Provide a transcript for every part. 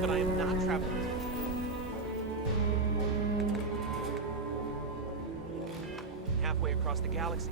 but I am not traveling. Halfway across the galaxy.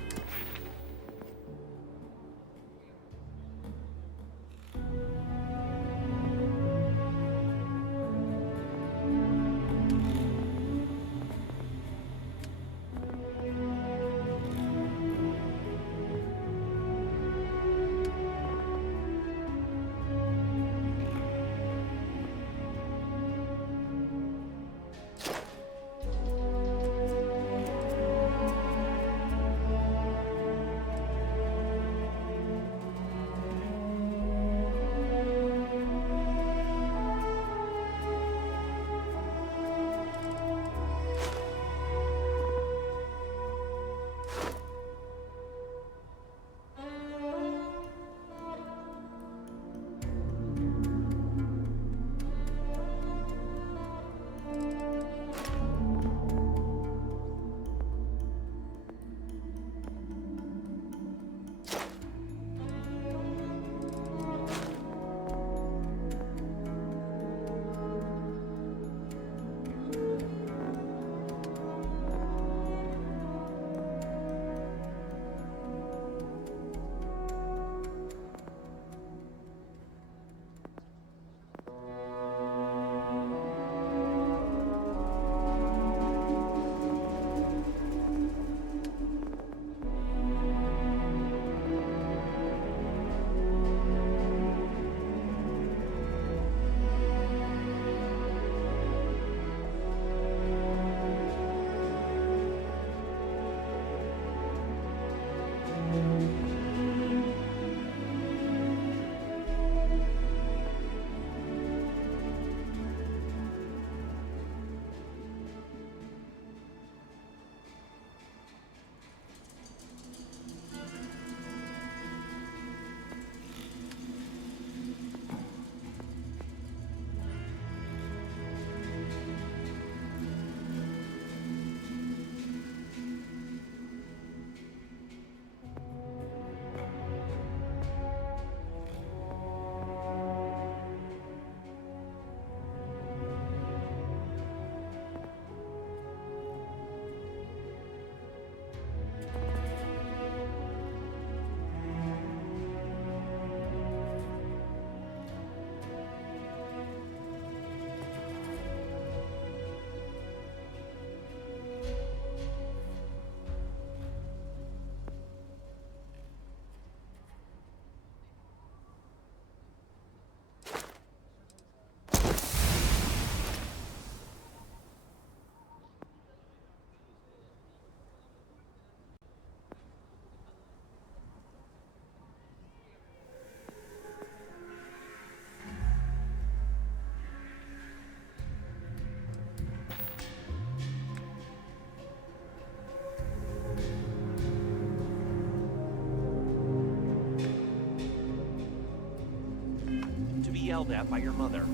Yelled at by your mother.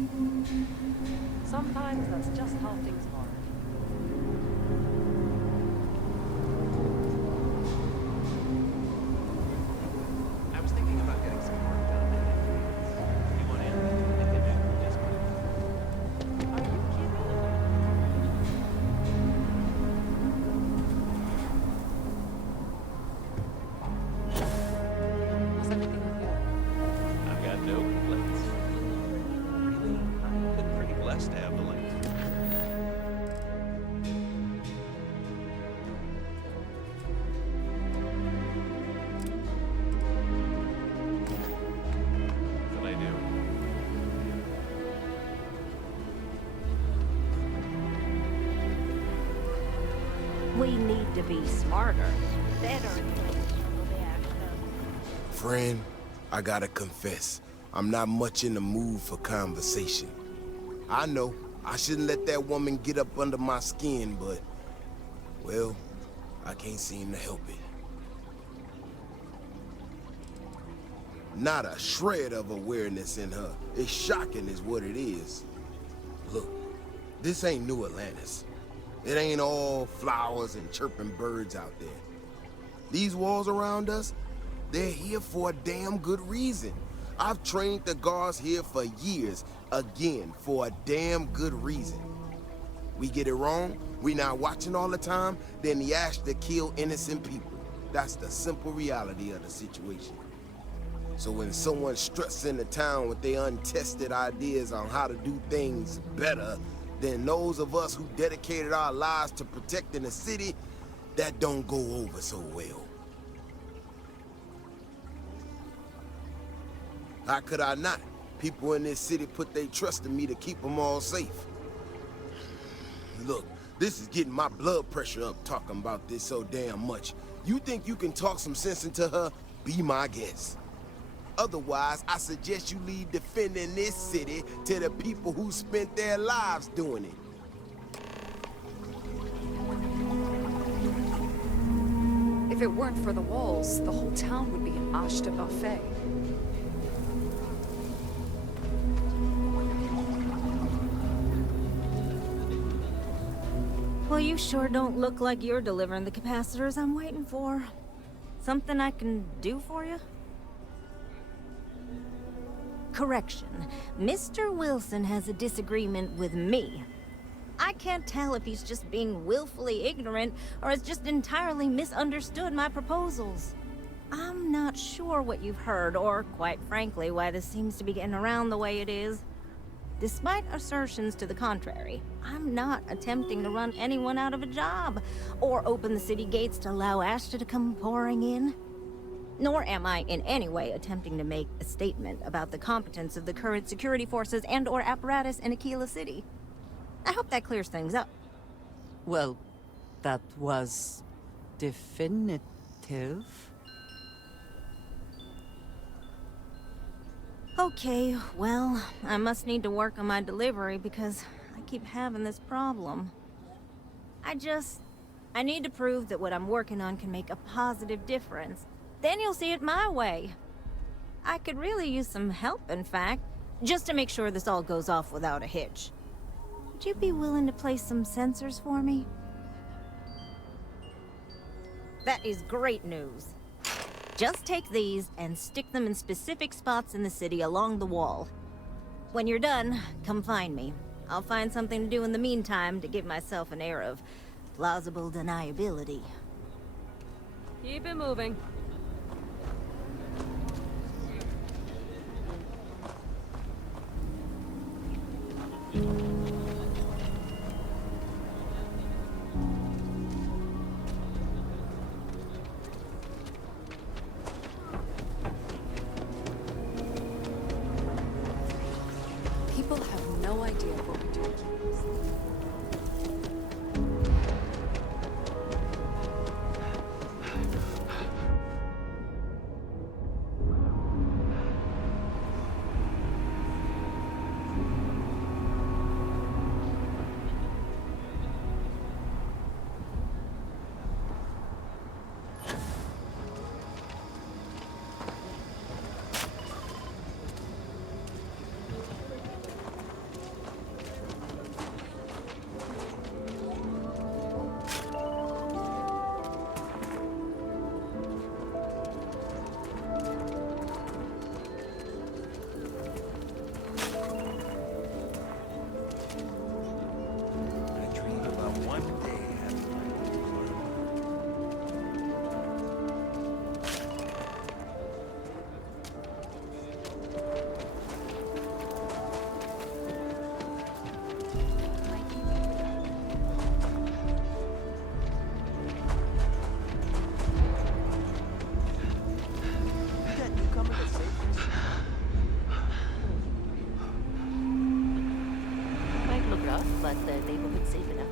Sometimes that's just how things are. I was thinking about getting some work done in advance. You want in? I can do this one. Are you kidding? How's everything with you? I've got no complaints. Really, I've been pretty blessed to have the length. What I do. We need to be smarter, better. Friend, I gotta confess, I'm not much in the mood for conversation. I know, I shouldn't let that woman get up under my skin, but, well, I can't seem to help it. Not a shred of awareness in her. It's shocking is what it is. Look, this ain't New Atlantis. It ain't all flowers and chirping birds out there. These walls around us, they're here for a damn good reason. I've trained the guards here for years, Again, for a damn good reason. We get it wrong, we not watching all the time, then the ash to kill innocent people. That's the simple reality of the situation. So when someone struts into town with their untested ideas on how to do things better than those of us who dedicated our lives to protecting the city, that don't go over so well. How could I not? People in this city put their trust in me to keep them all safe. Look, this is getting my blood pressure up talking about this so damn much. You think you can talk some sense into her? Be my guest. Otherwise, I suggest you leave defending this city to the people who spent their lives doing it. If it weren't for the walls, the whole town would be an Ashta buffet. Well, you sure don't look like you're delivering the capacitors I'm waiting for. Something I can do for you? Correction. Mr. Wilson has a disagreement with me. I can't tell if he's just being willfully ignorant or has just entirely misunderstood my proposals. I'm not sure what you've heard or, quite frankly, why this seems to be getting around the way it is. Despite assertions to the contrary, I'm not attempting to run anyone out of a job or open the city gates to allow Ashta to come pouring in. Nor am I in any way attempting to make a statement about the competence of the current security forces and/or apparatus in Aquila City. I hope that clears things up. Well, that was definitive. Okay, well, I must need to work on my delivery because I keep having this problem. I need to prove that what I'm working on can make a positive difference. Then you'll see it my way. I could really use some help, in fact, just to make sure this all goes off without a hitch. Would you be willing to place some sensors for me? That is great news. Just take these and stick them in specific spots in the city along the wall. When you're done, come find me. I'll find something to do in the meantime to give myself an air of plausible deniability. Keep it moving. People have no idea what we do. I dream about one day having my own farm. You got newcomer that saved us? Might look rough, but the neighborhood's safe enough.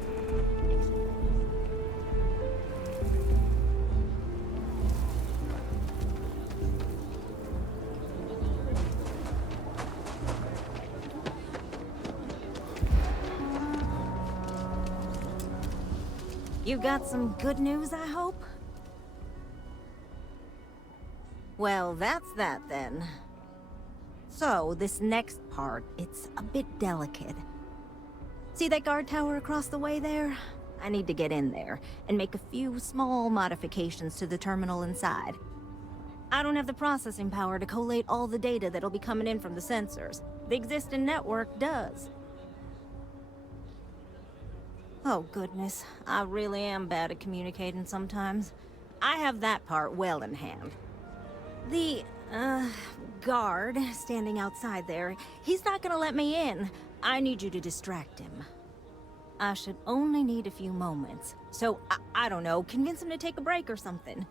You got some good news, I hope? Well, that's that then. So, this next part, it's a bit delicate. See that guard tower across the way there? I need to get in there and make a few small modifications to the terminal inside. I don't have the processing power to collate all the data that'll be coming in from the sensors. The existing network does. Oh, goodness. I really am bad at communicating sometimes. I have that part well in hand. The, guard standing outside there, he's not gonna let me in. I need you to distract him. I should only need a few moments. So, I don't know, convince him to take a break or something.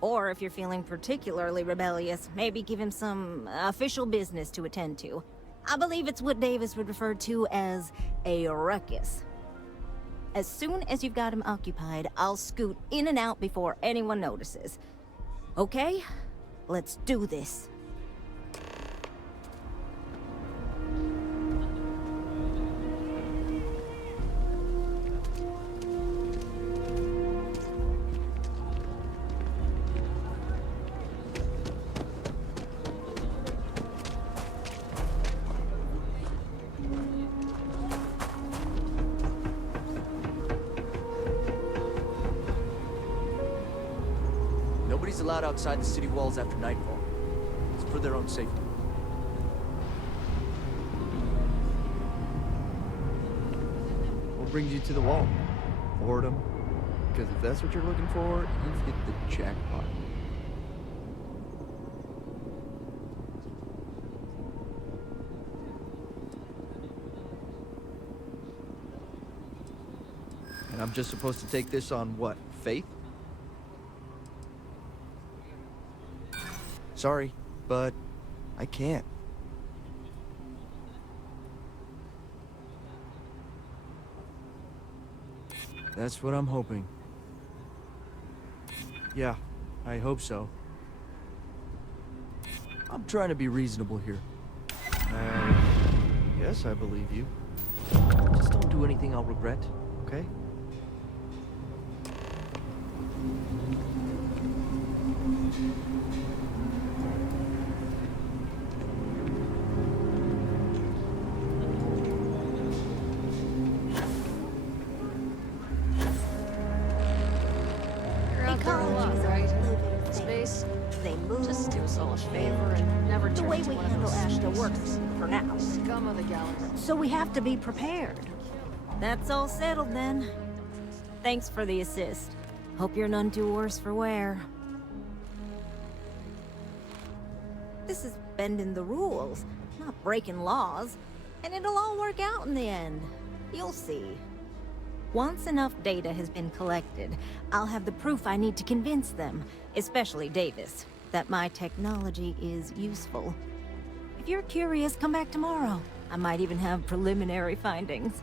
Or if you're feeling particularly rebellious, maybe give him some official business to attend to. I believe it's what Davis would refer to as a ruckus. As soon as you've got him occupied, I'll scoot in and out before anyone notices. Okay? Let's do this. Nobody's allowed outside the city walls after nightfall. It's for their own safety. What brings you to the wall? Boredom? Because if that's what you're looking for, you've hit the jackpot. And I'm just supposed to take this on what? Faith? Sorry, but I can't. That's what I'm hoping. Yeah, I hope so. I'm trying to be reasonable here. Yes, I believe you. Just don't do anything I'll regret, okay? You're out there a lot, right? Space? They move. Just do us all a favor and never The turn way into we one of handle those Ashta species. works, for now. Scum of the galaxy. So we have to be prepared. That's all settled then. Thanks for the assist. Hope you're none too worse for wear. This is bending the rules, not breaking laws. And it'll all work out in the end. You'll see. Once enough data has been collected, I'll have the proof I need to convince them, especially Davis, that my technology is useful. If you're curious, come back tomorrow. I might even have preliminary findings.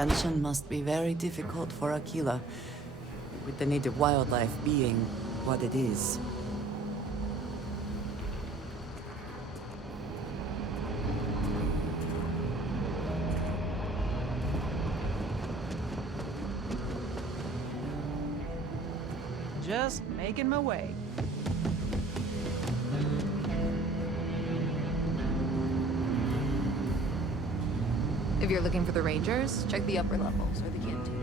Expansion must be very difficult for Aquila, with the native wildlife being what it is. Just making my way. If you're looking for the Rangers, check the upper levels or the canteen.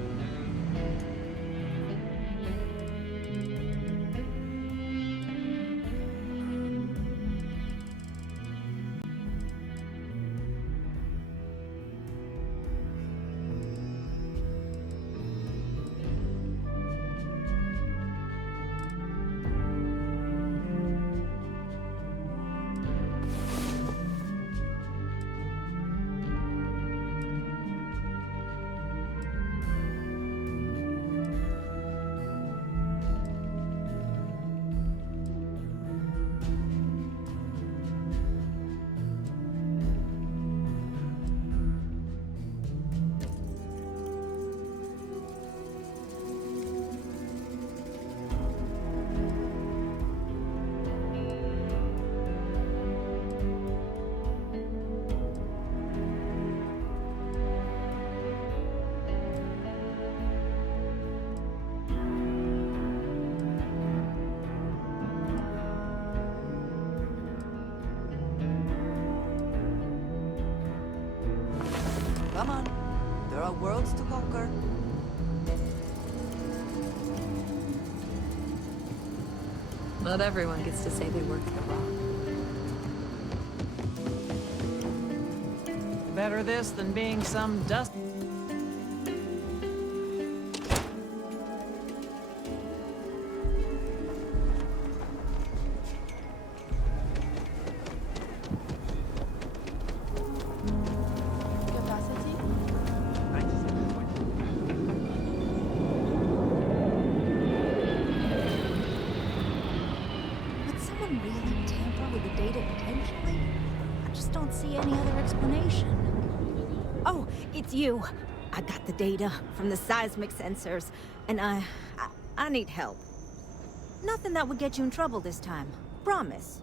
are worlds to conquer. Not everyone gets to say they worked the rock. Better this than being some dust. Would someone really tamper with the data intentionally? I just don't see any other explanation. Oh, it's you. I got the data from the seismic sensors, and I need help. Nothing that would get you in trouble this time. Promise.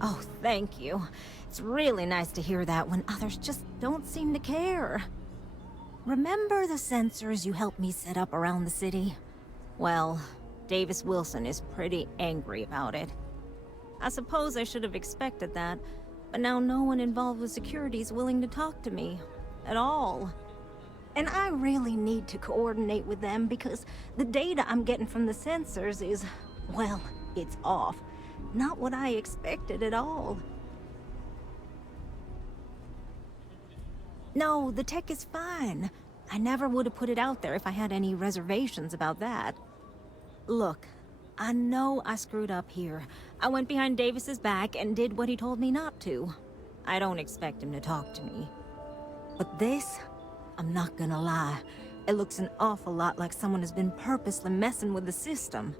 Oh, thank you. It's really nice to hear that when others just don't seem to care. Remember the sensors you helped me set up around the city? Well, Davis Wilson is pretty angry about it. I suppose I should have expected that, but now no one involved with security is willing to talk to me. At all. And I really need to coordinate with them because the data I'm getting from the sensors is, well, it's off. Not what I expected at all. No, the tech is fine. I never would have put it out there if I had any reservations about that. Look, I know I screwed up here. I went behind Davis's back and did what he told me not to. I don't expect him to talk to me. But this, I'm not gonna lie, it looks an awful lot like someone has been purposely messing with the system.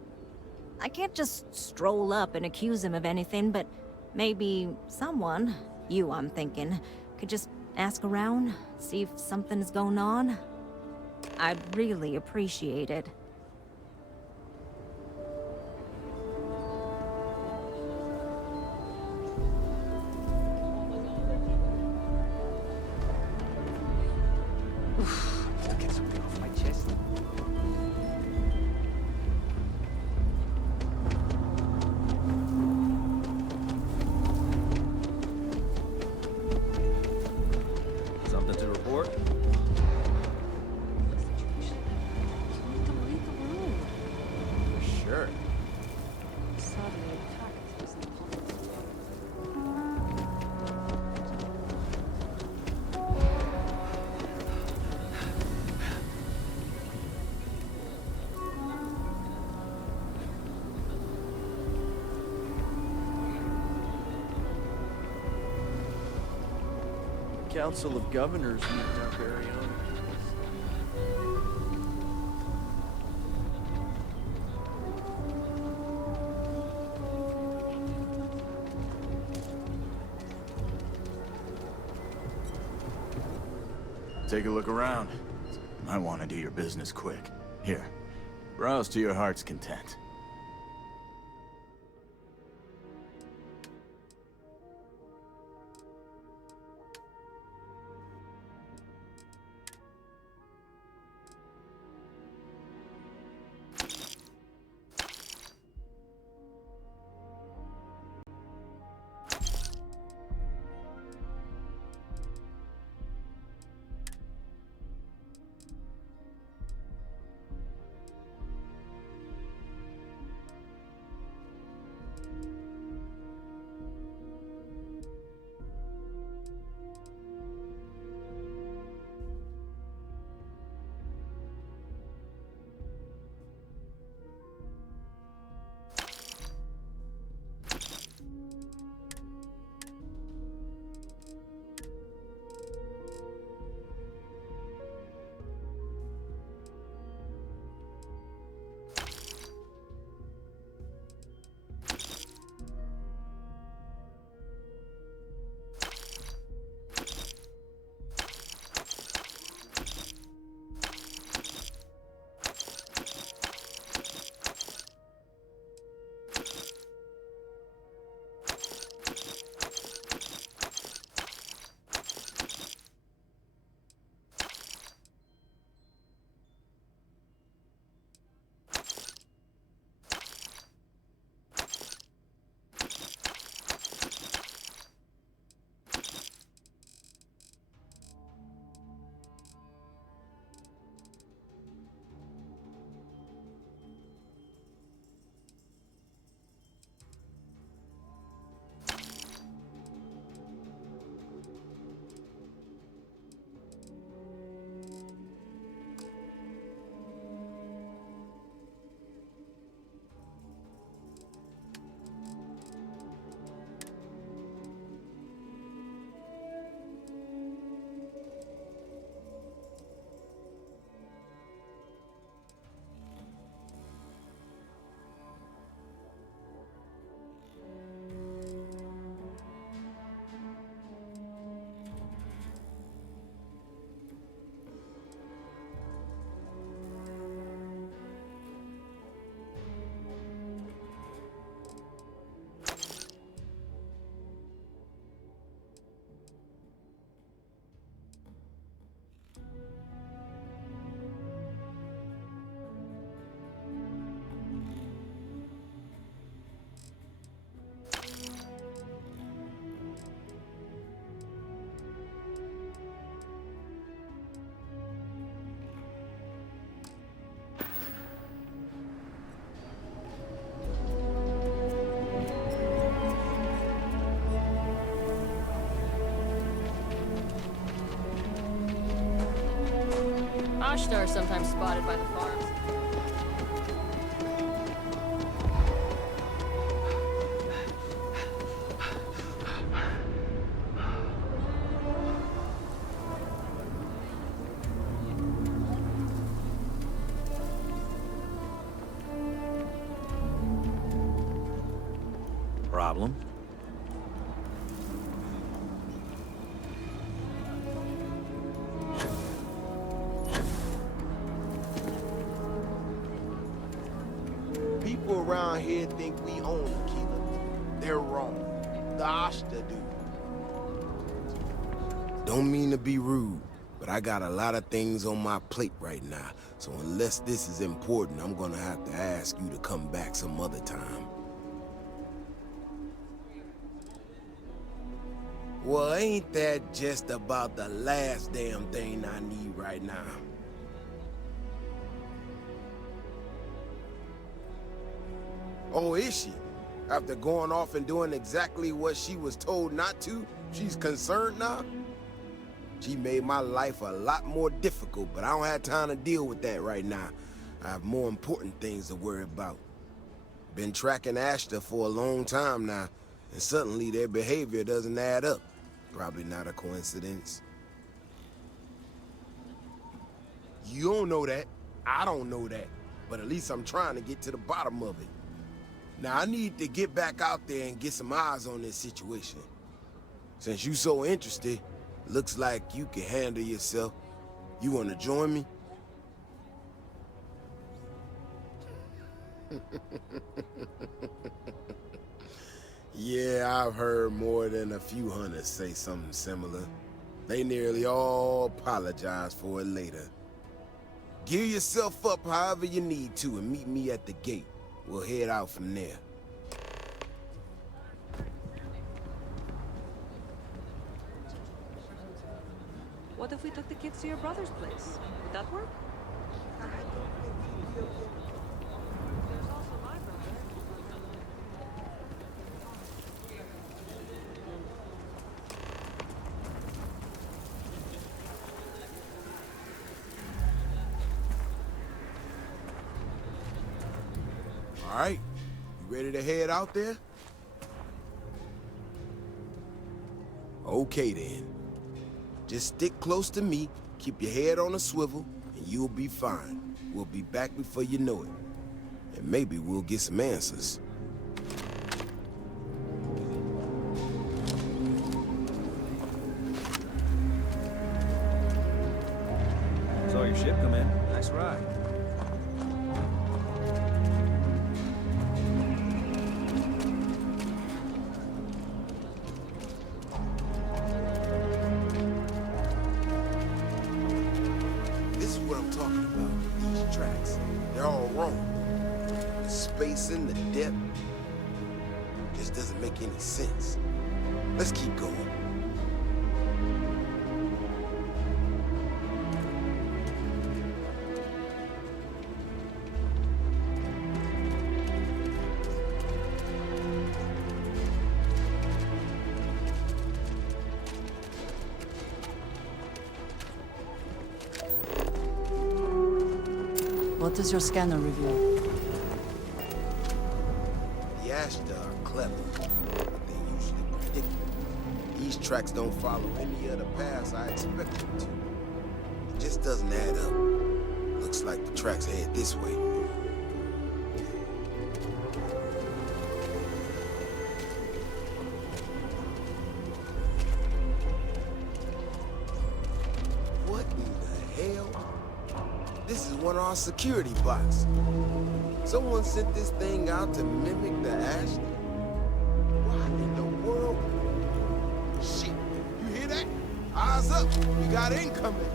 I can't just stroll up and accuse him of anything, but maybe someone, you I'm thinking, could just ask around, see if something's going on. I'd really appreciate it. Get something off my chest. Something to report? Sure. Council of Governors meet our very own. Take a look around. I want to do your business quick. Here, browse to your heart's content. Ashta are sometimes spotted by the farms. Problem? People around here think we own Aquila. They're wrong. The Ashta do. Don't mean to be rude, but I got a lot of things on my plate right now. So unless this is important, I'm gonna have to ask you to come back some other time. Well, ain't that just about the last damn thing I need right now? Oh, is she? After going off and doing exactly what she was told not to, she's concerned now? She made my life a lot more difficult, but I don't have time to deal with that right now. I have more important things to worry about. Been tracking Ashta for a long time now, and suddenly their behavior doesn't add up. Probably not a coincidence. You don't know that. I don't know that. But at least I'm trying to get to the bottom of it. Now, I need to get back out there and get some eyes on this situation. Since you so interested, looks like you can handle yourself. You want to join me? Yeah, I've heard more than a few hunters say something similar. They nearly all apologize for it later. Gear yourself up however you need to and meet me at the gate. We'll head out from there. What if we took the kids to your brother's place? Would that work? There's also my brother. All right, you ready to head out there? Okay then. Just stick close to me, keep your head on a swivel, and you'll be fine. We'll be back before you know it. And maybe we'll get some answers. Saw your ship come in. Nice ride. In the depth just doesn't make any sense. Let's keep going. What does your scanner reveal? Ashta are clever, but they usually predict it. These tracks don't follow any other paths I expect them to. It just doesn't add up. Looks like the tracks head this way. What in the hell? This is one of our security bots. Someone sent this thing out to mimic the Ashta? What in the world? Shit, you hear that? Eyes up, we got incoming.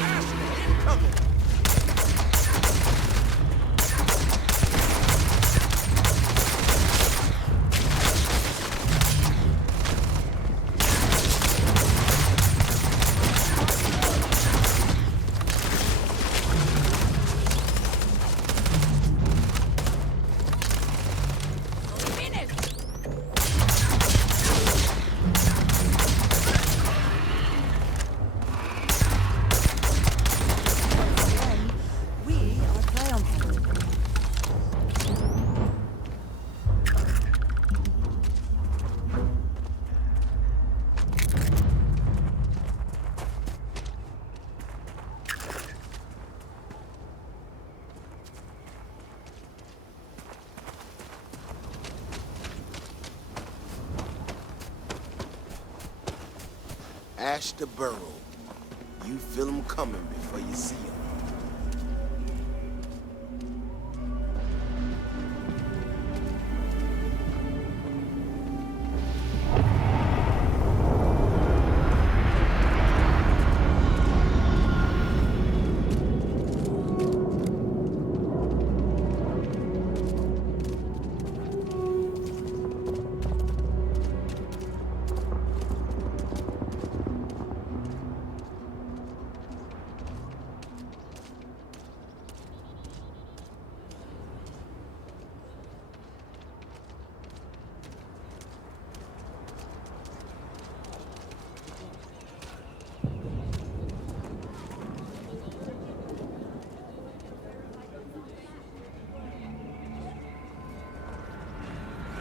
Ashta incoming! Ash to burrow. You feel them coming before you see them.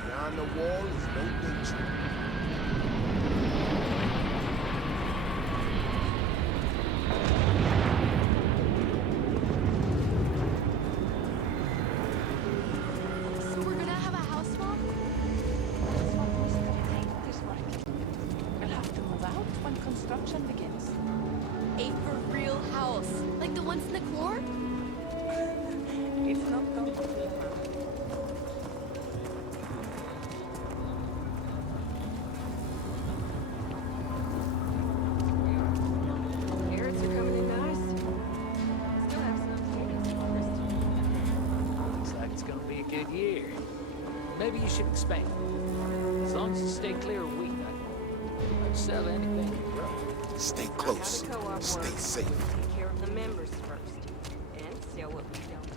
Beyond the wall is no danger. So we're gonna have a house swap? That's what this contained is like. We'll have to move out when construction begins. A for real house. Like the ones in the core? If not done, carrots are coming in nice. Still have some potatoes harvest. Looks like it's gonna be a good year. Maybe you should expand. As long as you stay clear of wheat, I'd sell anything you grow. Stay close. Stay safe. Take care of the members first, and sell what we don't.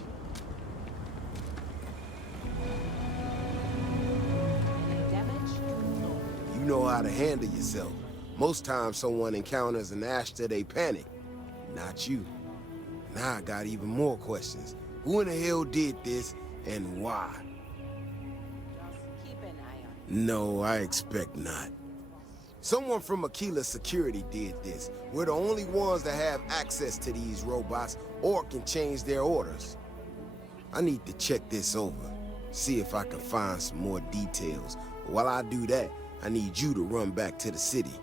Any damage? You know how to handle yourself. Most times someone encounters an Ashta, they panic. Not you. Now I got even more questions. Who in the hell did this, and why? Just keep an eye on. No, I expect not. Someone from Aquila Security did this. We're the only ones that have access to these robots or can change their orders. I need to check this over, see if I can find some more details. While I do that, I need you to run back to the city.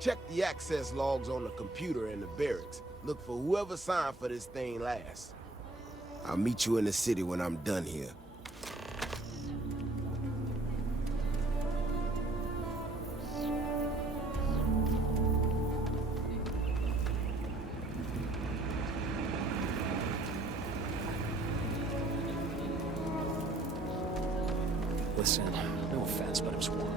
Check the access logs on the computer in the barracks. Look for whoever signed for this thing last. I'll meet you in the city when I'm done here. Listen, no offense, but it was warm.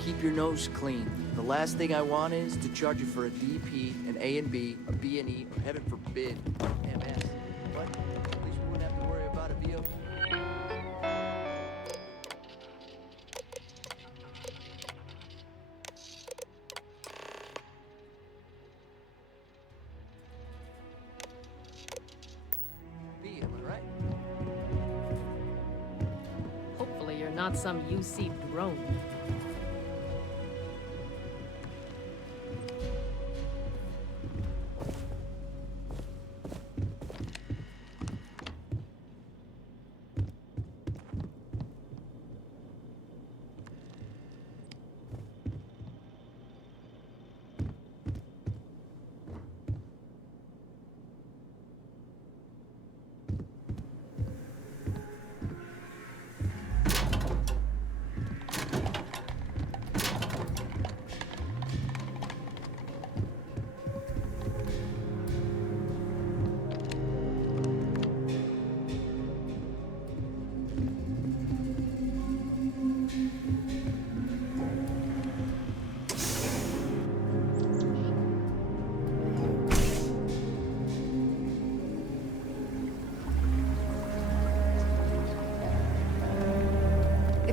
Keep your nose clean. The last thing I want is to charge you for a DP, an A and B, a B and E, or heaven forbid, MS. But at least we wouldn't have to worry about a vehicle. B, am I right? Hopefully you're not some UC drone.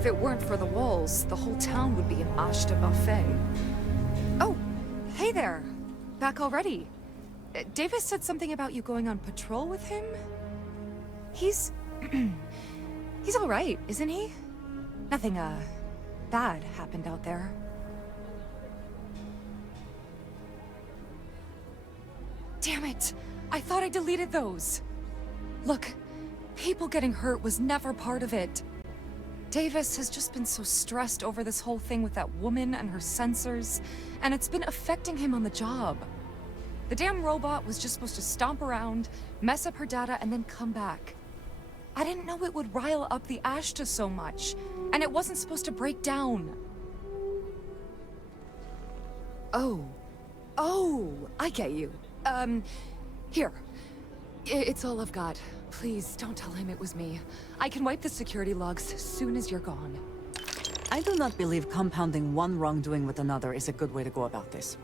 If it weren't for the walls, the whole town would be an Ashta buffet. Oh, hey there. Back already. Davis said something about you going on patrol with him? He's... he's alright, isn't he? Nothing, bad happened out there. Damn it! I thought I deleted those! Look, people getting hurt was never part of it. Davis has just been so stressed over this whole thing with that woman and her sensors, and it's been affecting him on the job. The damn robot was just supposed to stomp around, mess up her data, and then come back. I didn't know it would rile up the Ashta so much, and it wasn't supposed to break down. Oh, I get you. Here. It's all I've got. Please, don't tell him it was me. I can wipe the security logs as soon as you're gone. I do not believe compounding one wrongdoing with another is a good way to go about this.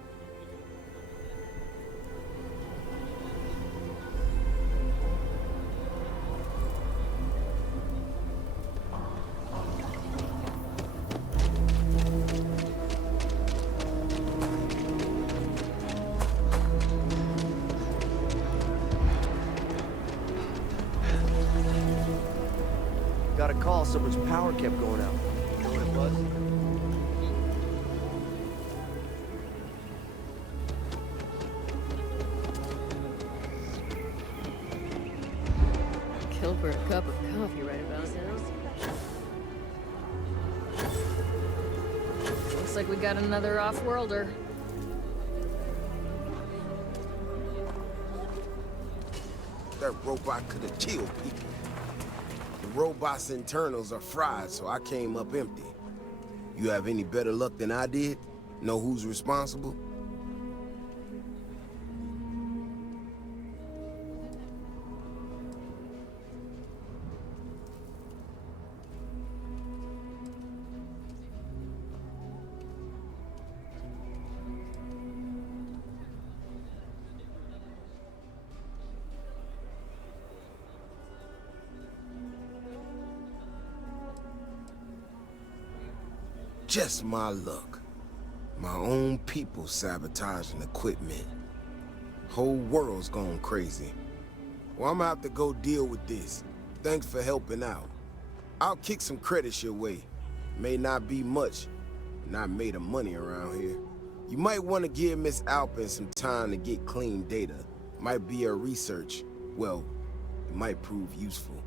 Got a call, someone's power kept going out. You know what it was? Kill for a cup of coffee right about now. Looks like we got another off-worlder. That robot could have killed people. The robot's internals are fried, so I came up empty. You have any better luck than I did? Know who's responsible? Just my luck. My own people sabotaging equipment. Whole world's gone crazy. Well, I'm gonna have to go deal with this. Thanks for helping out. I'll kick some credits your way. May not be much, not made of money around here. You might want to give Miss Alpin some time to get clean data. Might be her research. Well, it might prove useful.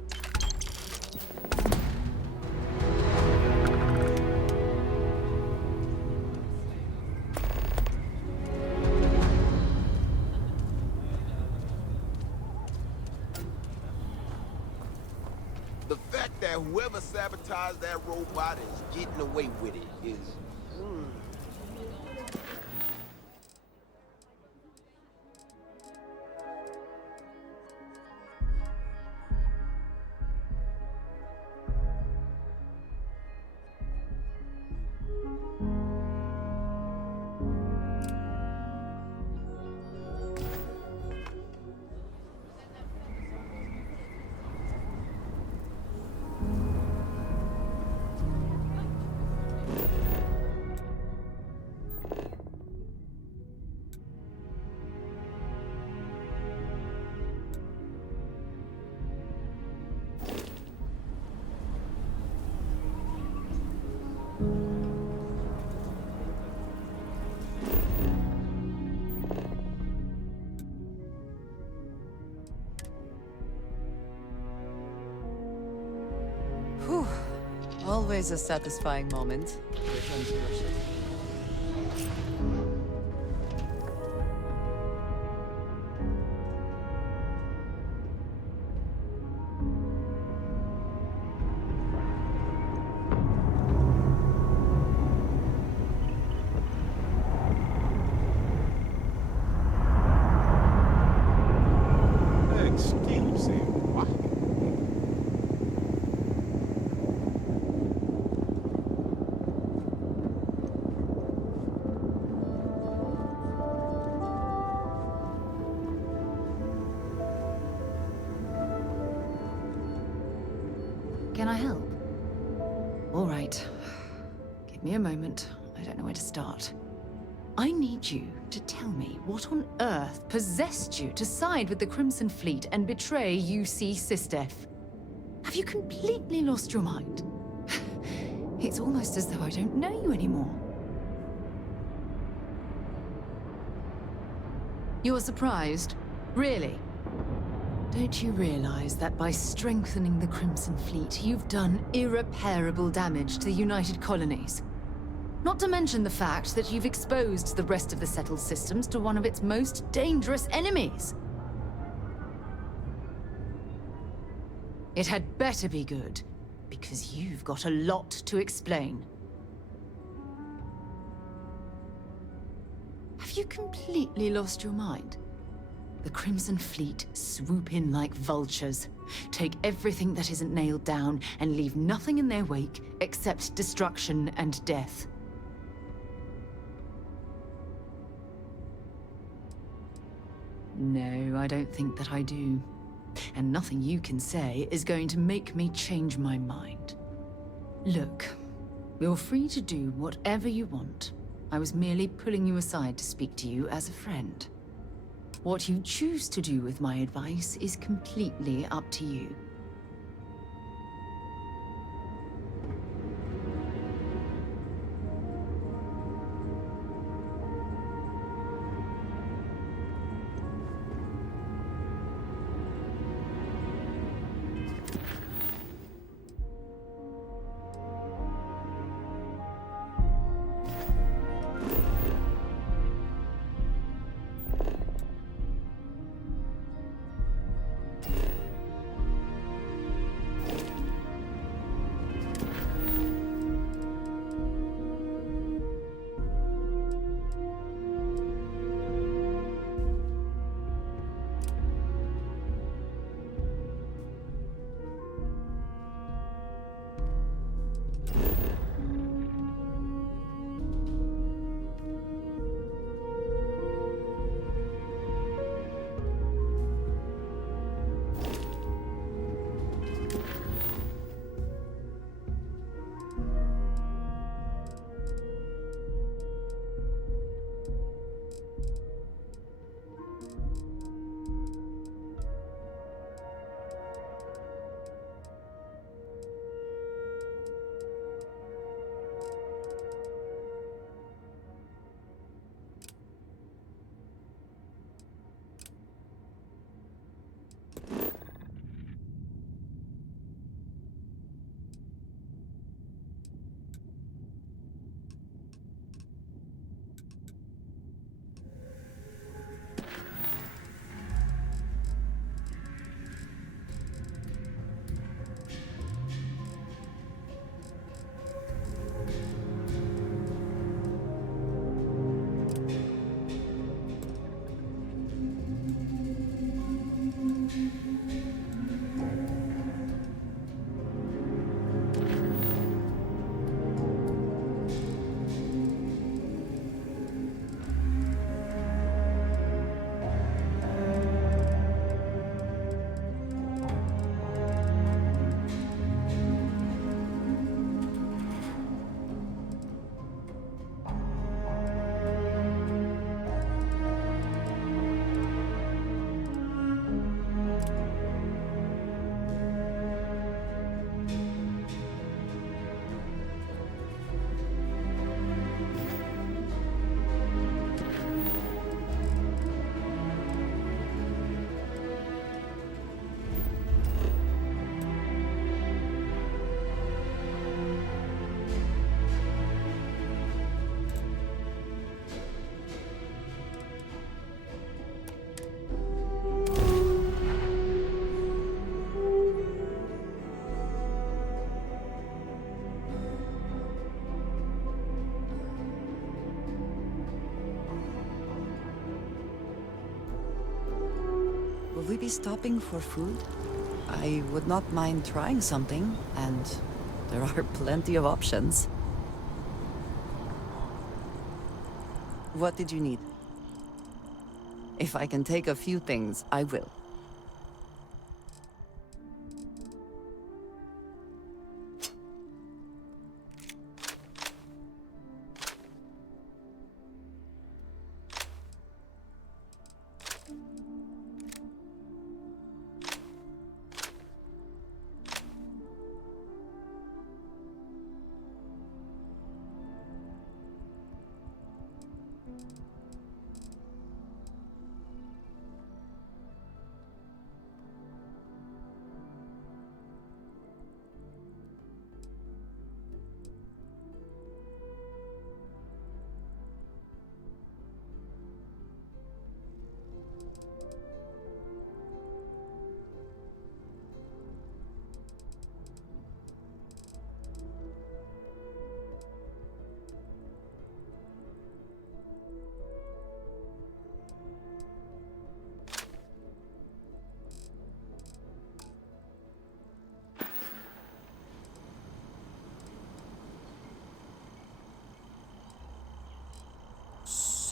The fact that whoever sabotaged that robot is getting away with it is... Whew. Always a satisfying moment. Return to your ship. Can I help? All right. Give me a moment. I don't know where to start. I need you to tell me what on earth possessed you to side with the Crimson Fleet and betray UC Sistef. Have you completely lost your mind? It's almost as though I don't know you anymore. You're surprised? Really? Don't you realize that by strengthening the Crimson Fleet, you've done irreparable damage to the United Colonies? Not to mention the fact that you've exposed the rest of the settled systems to one of its most dangerous enemies. It had better be good, because you've got a lot to explain. Have you completely lost your mind? The Crimson Fleet swoop in like vultures, take everything that isn't nailed down, and leave nothing in their wake except destruction and death. No, I don't think that I do. And nothing you can say is going to make me change my mind. Look, you're free to do whatever you want. I was merely pulling you aside to speak to you as a friend. What you choose to do with my advice is completely up to you. Will we be stopping for food? I would not mind trying something, and there are plenty of options. What did you need? If I can take a few things, I will.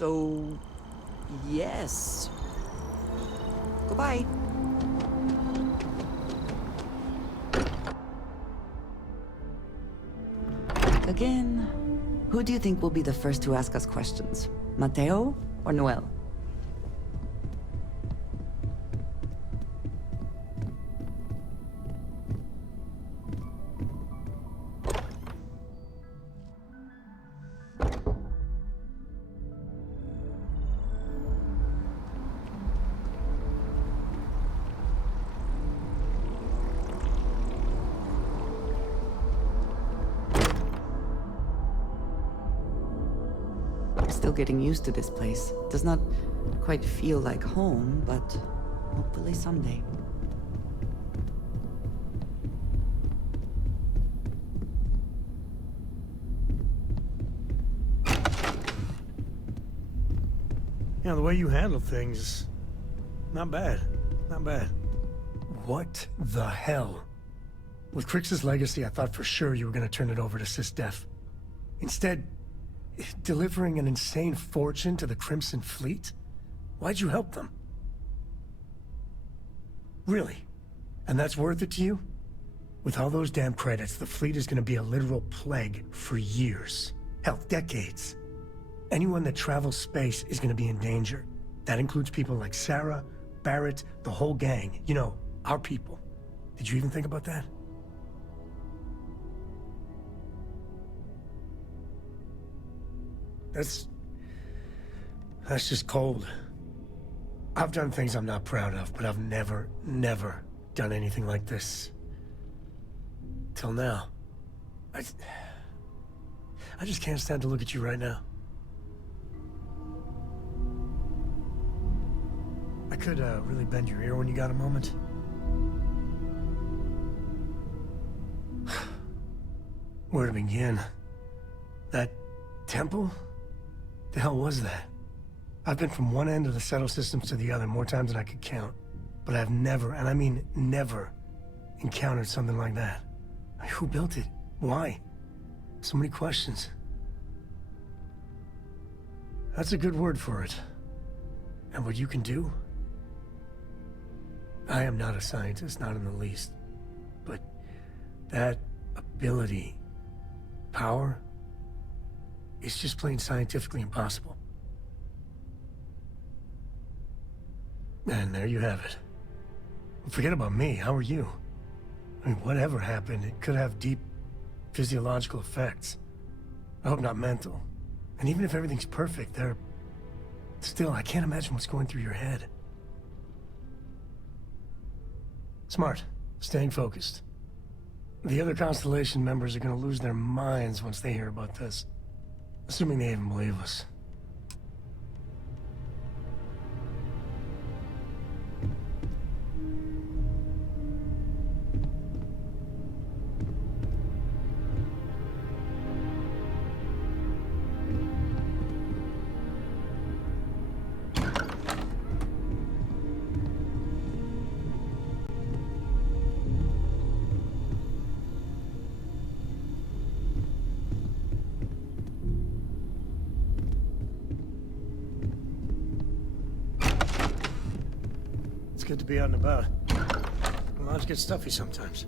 So, yes. Goodbye. Again, who do you think will be the first to ask us questions? Mateo or Noel? Still getting used to this place. Does not quite feel like home, but hopefully someday. The way you handle things, not bad. Not bad. What the hell? With Crix's legacy, I thought for sure you were gonna turn it over to SysDef. Instead, delivering an insane fortune to the Crimson Fleet? Why'd you help them? Really? And that's worth it to you? With all those damn credits, the fleet is gonna be a literal plague for years. Hell, decades. Anyone that travels space is gonna be in danger. That includes people like Sarah, Barrett, the whole gang. You know, our people. Did you even think about that? That's just cold. I've done things I'm not proud of, but I've never done anything like this. Till now. I just can't stand to look at you right now. I could really bend your ear when you got a moment. Where to begin? That temple? The hell was that? I've been from one end of the settle systems to the other more times than I could count. But I've never, and I mean never, encountered something like that. I mean, who built it? Why? So many questions. That's a good word for it. And what you can do? I am not a scientist, not in the least. But that ability, power, it's just plain scientifically impossible. And there you have it. Forget about me, how are you? I mean, whatever happened, it could have deep physiological effects. I hope not mental. And even if everything's perfect, still, I can't imagine what's going through your head. Smart, staying focused. The other Constellation members are gonna lose their minds once they hear about this. Assuming they even believe us. It's good to be out and about. The lodge gets stuffy sometimes.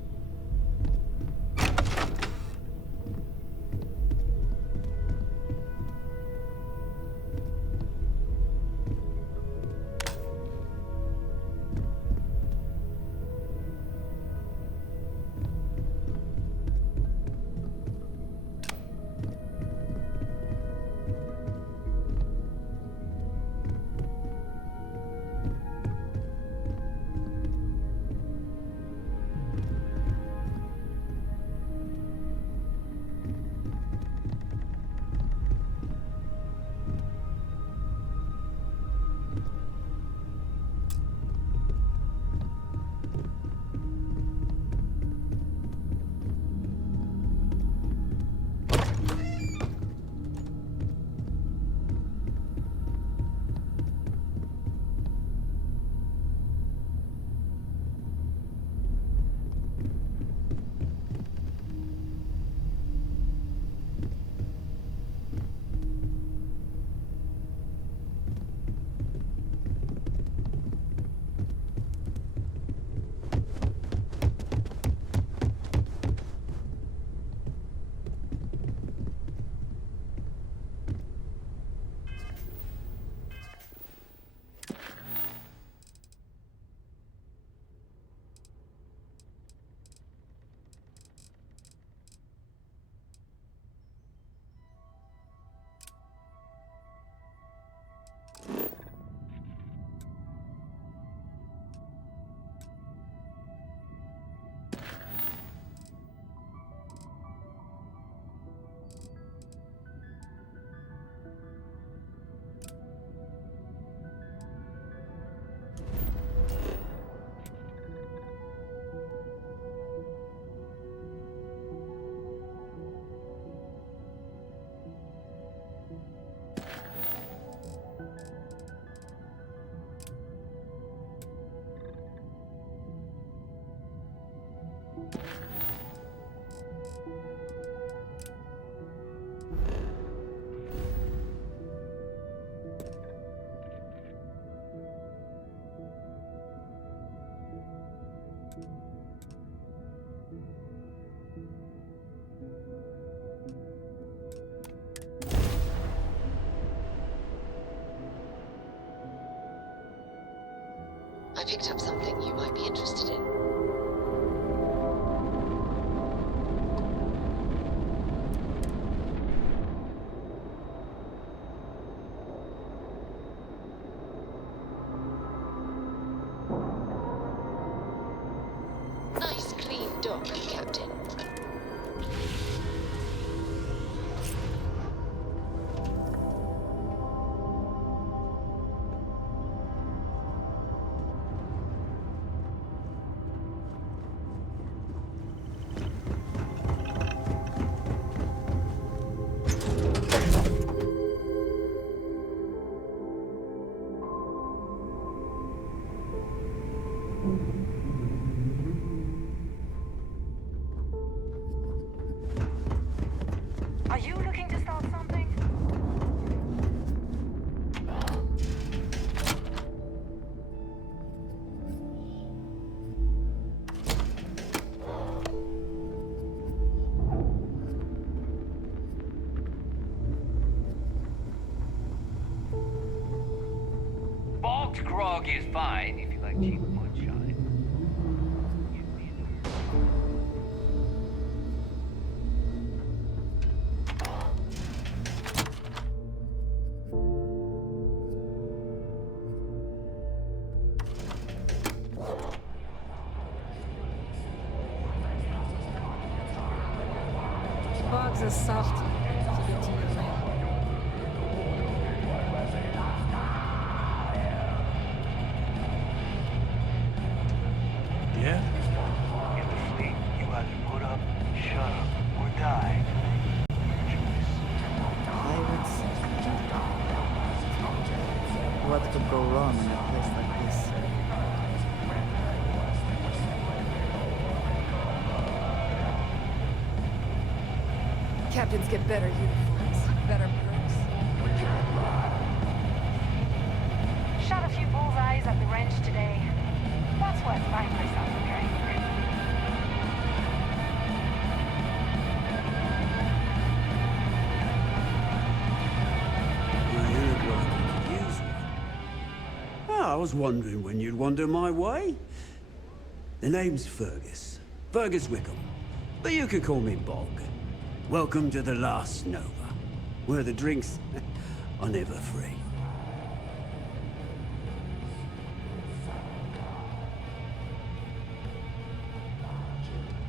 I picked up something you might be interested in. Nice clean dock, Captain. Are you looking to start something? Bogged grog is fine if you like cheap moonshine. Bogs are soft to get to your land. Yeah? In the fleet, you either put up, shut up, or die. Pirates? What could go wrong in a place like this? Captains get better uniforms, better perks. Shot a few bullseyes at the wrench today. That's worth buying myself a drink. Well, you look like you could use one. I was wondering when you'd wander my way. The name's Fergus. Fergus Wickham. But you can call me Bog. Welcome to the Last Nova, where the drinks are never free.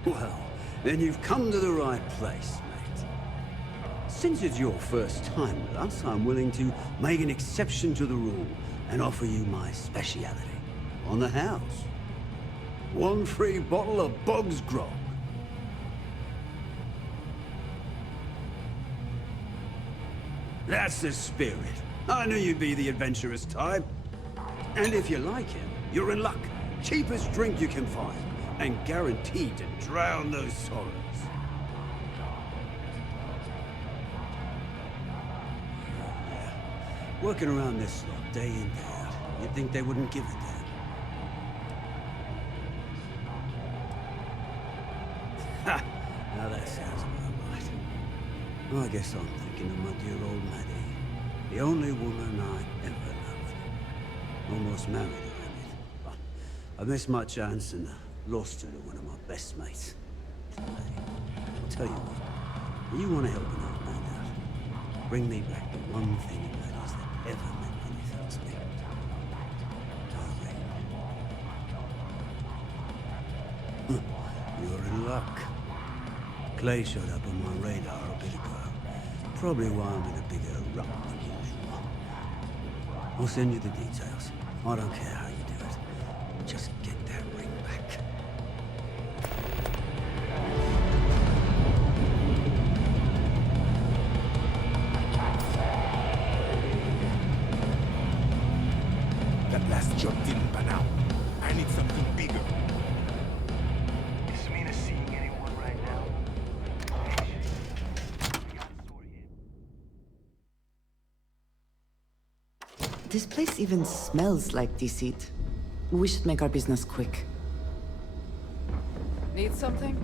Well, then you've come to the right place, mate. Since it's your first time with us, I'm willing to make an exception to the rule and offer you my speciality on the house. One free bottle of Bog's Grog. That's the spirit. I knew you'd be the adventurous type. And if you like him, you're in luck. Cheapest drink you can find, and guaranteed to drown those sorrows. Yeah. Working around this lot, day in, day out, you'd think they wouldn't give a damn. Ha! Now that sounds about right. I guess I'm thinking of my dear old Maddie. The only woman I ever loved. Almost married her, I did. But I missed my chance and lost her to one of my best mates. Today, I'll tell you what. You want to help an old man out? Bring me back the one thing in Maddie's that ever meant anything to me. You're in luck. Clay showed up on my radar a bit ago. Probably why I'm in a bigger rut than usual. I'll send you the details. I don't care how you do it. Just get that ring back. That last job didn't pan out. I need something bigger. Is Mina seeing anyone right now? This place even smells like deceit. We should make our business quick. Need something?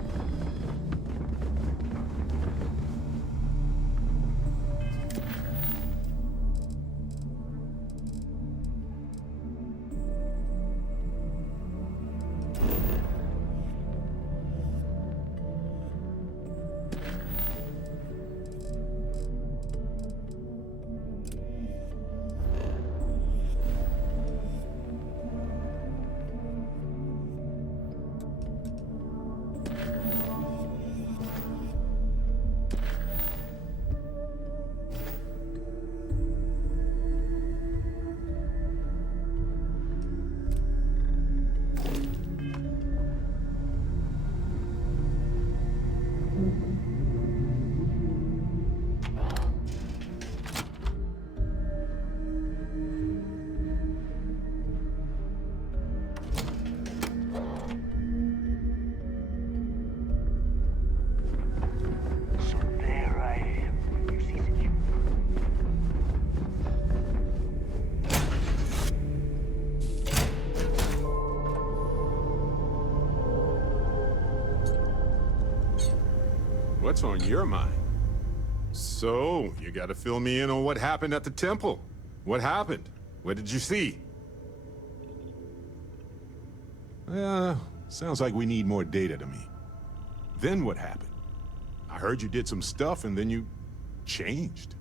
What's on your mind? So, you gotta fill me in on what happened at the temple. What happened? What did you see? Sounds like we need more data to me. Then what happened? I heard you did some stuff and then you changed.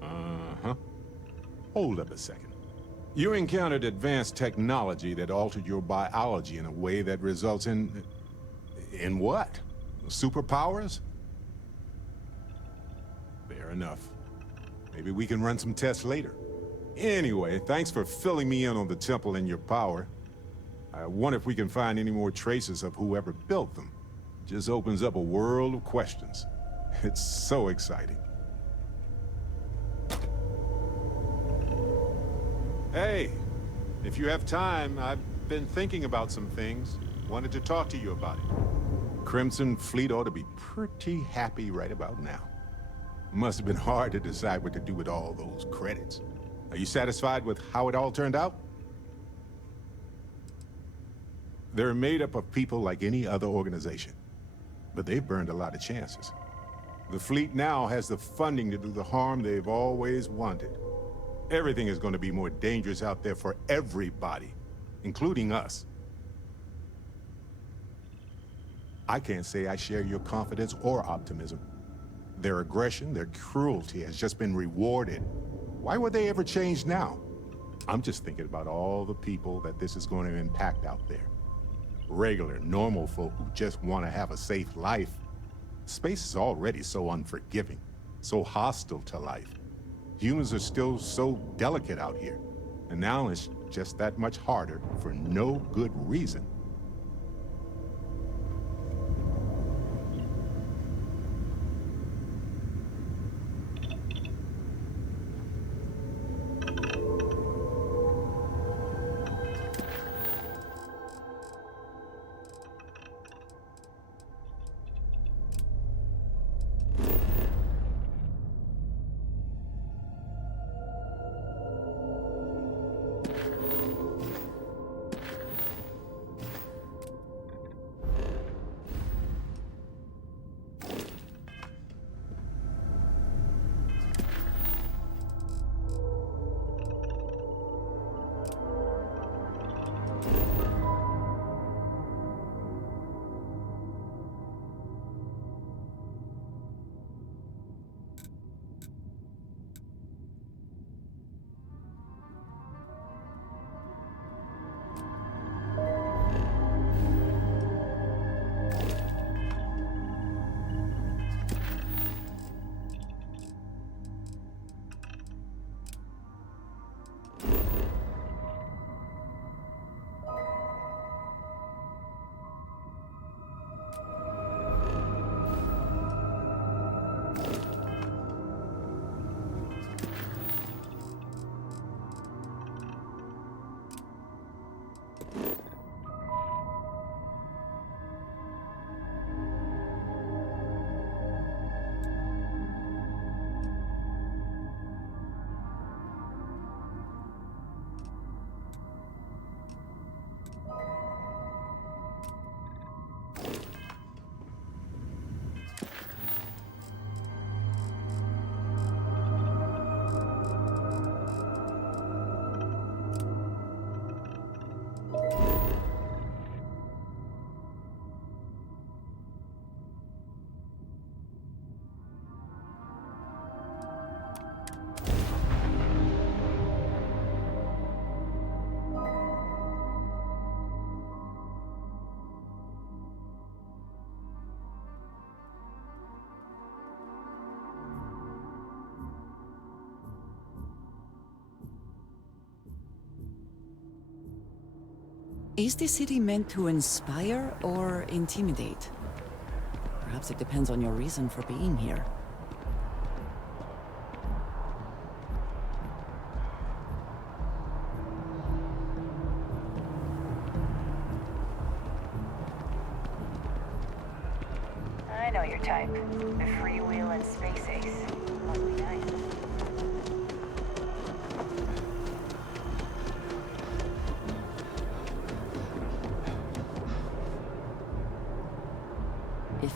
Uh-huh. Hold up a second. You encountered advanced technology that altered your biology in a way that results in... In what? Superpowers? Fair enough. Maybe we can run some tests later. Anyway, thanks for filling me in on the temple and your power. I wonder if we can find any more traces of whoever built them. Just opens up a world of questions. It's so exciting. Hey, if you have time, I've been thinking about some things. Wanted to talk to you about it. Crimson Fleet ought to be pretty happy right about now. Must have been hard to decide what to do with all those credits. Are you satisfied with how it all turned out? They're made up of people like any other organization, but they've burned a lot of chances. The fleet now has the funding to do the harm they've always wanted. Everything is going to be more dangerous out there for everybody, including us. I can't say I share your confidence or optimism. Their aggression, their cruelty has just been rewarded. Why would they ever change now? I'm just thinking about all the people that this is going to impact out there. Regular, normal folk who just want to have a safe life. Space is already so unforgiving, so hostile to life. Humans are still so delicate out here, and now it's just that much harder for no good reason. Is the city meant to inspire or intimidate? Perhaps it depends on your reason for being here. I know your type. The freewheeling space ace. Must be nice.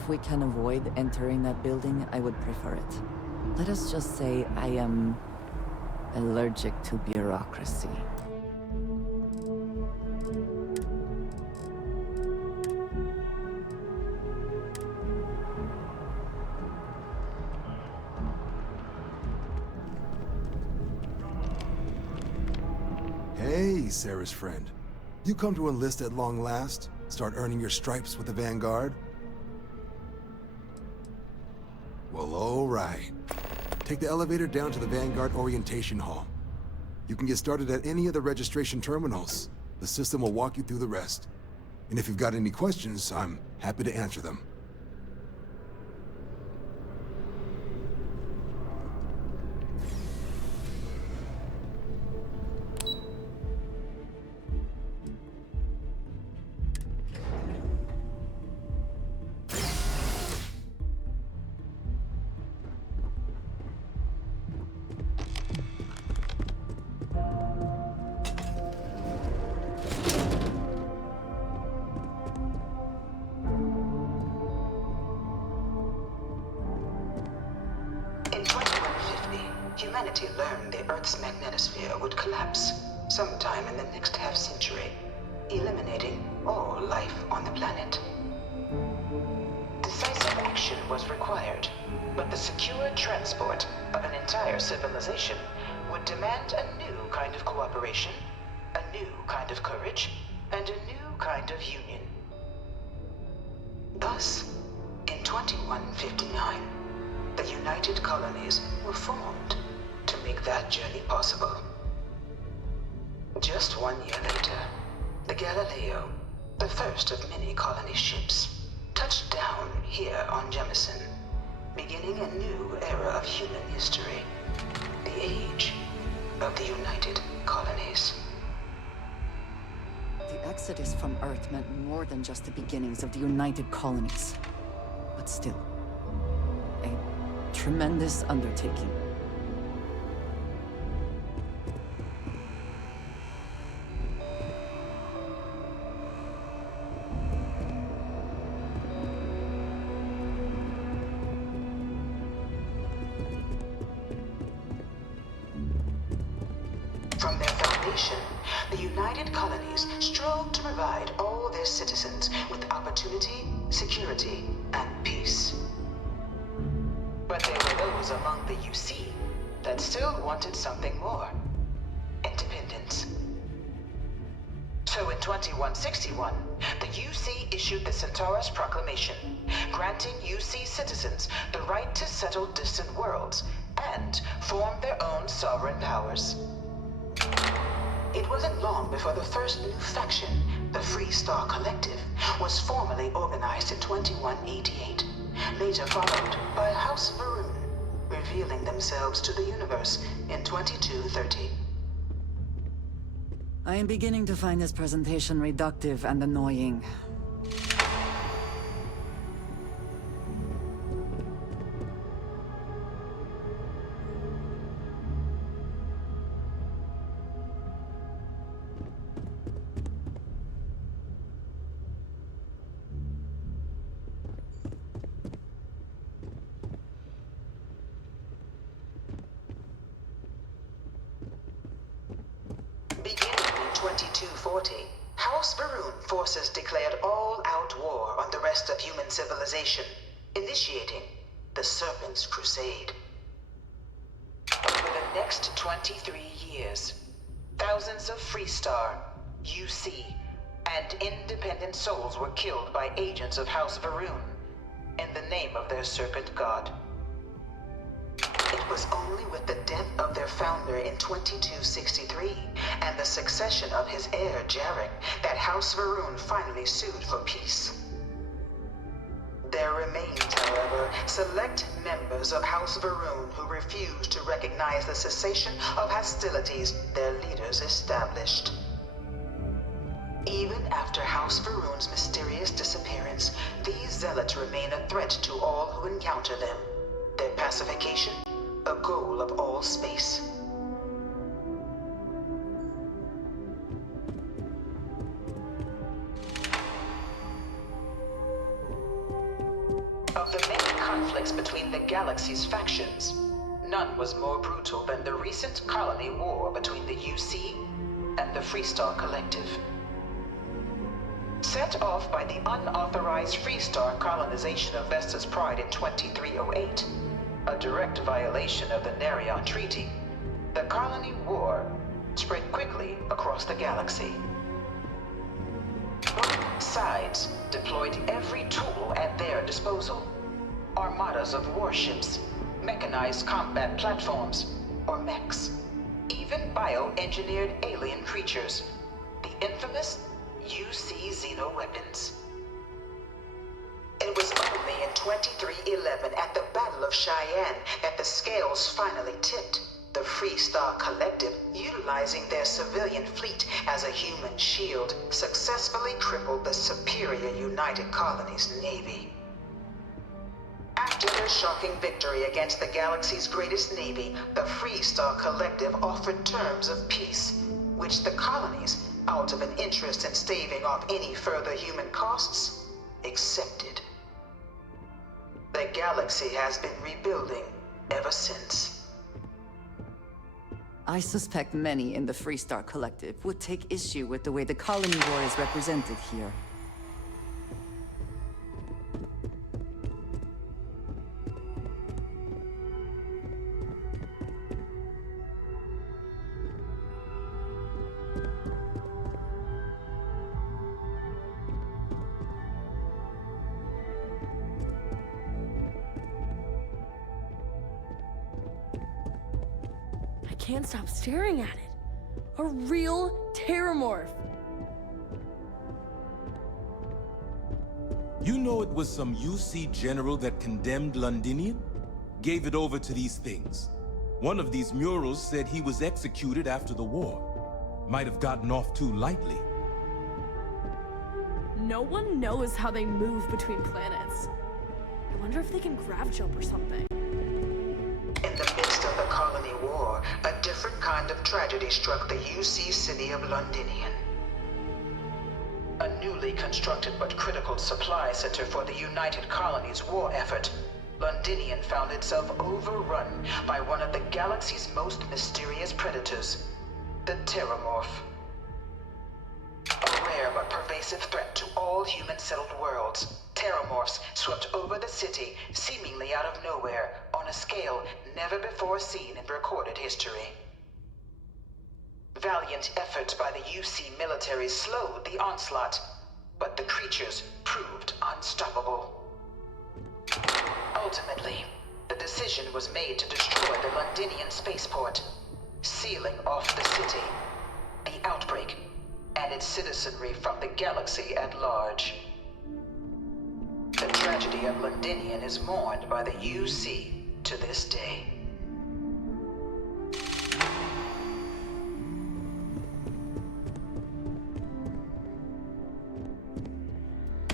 If we can avoid entering that building, I would prefer it. Let us just say I am allergic to bureaucracy. Hey, Sarah's friend. You come to enlist at long last? Start earning your stripes with the Vanguard? Well, all right. Take the elevator down to the Vanguard Orientation Hall. You can get started at any of the registration terminals. The system will walk you through the rest. And if you've got any questions, I'm happy to answer them. In 2150, humanity learned the Earth's magnetosphere would collapse sometime in the next half-century, eliminating all life on the planet. Decisive action was required, but the secure transport of an entire civilization would demand a new kind of cooperation, a new kind of courage, and a new kind of union. Thus, in 2159, the United Colonies were formed to make that journey possible. Just 1 year later, the Galileo, the first of many colony ships, touched down here on Jemison, beginning a new era of human history, the age of the United Colonies. The exodus from Earth meant more than just the beginnings of the United Colonies. But still, a tremendous undertaking. From their foundation, the United Colonies strove to provide all their citizens with opportunity, security, and peace. But there were those among the UC that still wanted something more. Independence. So in 2161, the UC issued the Centaurus Proclamation, granting UC citizens the right to settle distant worlds and form their own sovereign powers. It wasn't long before the first new faction, the Free Star Collective, was formally organized in 2188, later followed by House Varun, revealing themselves to the universe in 2230. I am beginning to find this presentation reductive and annoying. Beginning in 2240, House Varun forces declared all-out war on the rest of human civilization, initiating the Serpent's Crusade. Over the next 23 years, thousands of Freestar, UC, and independent souls were killed by agents of House Varun in the name of their Serpent God. It was only with the death of their founder in 2263 and the succession of his heir, Jarek, that House Varun finally sued for peace. There remained, however, select members of House Varun who refused to recognize the cessation of hostilities their leaders established. Even after House Varun's mysterious disappearance, these zealots remain a threat to all who encounter them. Their pacification, a goal of all space. between the galaxy's factions, none was more brutal than the recent colony war between the UC and the Freestar Collective. Set off by the unauthorized Freestar colonization of Vesta's Pride in 2308, a direct violation of the Nerion Treaty, the colony war spread quickly across the galaxy. Both sides deployed every tool at their disposal. Armadas of warships, mechanized combat platforms, or mechs, even bioengineered alien creatures, the infamous UC xeno-weapons. It was only in 2311 at the Battle of Cheyenne that the scales finally tipped. The Freestar Collective, utilizing their civilian fleet as a human shield, successfully crippled the superior United Colonies Navy. After their shocking victory against the galaxy's greatest navy, the Freestar Collective offered terms of peace, which the colonies, out of an interest in staving off any further human costs, accepted. The galaxy has been rebuilding ever since. I suspect many in the Freestar Collective would take issue with the way the colony war is represented here. I can't stop staring at it. A real terramorph. You know it was some UC general that condemned Londinian? Gave it over to these things. One of these murals said he was executed after the war. Might have gotten off too lightly. No one knows how they move between planets. I wonder if they can grav jump or something. In the midst of the colony war, a different kind of tragedy struck the UC city of Londinian. A newly constructed but critical supply center for the United Colonies' war effort, Londinian found itself overrun by one of the galaxy's most mysterious predators, the Terramorph. A rare but pervasive threat to all human-settled worlds, Terramorphs swept over the city, seemingly out of nowhere, on a scale never before seen in recorded history. Valiant efforts by the UC military slowed the onslaught, but the creatures proved unstoppable. Ultimately, the decision was made to destroy the Londinian spaceport, sealing off the city, the outbreak, and its citizenry from the galaxy at large. The tragedy of Londinian is mourned by the UC to this day.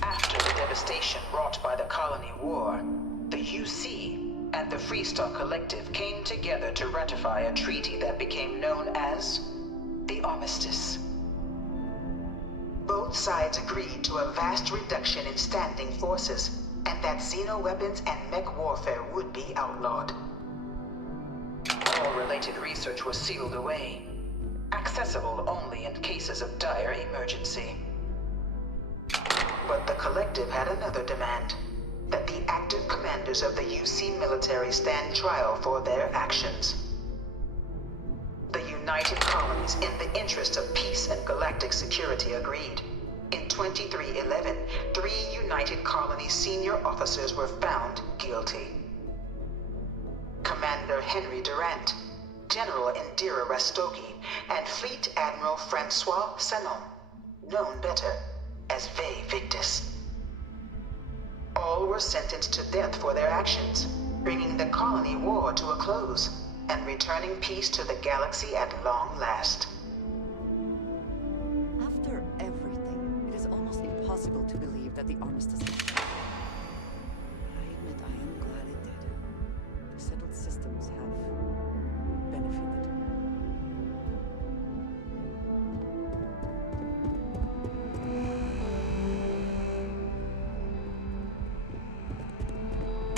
After the devastation wrought by the colony war, the UC and the Freestar Collective came together to ratify a treaty that became known as the Armistice. Both sides agreed to a vast reduction in standing forces, and that xeno-weapons and mech warfare would be outlawed. All related research was sealed away, accessible only in cases of dire emergency. But the Collective had another demand, that the active commanders of the UC military stand trial for their actions. The United Colonies, in the interest of peace and galactic security, agreed. In 2311, 3 United Colonies senior officers were found guilty. Commander Henry Durant, General Indira Rastogi, and Fleet Admiral Francois Sanon, known better as Ve Victus. All were sentenced to death for their actions, bringing the colony war to a close and returning peace to the galaxy at long last. After everything, it is almost impossible to believe that the armistice... I admit I am glad it did. The settled systems have benefited.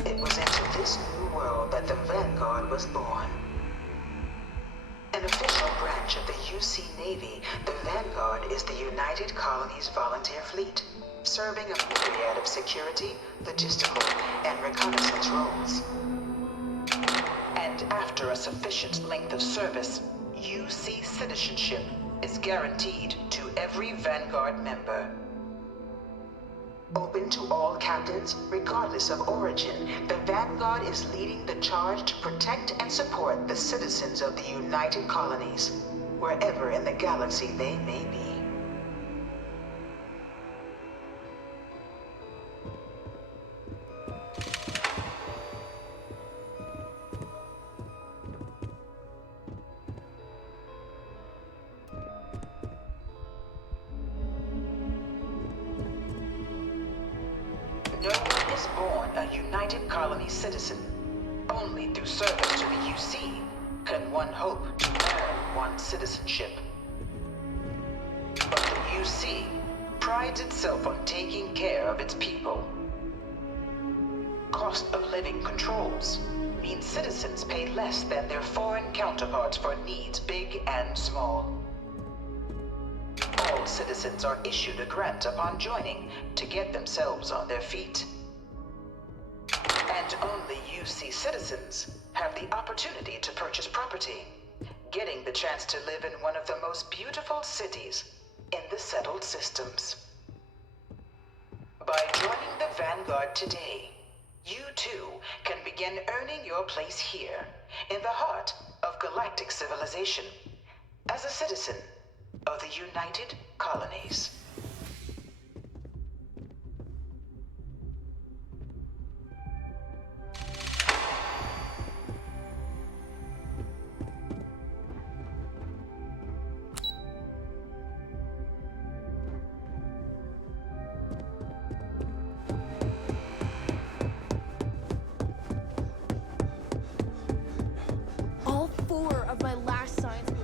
It was into this recall that the Vanguard was born. An official branch of the UC Navy, the Vanguard is the United Colonies Volunteer Fleet, serving a myriad of security, logistical, and reconnaissance roles. And after a sufficient length of service, UC citizenship is guaranteed to every Vanguard member. Open to all captains, regardless of origin, the Vanguard is leading the charge to protect and support the citizens of the United Colonies, wherever in the galaxy they may be. No one is born a United Colony citizen. Only through service to the UC can one hope to earn one's citizenship. But the UC prides itself on taking care of its people. Cost of living controls mean citizens pay less than their foreign counterparts for needs big and small. All citizens are issued a grant upon joining to get themselves on their feet. And only UC citizens have the opportunity to purchase property, getting the chance to live in one of the most beautiful cities in the settled systems. By joining the Vanguard today, you too can begin earning your place here, in the heart of galactic civilization, as a citizen of the United Colonies. All 4 of my last science papers.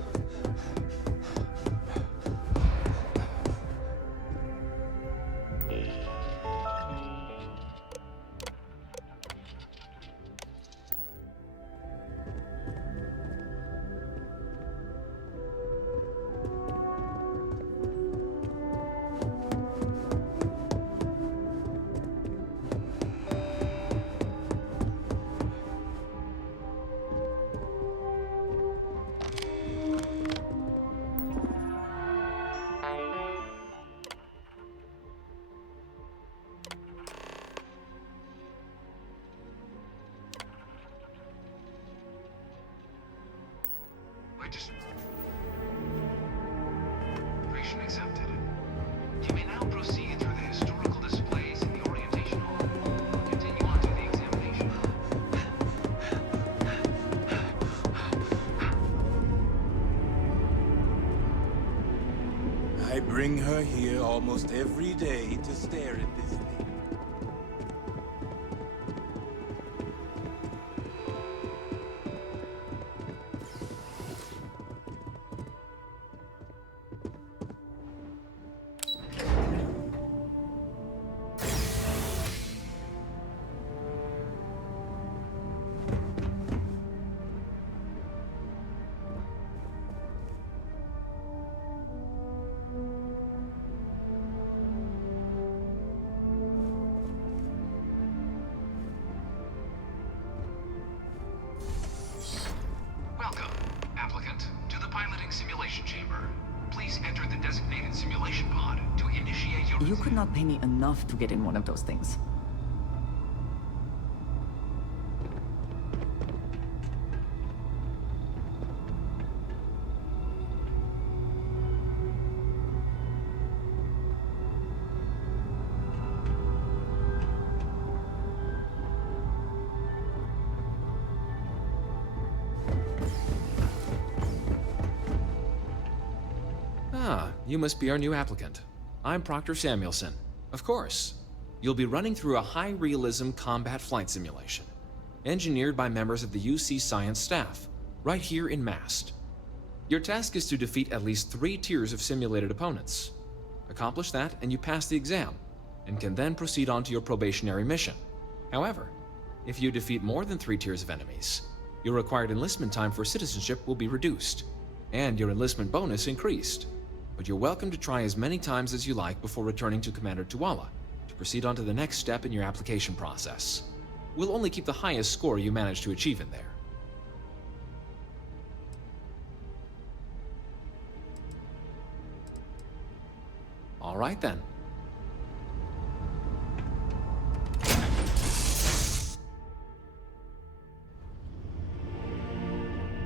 Registration accepted. You may now proceed through the historical displays in the orientation hall. Continue on to the examination. I bring her here almost every day to stare at this thing. Welcome, applicant, to the piloting simulation chamber. Please enter the designated simulation pod to initiate your... You could not pay me enough to get in one of those things. Ah, you must be our new applicant. I'm Proctor Samuelson. Of course. You'll be running through a high-realism combat flight simulation, engineered by members of the UC science staff, right here in Mast. Your task is to defeat at least 3 tiers of simulated opponents. Accomplish that, and you pass the exam, and can then proceed on to your probationary mission. However, If you defeat more than 3 tiers of enemies, your required enlistment time for citizenship will be reduced, and your enlistment bonus increased. But you're welcome to try as many times as you like before returning to Commander Tuala to proceed on to the next step in your application process. We'll only keep the highest score you manage to achieve in there. All right then.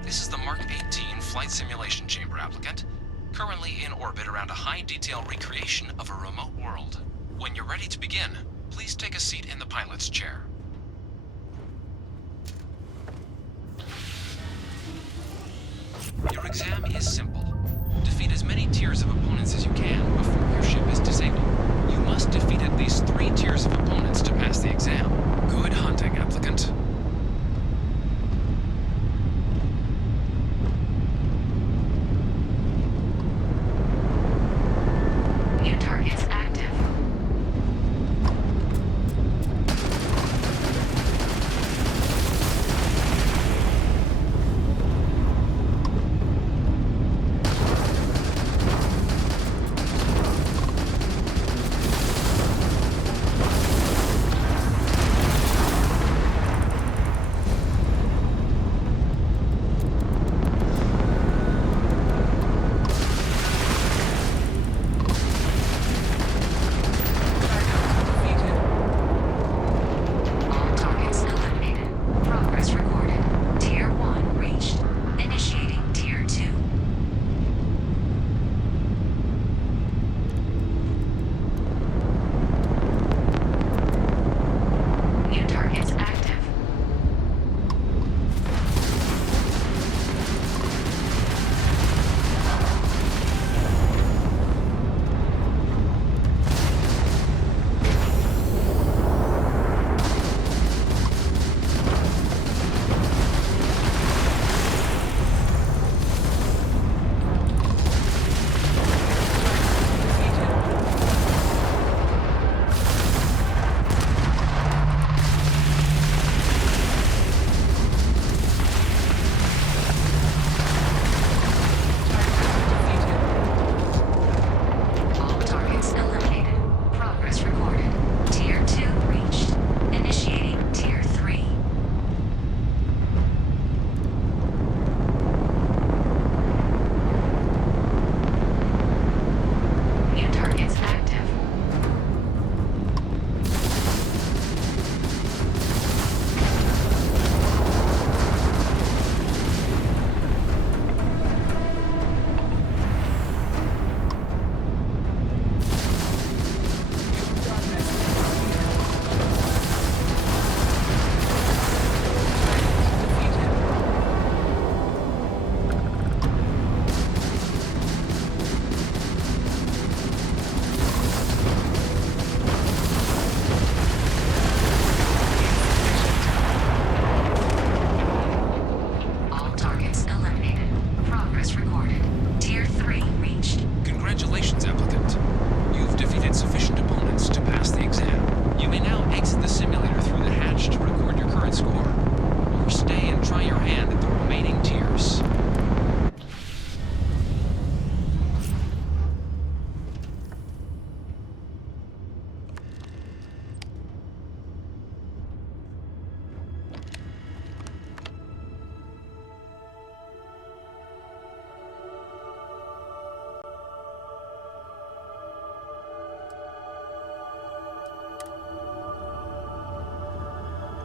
This is the Mark 18 Flight Simulation Chamber applicant, currently in orbit around a high-detail recreation of a remote world. When you're ready to begin, please take a seat in the pilot's chair. Your exam is simple. Defeat as many tiers of opponents as you can before your ship is disabled. You must defeat at least 3 tiers of opponents to pass the exam. Good hunting, applicant. New targets active.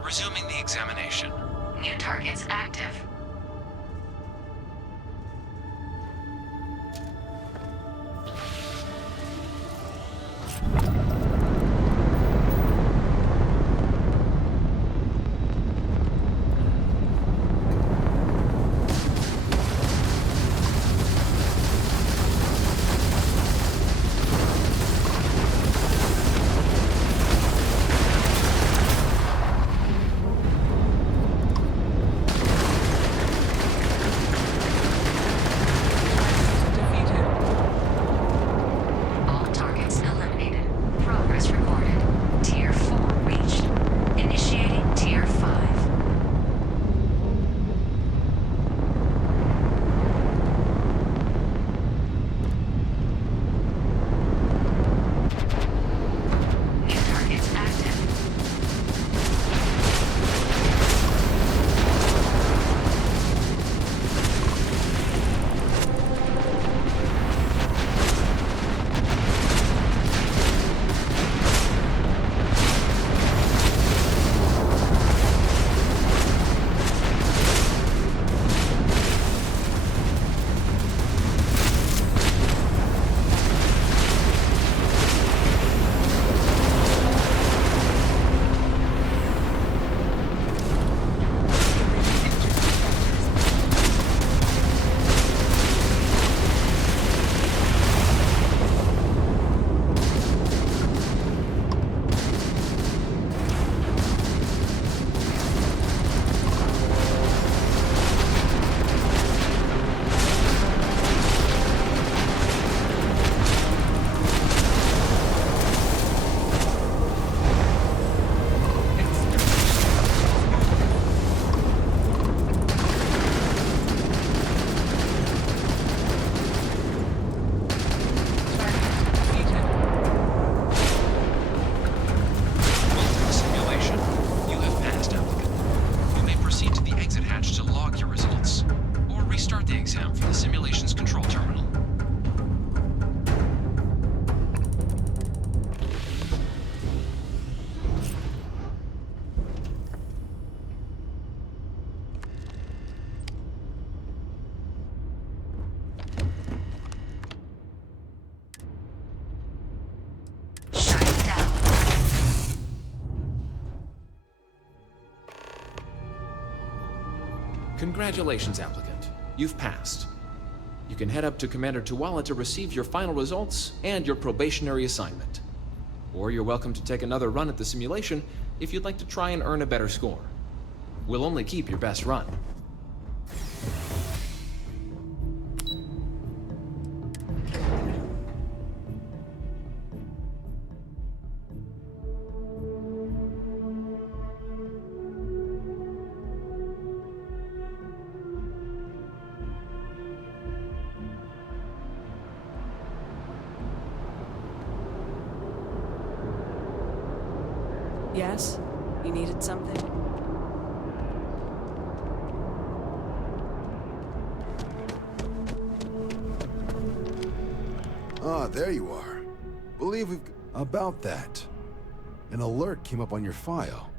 Resuming the examination. New targets active. restart the exam from the simulation's control terminal. Congratulations, applicant. You've passed. You can head up to Commander Tuwala to receive your final results and your probationary assignment. Or you're welcome to take another run at the simulation if you'd like to try and earn a better score. We'll only keep your best run. Yes? You needed something? Ah, there you are. Believe we've... About that. An alert came up on your file.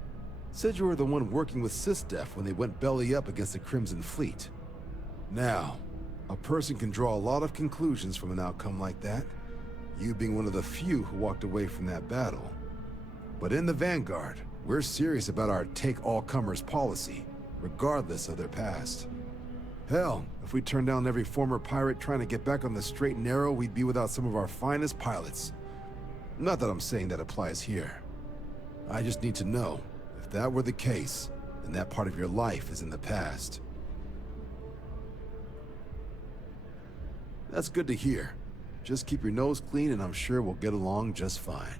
Said you were the one working with SysDef when they went belly up against the Crimson Fleet. Now, a person can draw a lot of conclusions from an outcome like that, you being one of the few who walked away from that battle. But in the Vanguard, we're serious about our take-all-comers policy, regardless of their past. Hell, if we turned down every former pirate trying to get back on the straight and narrow, we'd be without some of our finest pilots. Not that I'm saying that applies here. I just need to know, if that were the case, then that part of your life is in the past. That's good to hear. Just keep your nose clean and I'm sure we'll get along just fine.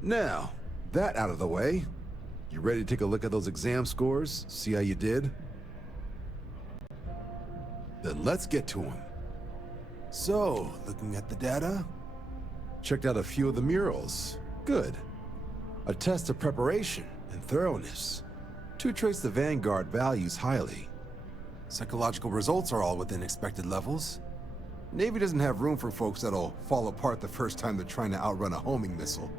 Now, that out of the way, you ready to take a look at those exam scores? See how you did? Then let's get to them. So, looking at the data, checked out a few of the murals. Good. A test of preparation and thoroughness. Two traits the Vanguard values highly. Psychological results are all within expected levels. Navy doesn't have room for folks that'll fall apart the first time they're trying to outrun a homing missile.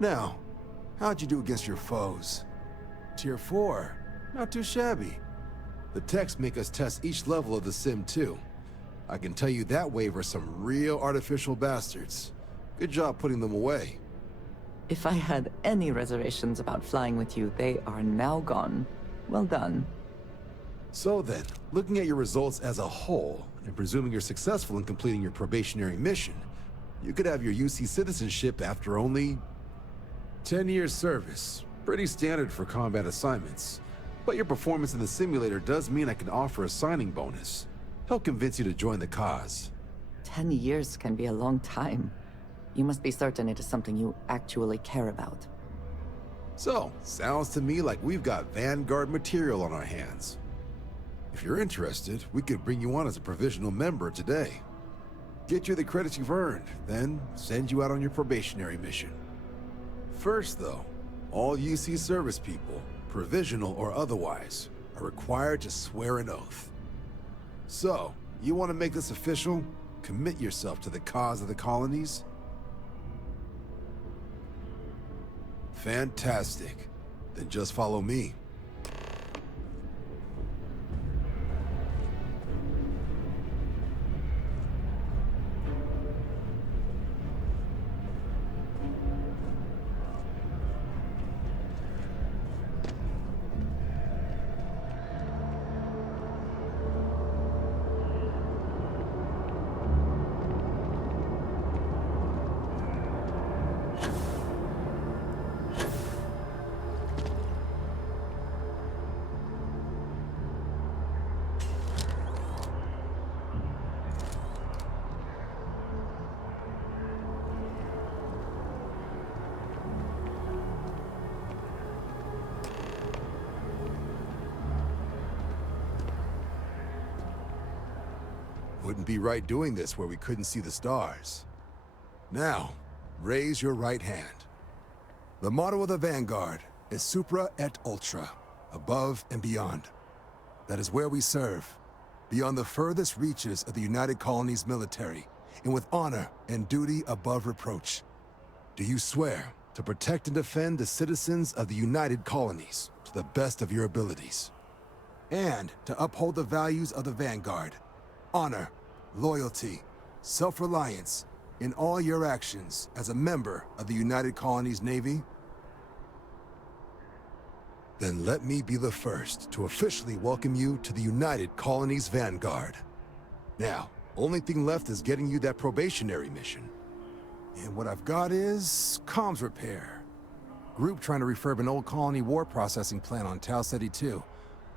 Now, how'd you do against your foes? Tier 4. Not too shabby. The techs make us test each level of the sim too. I can tell you that wave are some real artificial bastards. Good job putting them away. If I had any reservations about flying with you, they are now gone. Well done. So then, looking at your results as a whole, and presuming you're successful in completing your probationary mission, you could have your UC citizenship after only 10 years service. Pretty standard for combat assignments. But your performance in the simulator does mean I can offer a signing bonus. Help convince you to join the cause. 10 years can be a long time. You must be certain it is something you actually care about. So, sounds to me like we've got Vanguard material on our hands. If you're interested, we could bring you on as a provisional member today. Get you the credits you've earned, then send you out on your probationary mission. First though, all UC service people, provisional or otherwise, are required to swear an oath. So, you want to make this official? Commit yourself to the cause of the colonies? Fantastic. Then just follow me. Wouldn't be right doing this where we couldn't see the stars. Now, raise your right hand. The motto of the Vanguard is Supra et Ultra, above and beyond. That is where we serve. beyond the furthest reaches of the United Colonies military, and with honor and duty above reproach. Do you swear to protect and defend the citizens of the United Colonies to the best of your abilities, and to uphold the values of the Vanguard, honor, loyalty, self-reliance, in all your actions as a member of the United Colonies Navy? Then let me be the first to officially welcome you to the United Colonies Vanguard. Now, only thing left is getting you that probationary mission. And what I've got is comms repair. Group trying to refurb an old colony war processing plant on Tau Ceti 2.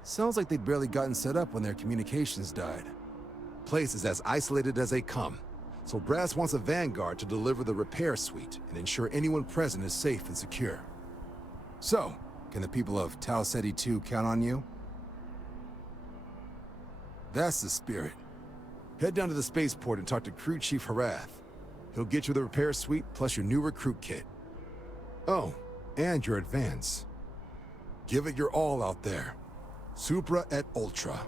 Sounds like they'd barely gotten set up when their communications died. Place is as isolated as they come, so Brass wants a Vanguard to deliver the repair suite and ensure anyone present is safe and secure. So, can the people of Tau Ceti 2 count on you? That's the spirit. Head down to the spaceport and talk to Crew Chief Harath. He'll get you the repair suite plus your new recruit kit. Oh, and your advance. Give it your all out there. Supra et Ultra.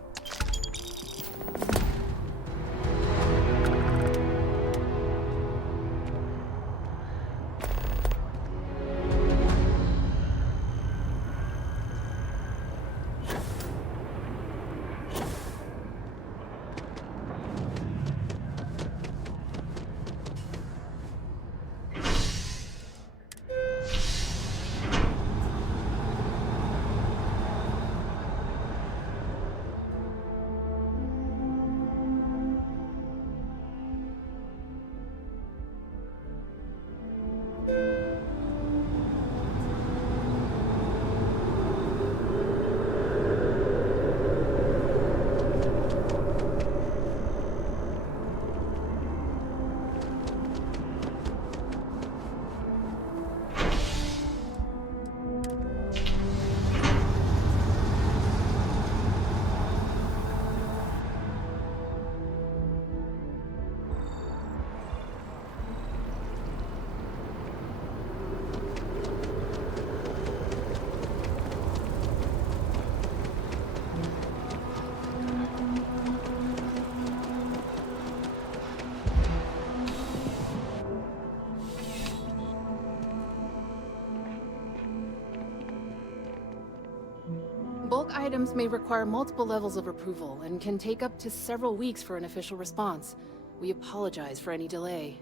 Bulk items may require multiple levels of approval and can take up to several weeks for an official response. We apologize for any delay.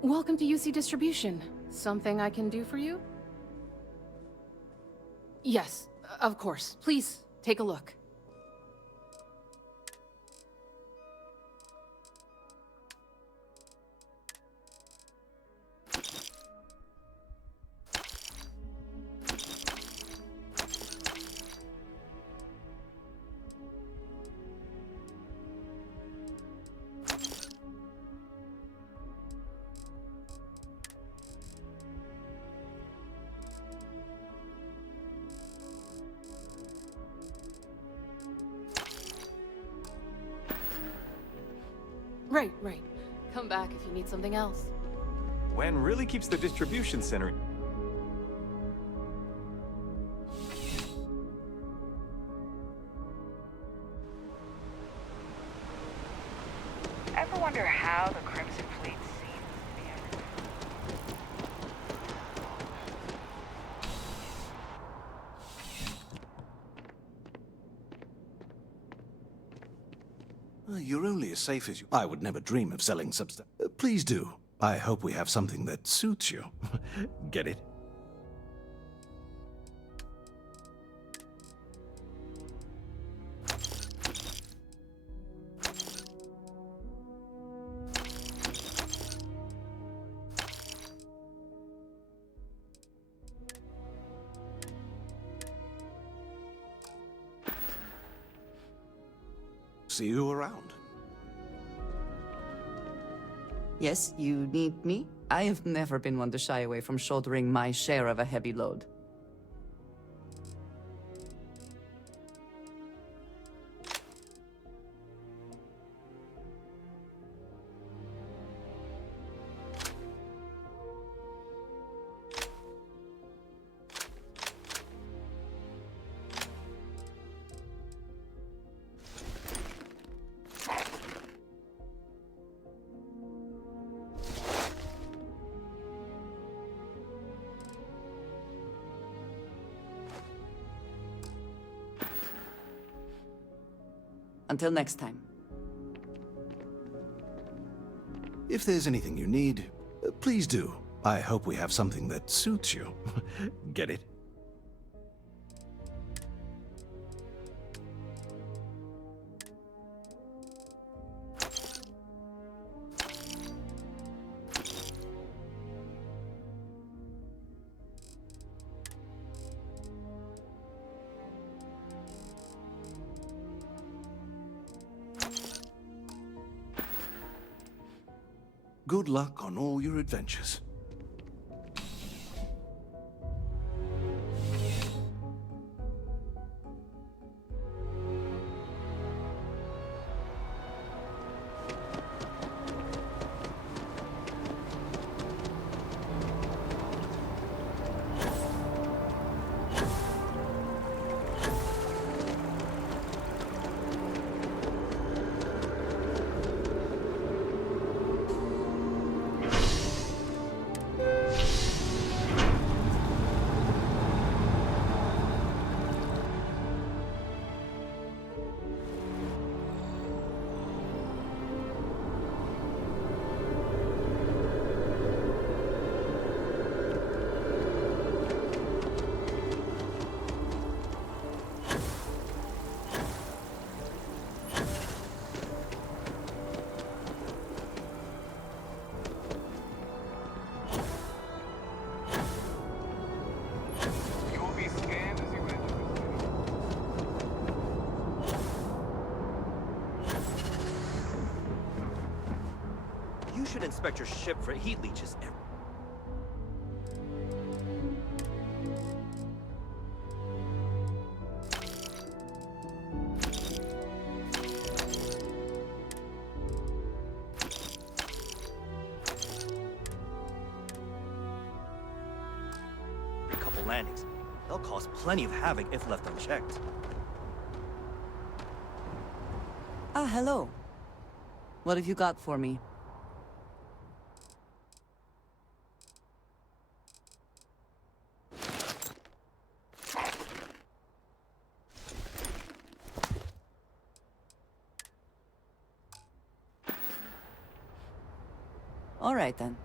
Welcome to UC Distribution. Something I can do for you? Yes, of course. Please, take a look. Right. Come back if you need something else. Wen really keeps the distribution center. Ever wonder how the Crimson Fleet seems to be You're only as safe as you... I would never dream of selling substance. Please do. I hope we have something that suits you. Get it? See you around. Yes, you need me? I have never been one to shy away from shouldering my share of a heavy load. Until next time. If there's anything you need, please do. I hope we have something that suits you. Get it? Good luck on all your adventures. You should inspect your ship for heat leeches. A couple landings. They'll cause plenty of havoc if left unchecked. Ah, hello. What have you got for me? All right, then.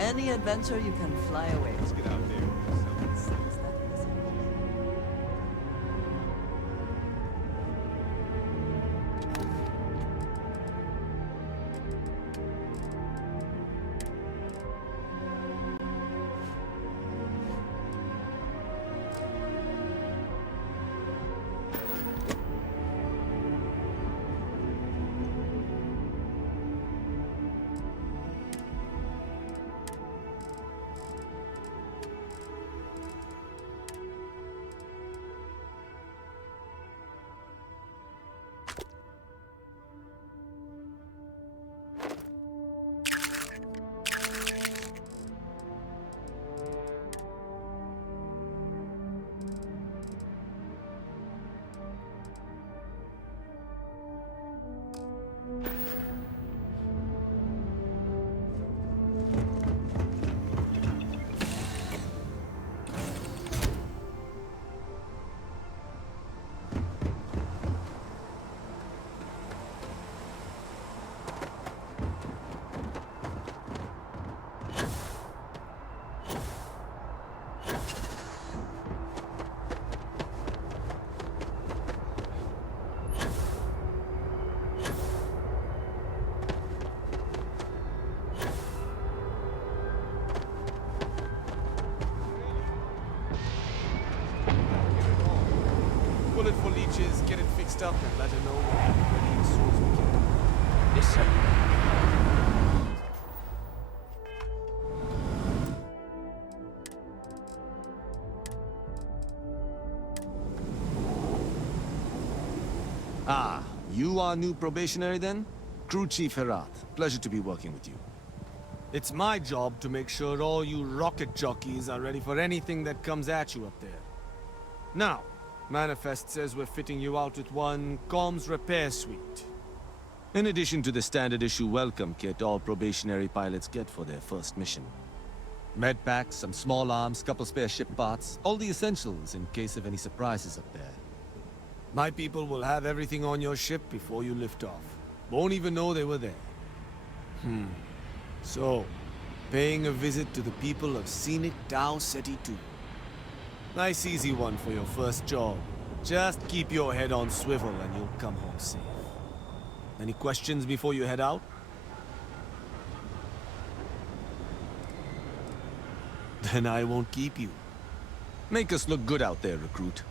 Any adventure you can fly away. Let's get out there. our new probationary then? Crew Chief Herat. Pleasure to be working with you. It's my job to make sure all you rocket jockeys are ready for anything that comes at you up there. Now, Manifest says we're fitting you out with one comms repair suite. In addition to the standard issue welcome kit all probationary pilots get for their first mission. Med packs, some small arms, couple spare ship parts, all the essentials in case of any surprises up there. My people will have everything on your ship before you lift off. Won't even know they were there. So, paying a visit to the people of scenic Tau Ceti 2. Nice easy one for your first job. Just keep your head on swivel and you'll come home safe. Any questions before you head out? Then I won't keep you. Make us look good out there, recruit.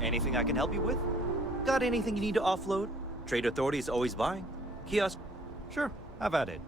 Anything I can help you with? Got anything you need to offload? Trade Authority is always buying. Kiosk? Sure, have at it.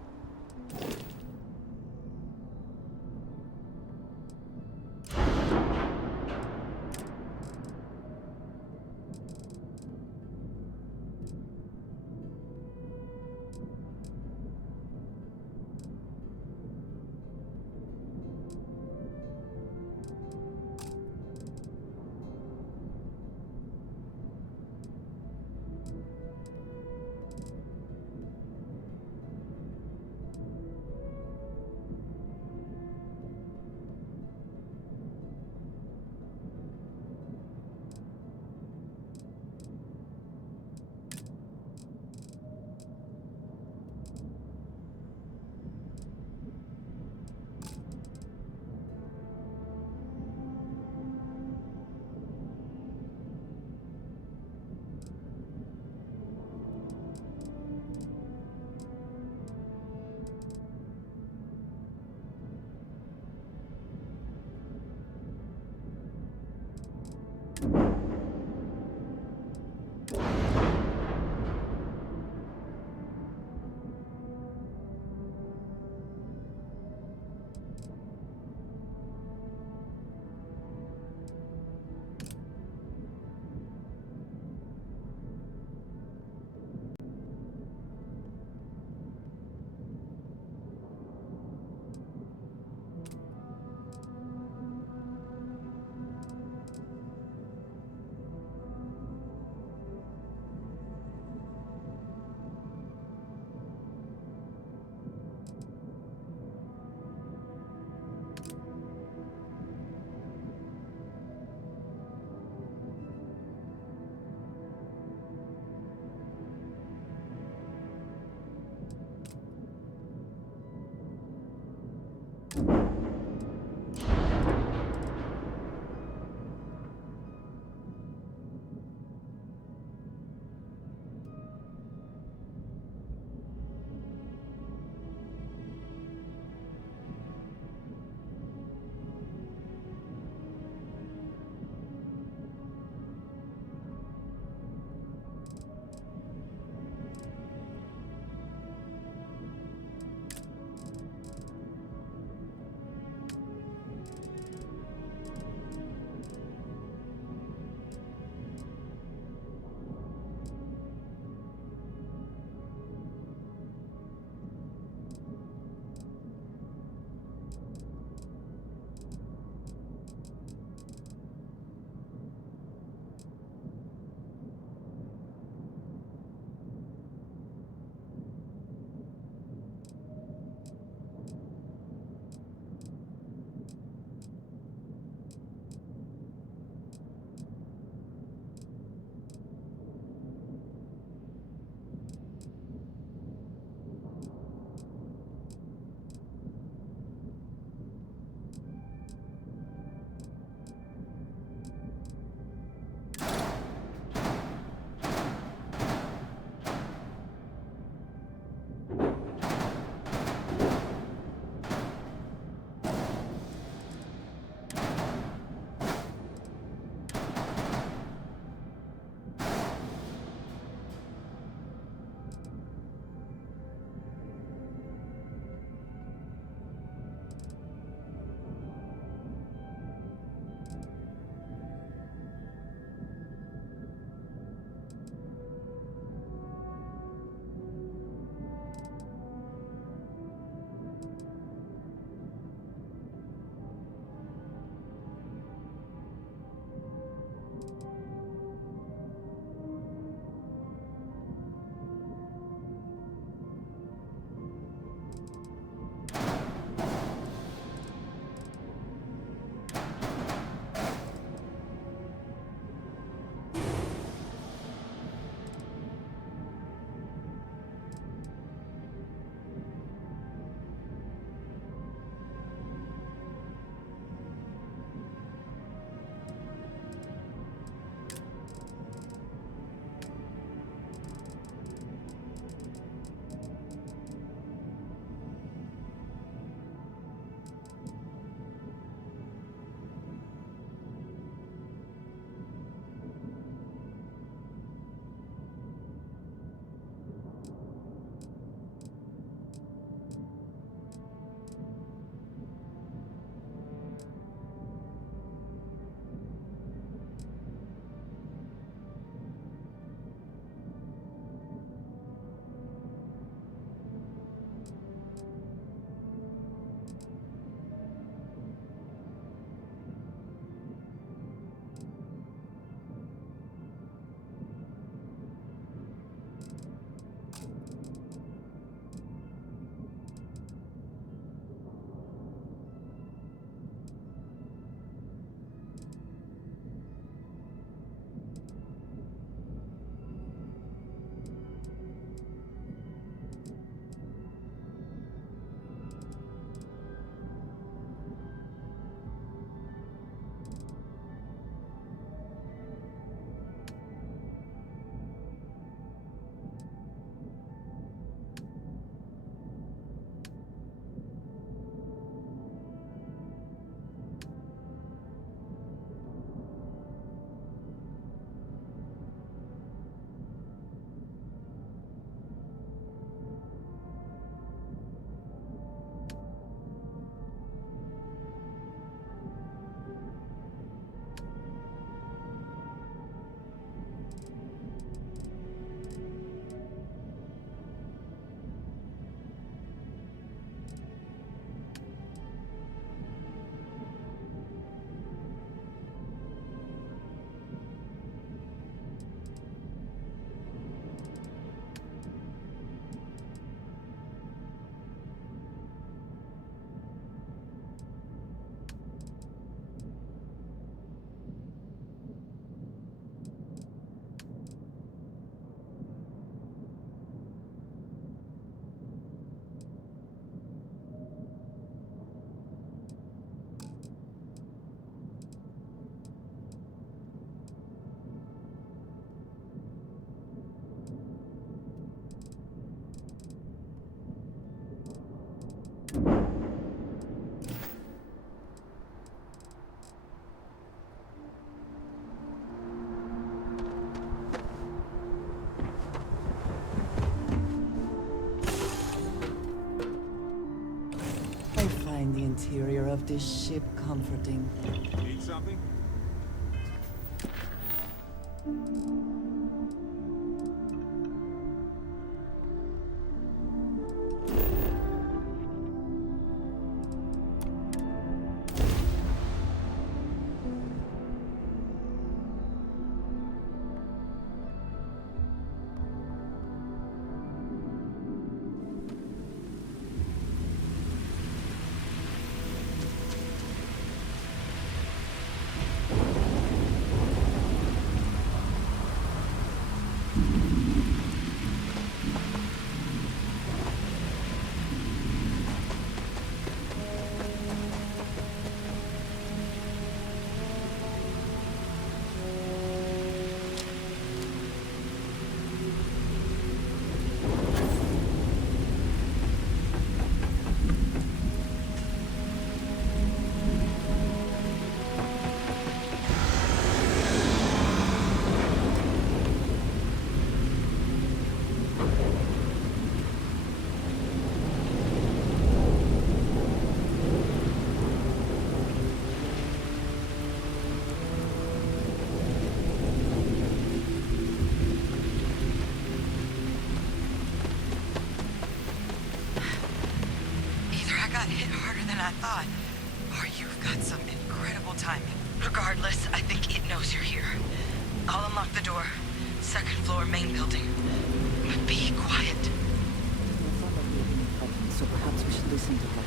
interior of this ship comforting. Need something? I thought. Or you've got some incredible timing. Regardless, I think it knows you're here. I'll unlock the door. Second floor, main building. But be quiet. So perhaps we should listen to her.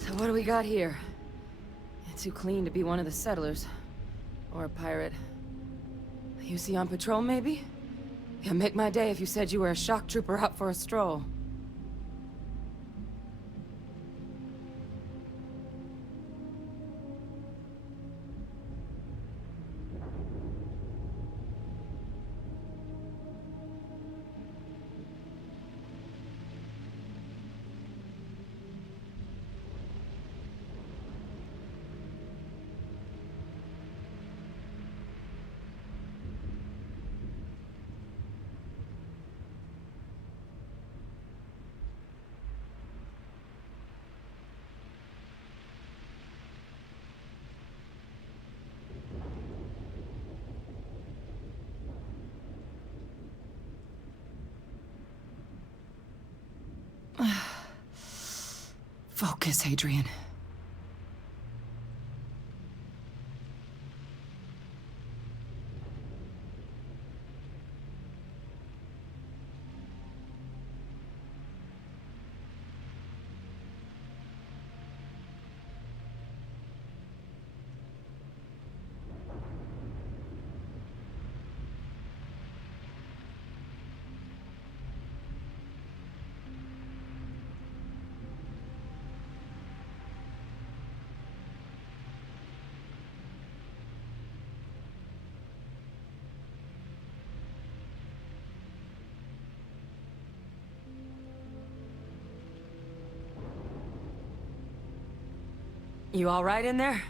So what do we got here? Too clean to be one of the settlers. Or a pirate. You see on patrol, maybe? Yeah, make my day if you said you were a shock trooper out for a stroll. Focus, Adrian. You all right in there?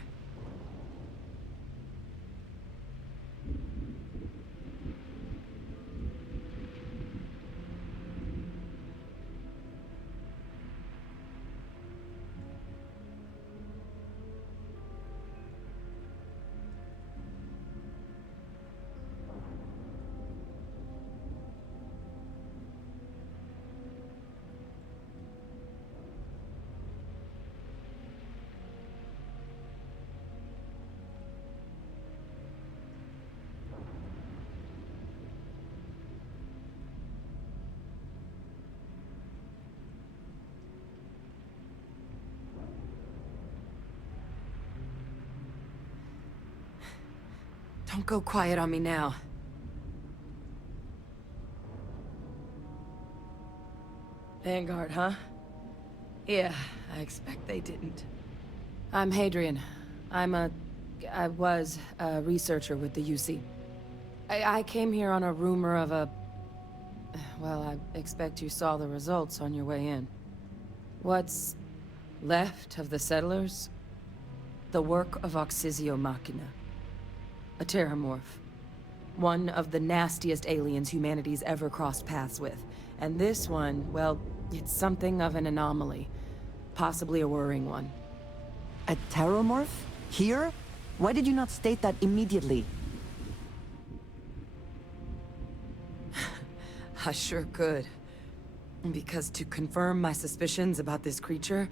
Don't go quiet on me now. Vanguard, huh? Yeah, I expect they didn't. I'm Hadrian. I'm a I was a researcher with the UC. I came here on a rumor of a... Well, I expect you saw the results on your way in. What's left of the settlers? The work of Oxysio Machina. A terramorph. One of the nastiest aliens humanity's ever crossed paths with. And this one, well, it's something of an anomaly. Possibly a worrying one. A terramorph? Here? Why did you not state that immediately? I sure could. Because to confirm my suspicions about this creature,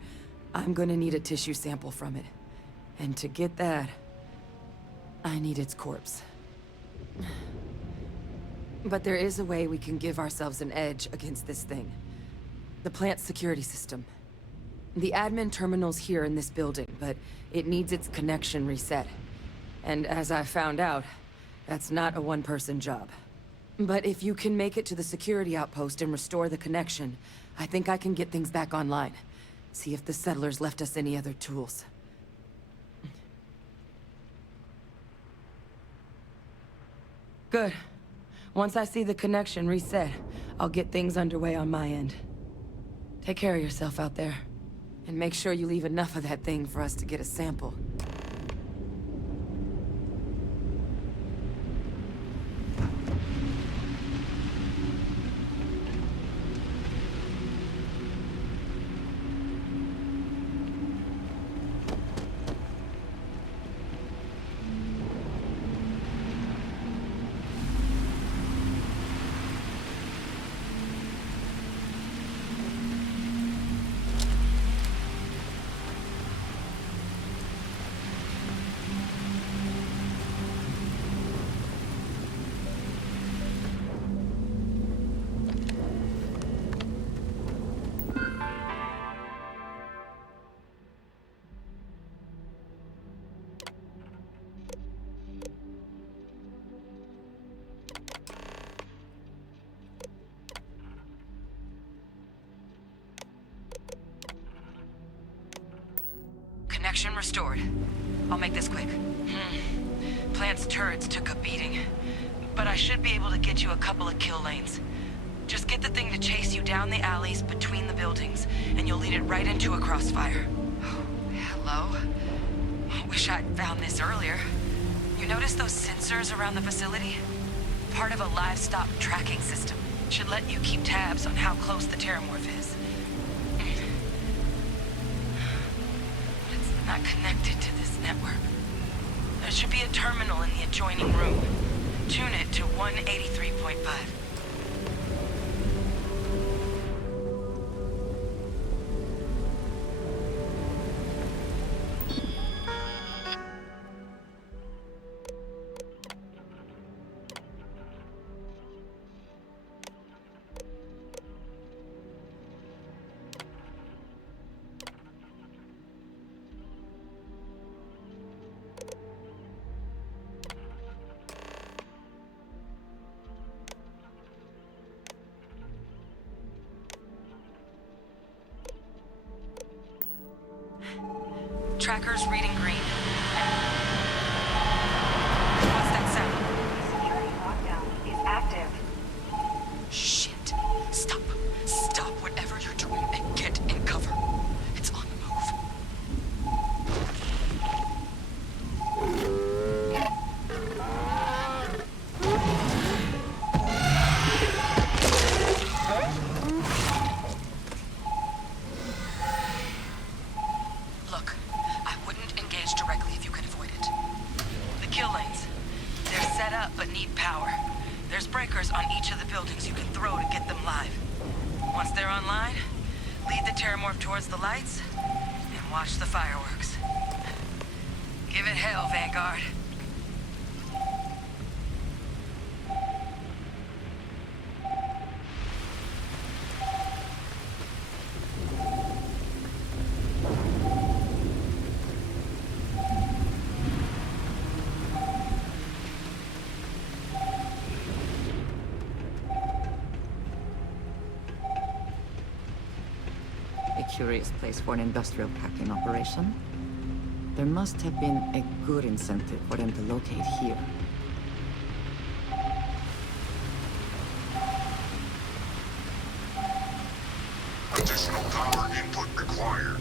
I'm gonna need a tissue sample from it. And to get that, I need its corpse. But there is a way we can give ourselves an edge against this thing. The plant's security system. The admin terminal's here in this building, but it needs its connection reset. And as I found out, that's not a one-person job. But if you can make it to the security outpost and restore the connection, I think I can get things back online. See if the settlers left us any other tools. Good. Once I see the connection reset, I'll get things underway on my end. Take care of yourself out there. And make sure you leave enough of that thing for us to get a sample. Connection restored. I'll make this quick. Plant's turrets took a beating, but I should be able to get you a couple of kill lanes. Just get the thing to chase you down the alleys between the buildings, and you'll lead it right into a crossfire. Oh, hello? Wish I'd found this earlier. You notice those sensors around the facility? Part of a livestock tracking system. Should let you keep tabs on how close the terramorph is. It's not connected to this network. There should be a terminal in the adjoining room. Tune it to 183.5. Tracker's reading green. What's that sound? Security lockdown is active. Shit. Stop. Stop whatever you're doing and get in cover. It's on the move. Look, I wouldn't engage directly if you can avoid it. The kill lanes. They're set up but need power. There's breakers on each of the buildings you can throw to get them live. Once they're online, lead the terramorph towards the lights and watch the fireworks. Give it hell, Vanguard. A curious place for an industrial packing operation. There must have been a good incentive for them to locate here. Additional power input required.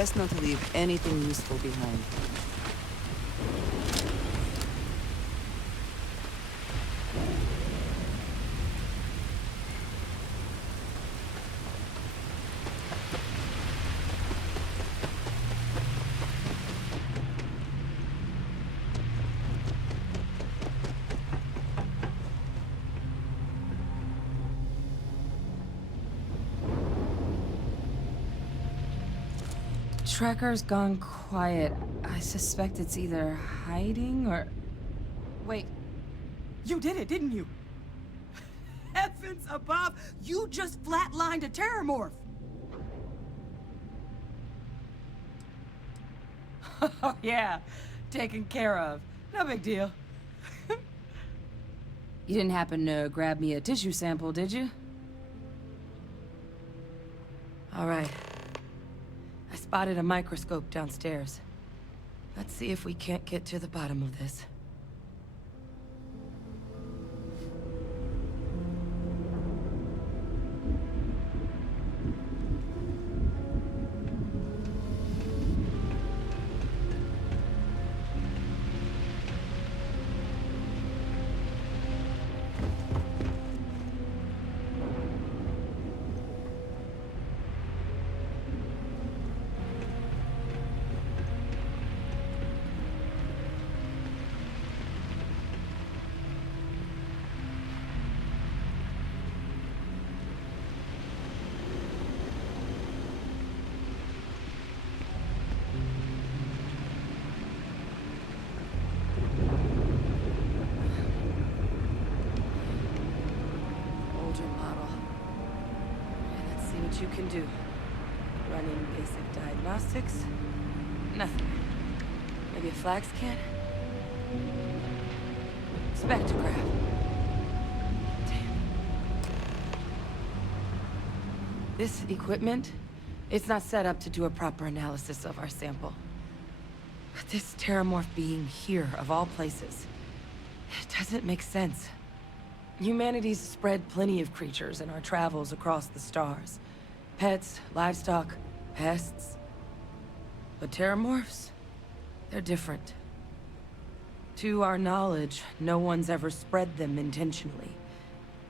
Best not to leave anything useful behind. Tracker's gone quiet. I suspect it's either hiding or... Wait. You did it, didn't you? Heavens above! You just flatlined a terramorph! Oh, yeah. Taken care of. No big deal. You didn't happen to grab me a tissue sample, did you? All right. I spotted a microscope downstairs. Let's see if we can't get to the bottom of this. You can do. Running basic diagnostics. Nothing. Maybe a flag scan? Spectrograph. Damn. This equipment, it's not set up to do a proper analysis of our sample. But this terramorph being here, of all places, it doesn't make sense. Humanity's spread plenty of creatures in our travels across the stars. Pets, livestock, pests. But terramorphs? They're different. To our knowledge, no one's ever spread them intentionally.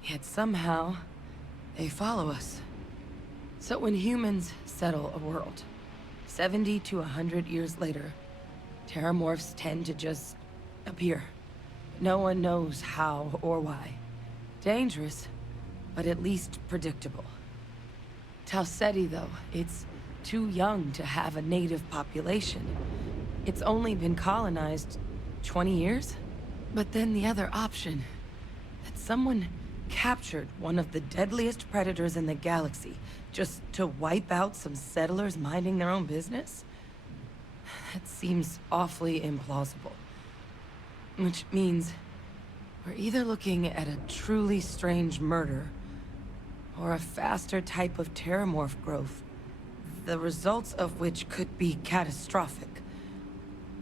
Yet somehow, they follow us. So when humans settle a world, 70 to 100 years later, terramorphs tend to just appear. No one knows how or why. Dangerous, but at least predictable. Talseti, though, it's too young to have a native population. It's only been colonized 20 years? But then the other option, that someone captured one of the deadliest predators in the galaxy just to wipe out some settlers minding their own business? That seems awfully implausible. Which means we're either looking at a truly strange murder or a faster type of terramorph growth, the results of which could be catastrophic.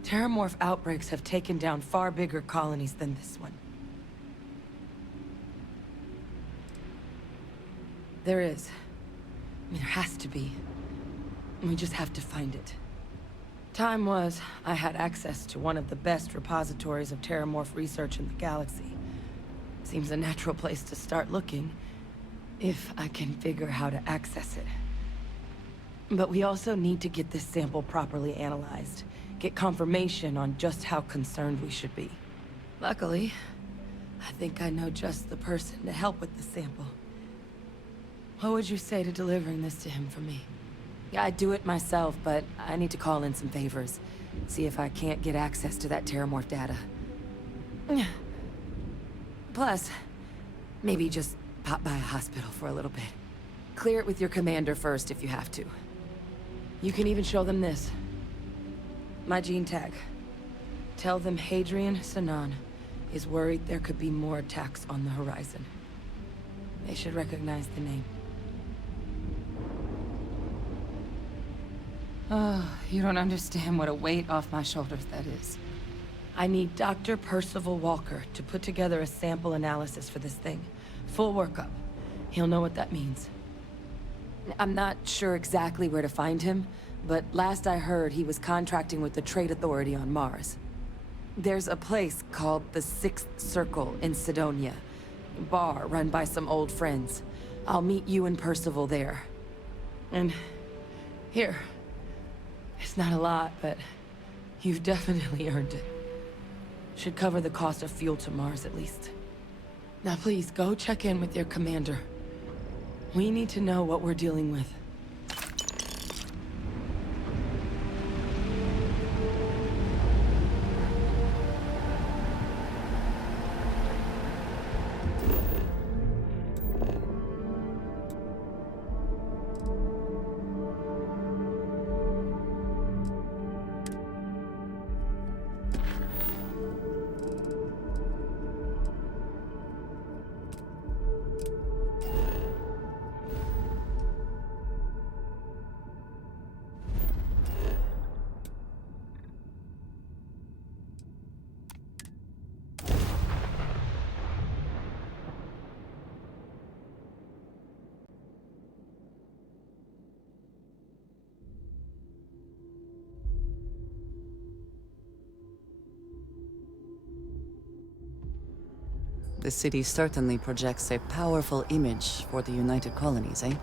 Terramorph outbreaks have taken down far bigger colonies than this one. There is. I mean, there has to be. We just have to find it. Time was, I had access to one of the best repositories of terramorph research in the galaxy. Seems a natural place to start looking, if I can figure how to access it. But we also need to get this sample properly analyzed, get confirmation on just how concerned we should be. Luckily, I think I know just the person to help with the sample. What would you say to delivering this to him for me? Yeah, I'd do it myself, but I need to call in some favors. See if I can't get access to that terramorph data. Plus, maybe just pop by a hospital for a little bit. Clear it with your commander first if you have to. You can even show them this. My gene tag. Tell them Hadrian Sanan is worried there could be more attacks on the horizon. They should recognize the name. Oh, you don't understand what a weight off my shoulders that is. I need Dr. Percival Walker to put together a sample analysis for this thing. Full workup. He'll know what that means. I'm not sure exactly where to find him, but last I heard he was contracting with the Trade Authority on Mars. There's a place called the Sixth Circle in Sidonia. A bar run by some old friends. I'll meet you and Percival there. And here. It's not a lot, but you've definitely earned it. Should cover the cost of fuel to Mars at least. Now please, go check in with your commander. We need to know what we're dealing with. The city certainly projects a powerful image for the United Colonies, eh?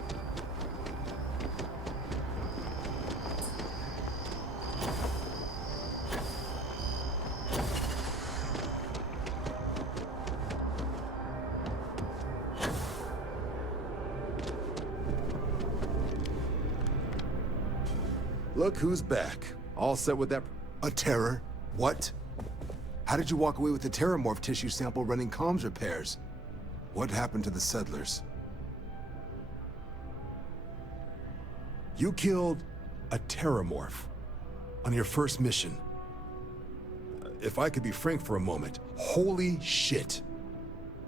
Look who's back. All set with that... A terror? What? How did you walk away with the terramorph tissue sample running comms repairs? What happened to the settlers? You killed a terramorph on your first mission. If I could be frank for a moment, holy shit.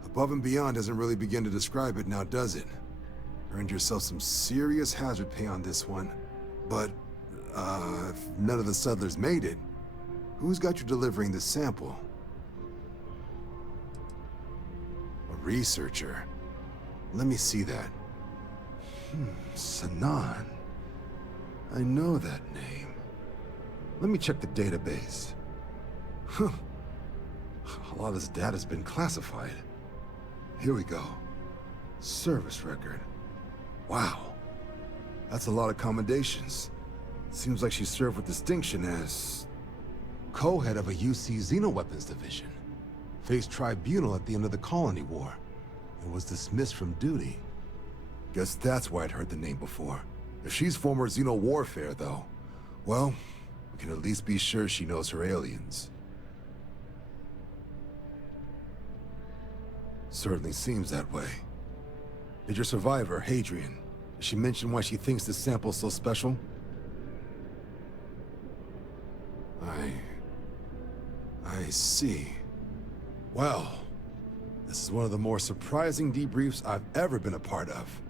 Above and beyond doesn't really begin to describe it now, does it? Earned yourself some serious hazard pay on this one. But, if none of the settlers made it, who's got you delivering the sample? A researcher. Let me see that. Sanan. I know that name. Let me check the database. Huh. A lot of this data's been classified. Here we go. Service record. Wow. That's a lot of commendations. Seems like she served with distinction as co-head of a UC Xenoweapons division. Faced tribunal at the end of the Colony War, and was dismissed from duty. Guess that's why I'd heard the name before. If she's former Xeno warfare, though, well, we can at least be sure she knows her aliens. Certainly seems that way. Did your survivor, Hadrian, did she mention why she thinks this sample's so special? I see. Well, this is one of the more surprising debriefs I've ever been a part of.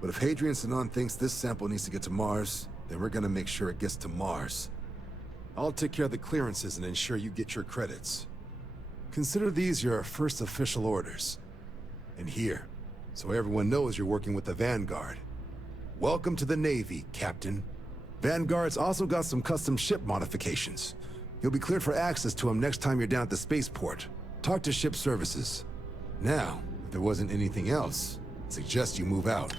But if Hadrian Sanan thinks this sample needs to get to Mars, then we're gonna make sure it gets to Mars. I'll take care of the clearances and ensure you get your credits. Consider these your first official orders. And here, so everyone knows you're working with the Vanguard. Welcome to the Navy, Captain. Vanguard's also got some custom ship modifications. You'll be cleared for access to them next time you're down at the spaceport. Talk to ship services. Now, if there wasn't anything else, I suggest you move out.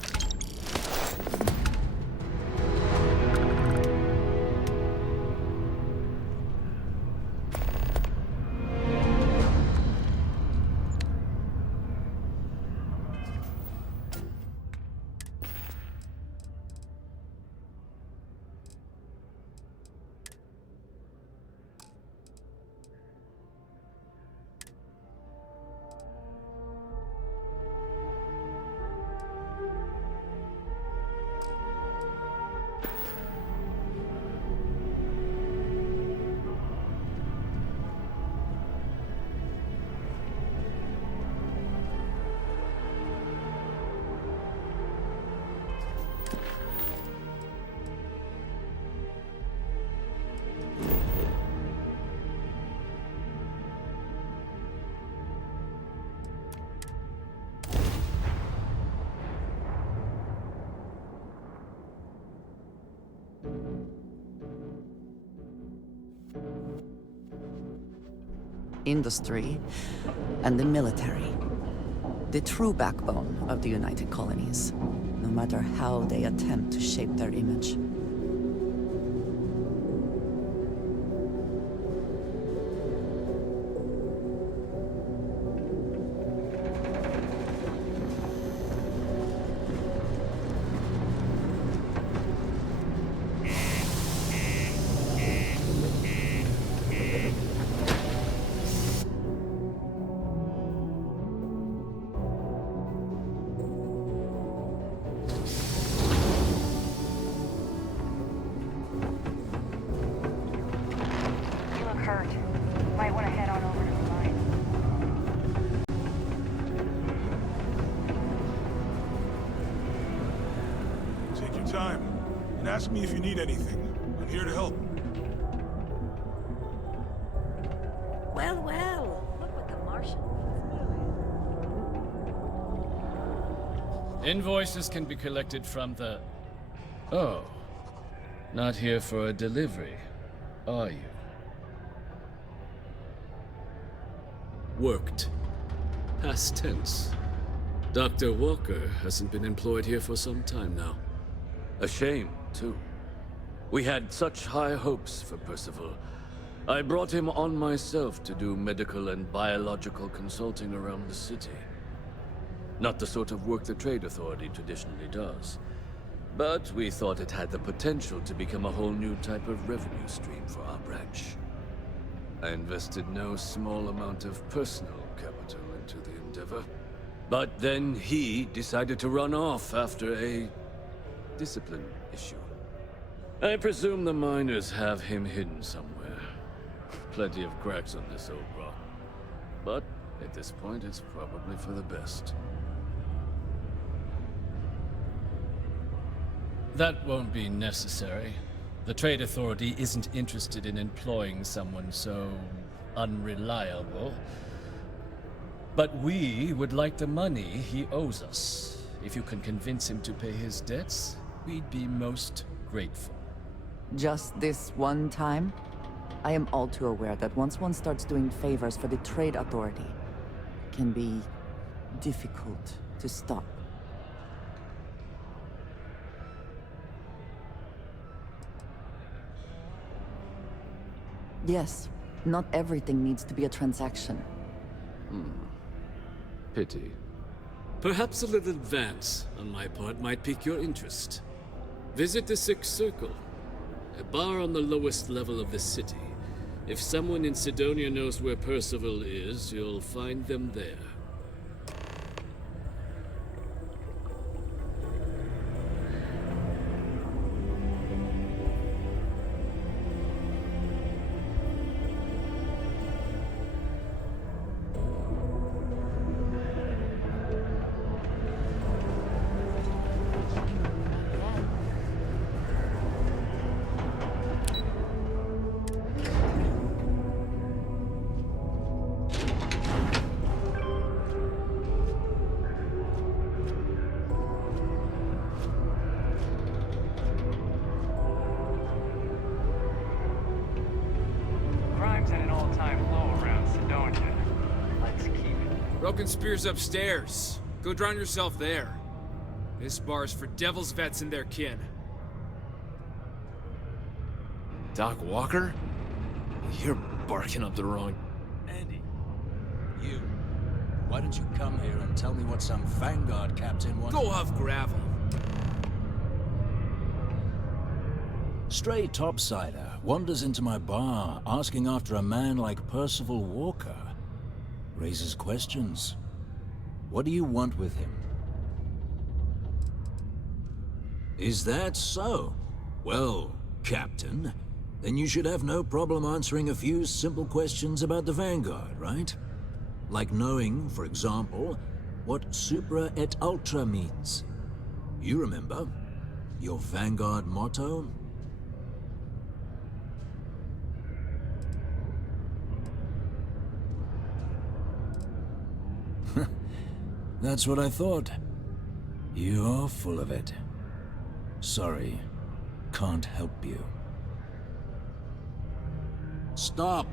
industry, and the military. The true backbone of the United Colonies, no matter how they attempt to shape their image. You look hurt. Might want to head on over to the line. Take your time, and ask me if you need anything. I'm here to help. Well, well. Look what the Martian Invoices can be collected from the... Oh. Not here for a delivery, are you? Worked. Past tense. Dr. Walker hasn't been employed here for some time now. A shame, too. We had such high hopes for Percival. I brought him on myself to do medical and biological consulting around the city. Not the sort of work the Trade Authority traditionally does. But we thought it had the potential to become a whole new type of revenue stream for our branch. I invested no small amount of personal capital into the endeavor. But then he decided to run off after a discipline issue. I presume the miners have him hidden somewhere. Plenty of cracks on this old rock. But at this point, it's probably for the best. That won't be necessary. The Trade Authority isn't interested in employing someone so unreliable. But we would like the money he owes us. If you can convince him to pay his debts, we'd be most grateful. Just this one time? I am all too aware that once one starts doing favors for the Trade Authority, it can be difficult to stop. Yes, not everything needs to be a transaction. Pity. Perhaps a little advance on my part might pique your interest. Visit the Sixth Circle, a bar on the lowest level of the city. If someone in Sidonia knows where Percival is, you'll find them there. Crime's at an all-time low around Sidonia. Let's keep it. Broken Spear's upstairs. Go drown yourself there. This bar's for Devil's vets and their kin. Doc Walker? You're barking up the wrong... Andy, you. Why don't you come here and tell me what some Vanguard captain wants? Go off gravel. Stray topsider wanders into my bar asking after a man like Percival Walker. Raises questions. What do you want with him? Is that so? Well, Captain, then you should have no problem answering a few simple questions about the Vanguard, right? Like knowing, for example, what Supra et Ultra means. You remember? Your Vanguard motto? That's what I thought. You're full of it. Sorry, can't help you. Stop!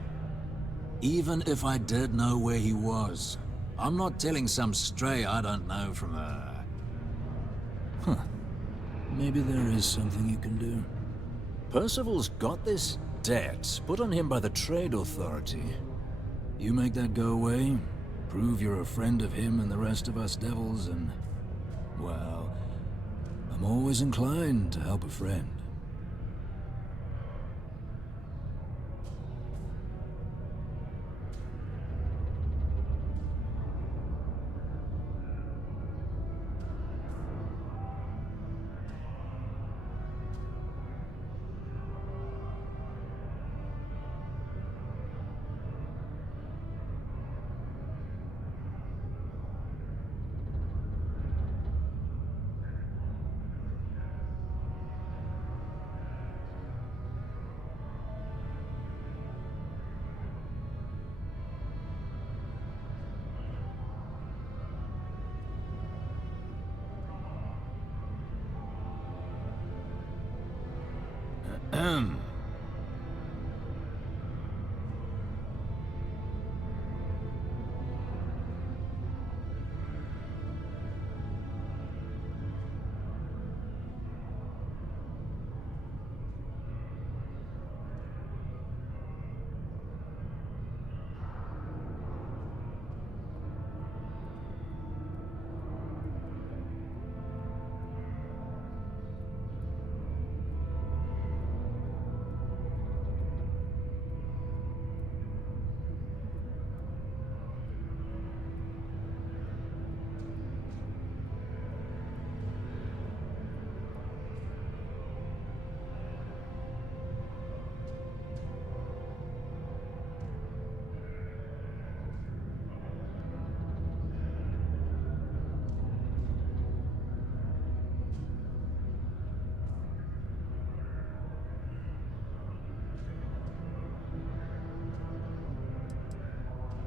Even if I did know where he was, I'm not telling some stray I don't know from a... Huh. Maybe there is something you can do. Percival's got this debt put on him by the Trade Authority. You make that go away, prove you're a friend of him and the rest of us devils, and... well, I'm always inclined to help a friend.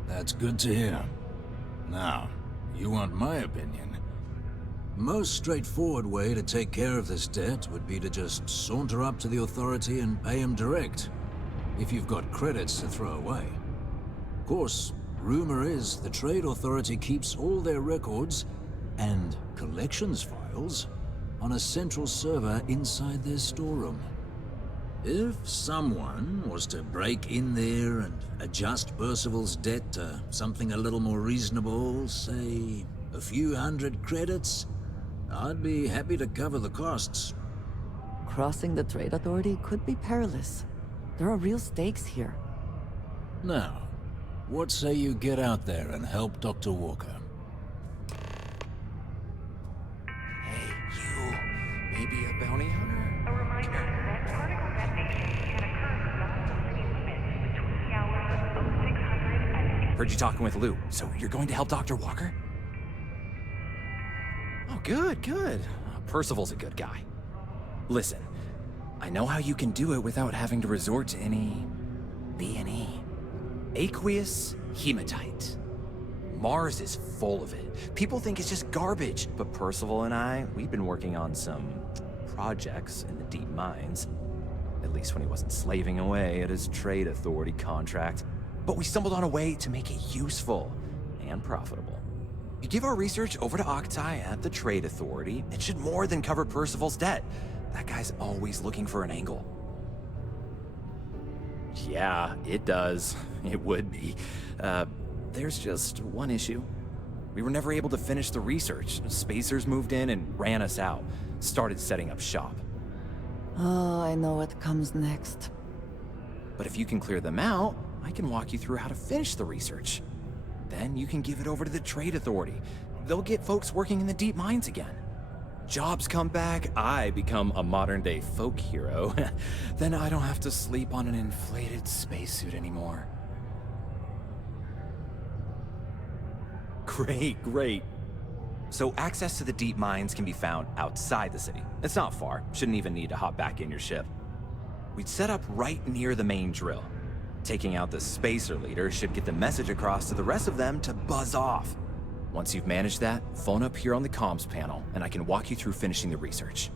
That's good to hear. Now, you want my opinion? Most straightforward way to take care of this debt would be to just saunter up to the authority and pay him direct, if you've got credits to throw away. Of course, rumor is the Trade Authority keeps all their records and collections files on a central server inside their storeroom. If someone was to break in there and adjust Percival's debt to something a little more reasonable, say a few hundred credits, I'd be happy to cover the costs. Crossing the Trade Authority could be perilous. There are real stakes here. Now, what say you get out there and help Dr. Walker? Hey, you. Maybe a bounty hunter? A reminder that particle detonation can occur for multiple limits between the hours of 0600 and... Heard you talking with Lou, so you're going to help Dr. Walker? Oh, good, good. Percival's a good guy. Listen, I know how you can do it without having to resort to any... B&E. Aqueous hematite. Mars is full of it. People think it's just garbage, but Percival and I, we've been working on some projects in the deep mines. At least when he wasn't slaving away at his Trade Authority contract. But we stumbled on a way to make it useful and profitable. You give our research over to Octai at the Trade Authority, it should more than cover Percival's debt. That guy's always looking for an angle. Yeah, it does. It would be. There's just one issue. We were never able to finish the research. Spacers moved in and ran us out. Started setting up shop. Oh, I know what comes next. But if you can clear them out, I can walk you through how to finish the research. Then you can give it over to the Trade Authority. They'll get folks working in the deep mines again. Jobs come back, I become a modern-day folk hero. Then I don't have to sleep on an inflated spacesuit anymore. Great, great. So access to the deep mines can be found outside the city. It's not far, shouldn't even need to hop back in your ship. We'd set up right near the main drill. Taking out the spacer leader should get the message across to the rest of them to buzz off. Once you've managed that, phone up here on the comms panel, and I can walk you through finishing the research.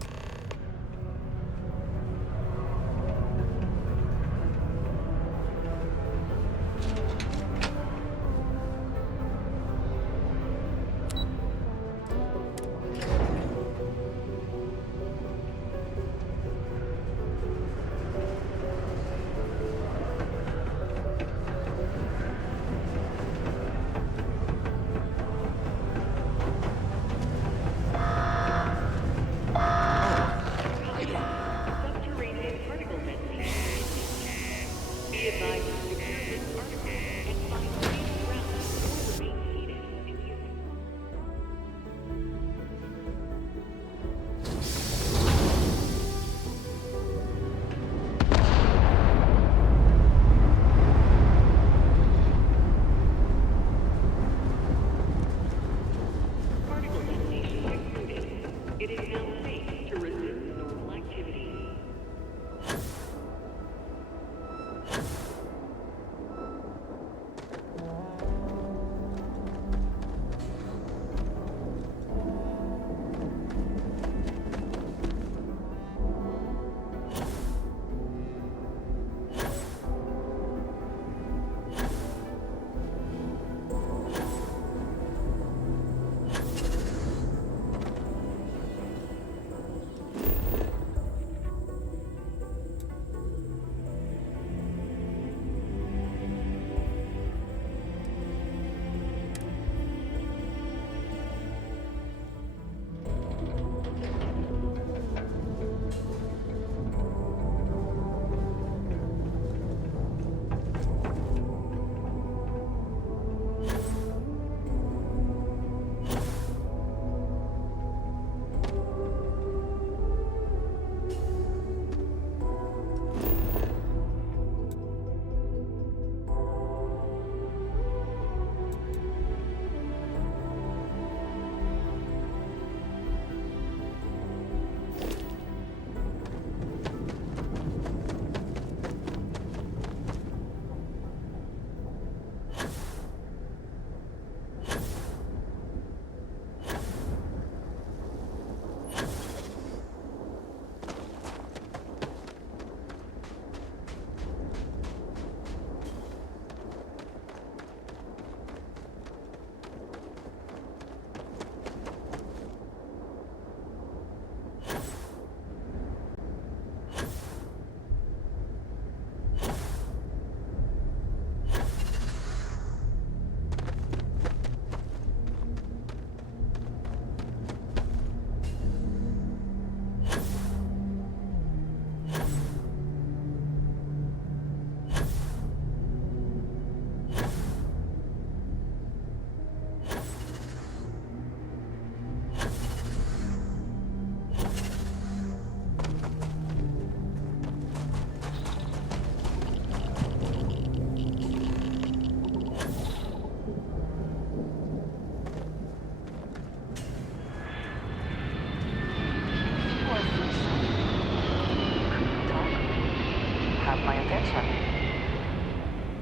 Have my attention.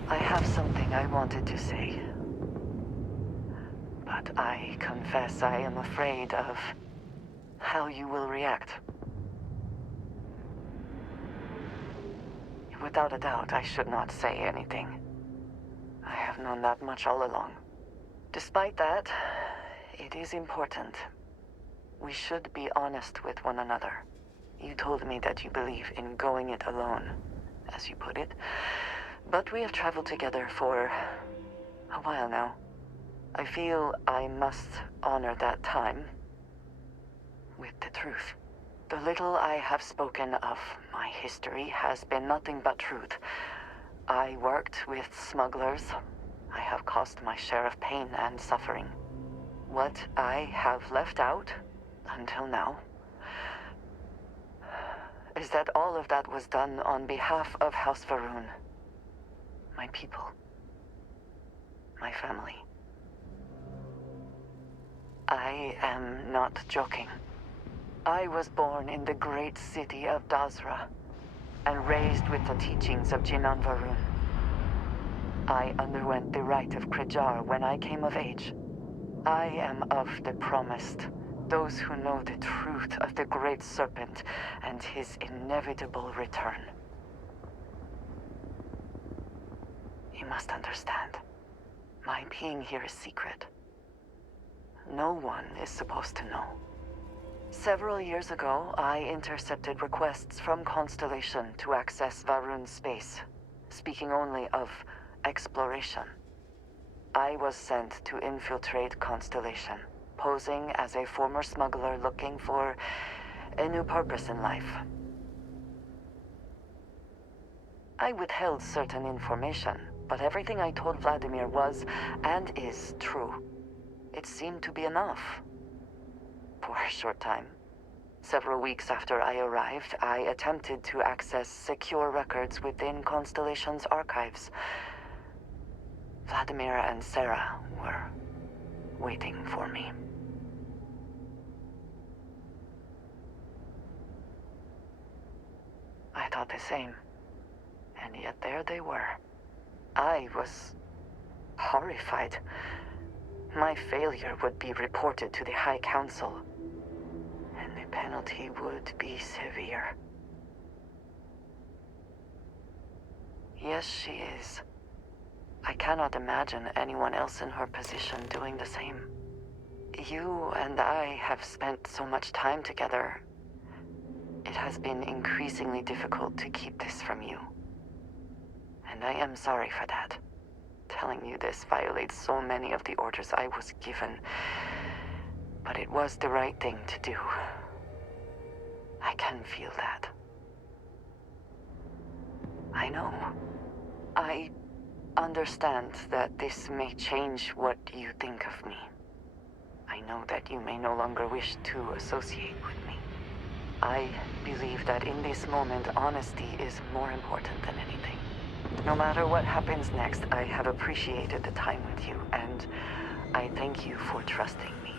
I have something I wanted to say. But I confess I am afraid of how you will react. Without a doubt, I should not say anything. I have known that much all along. Despite that, it is important. We should be honest with one another. You told me that you believe in going it alone, as you put it. But we have traveled together for a while now. I feel I must honor that time with the truth. The little I have spoken of my history has been nothing but truth. I worked with smugglers. I have caused my share of pain and suffering. What I have left out, until now, is that all of that was done on behalf of House Varun. My people. My family. I am not joking. I was born in the great city of Dazra, and raised with the teachings of Jinan Varun. I underwent the rite of Krijar when I came of age. I am of the promised, those who know the truth of the Great Serpent and his inevitable return. You must understand, my being here is secret. No one is supposed to know. Several years ago, I intercepted requests from Constellation to access Varun's space, speaking only of exploration. I was sent to infiltrate Constellation, posing as a former smuggler looking for a new purpose in life. I withheld certain information, but everything I told Vladimir was, and is, true. It seemed to be enough. For a short time. Several weeks after I arrived, I attempted to access secure records within Constellation's archives. Vladimir and Sarah were waiting for me. I thought the same. And yet there they were. I was horrified. My failure would be reported to the High Council, and the penalty would be severe. Yes, she is. I cannot imagine anyone else in her position doing the same. You and I have spent so much time together. It has been increasingly difficult to keep this from you. And I am sorry for that. Telling you this violates so many of the orders I was given. But it was the right thing to do. I can feel that. I know. I understand that this may change what you think of me. I know that you may no longer wish to associate with me. I believe that in this moment, honesty is more important than anything. No matter what happens next, I have appreciated the time with you, and I thank you for trusting me.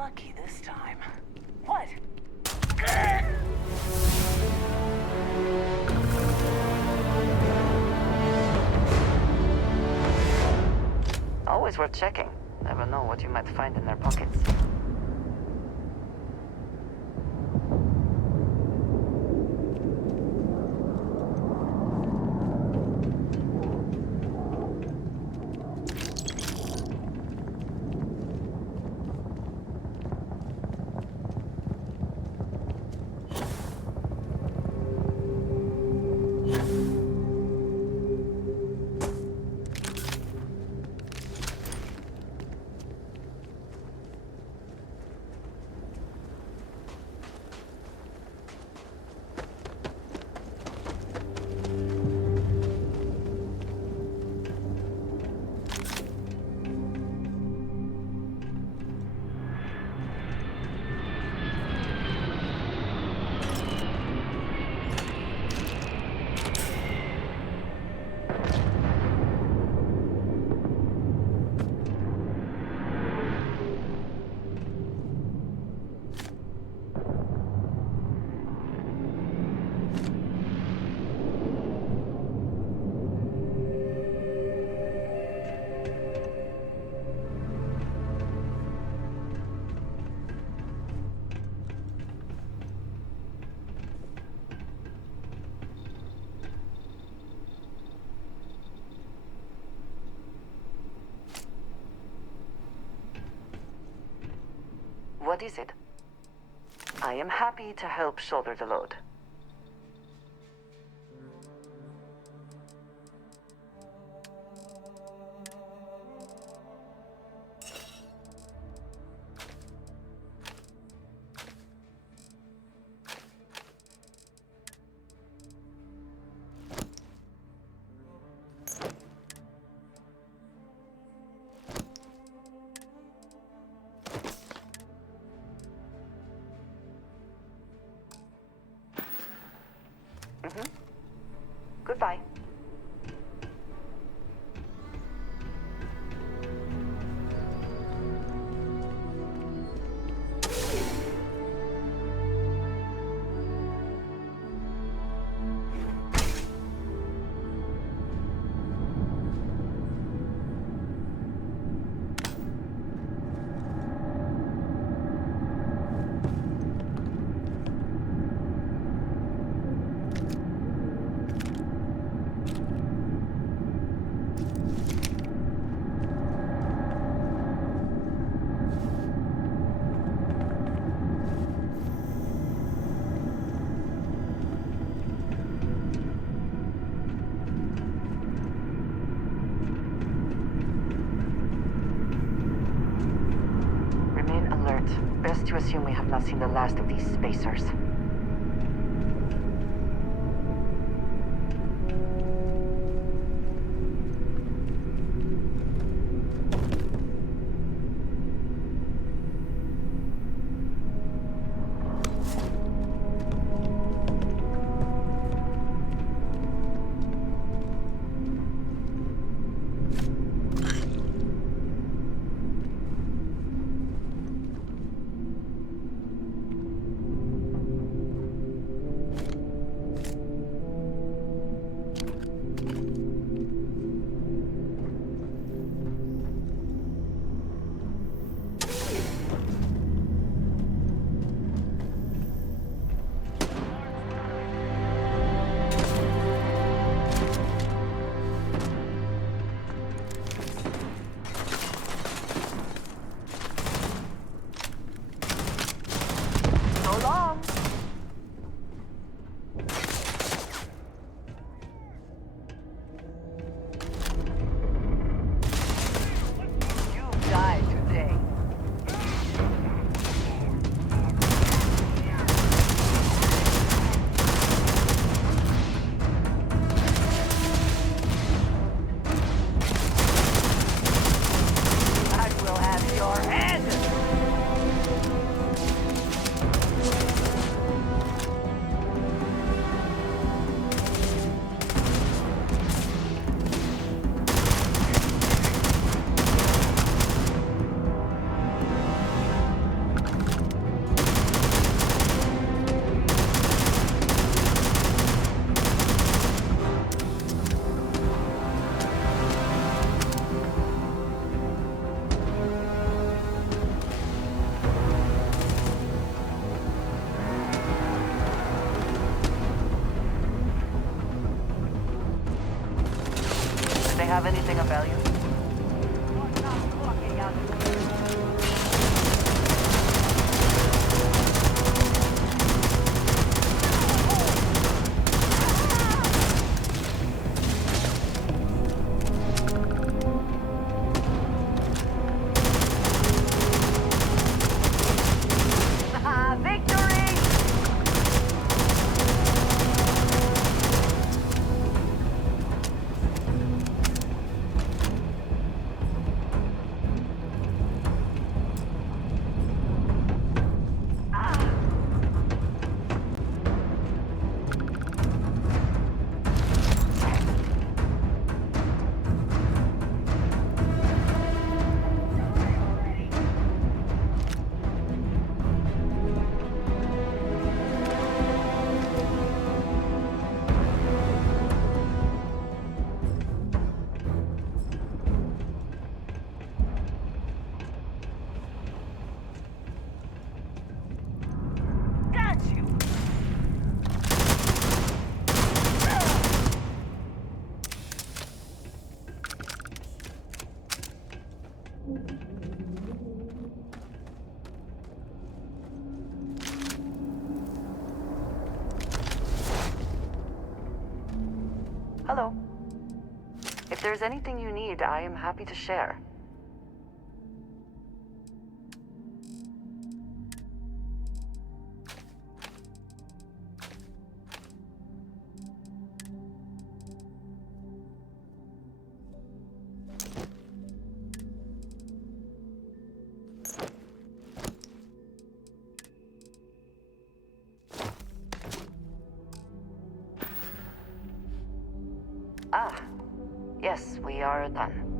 lucky this time. What? Always worth checking. Never know what you might find in their pockets. What is it? I am happy to help shoulder the load. Goodbye. Best to assume we have not seen the last of these spacers. have anything of value? Hello. If there's anything you need, I am happy to share. Ah, yes, we are done.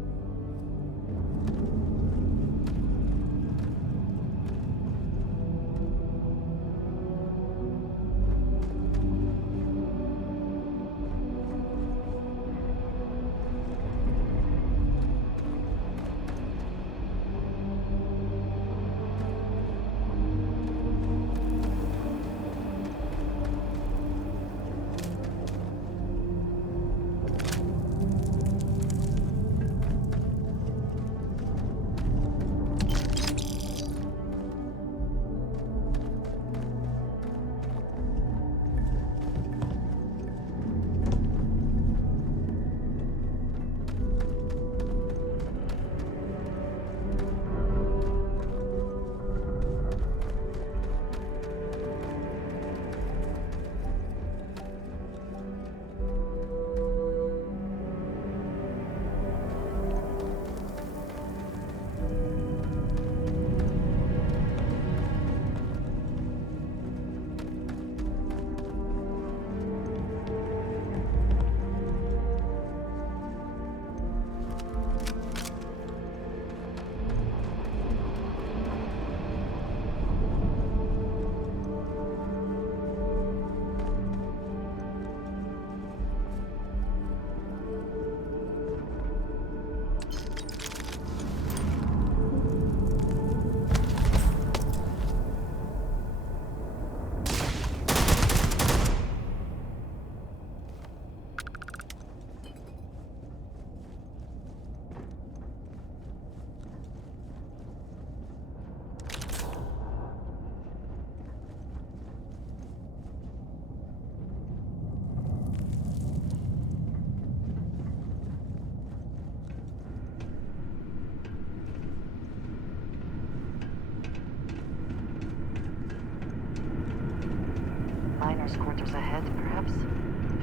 Miners' quarters ahead, perhaps?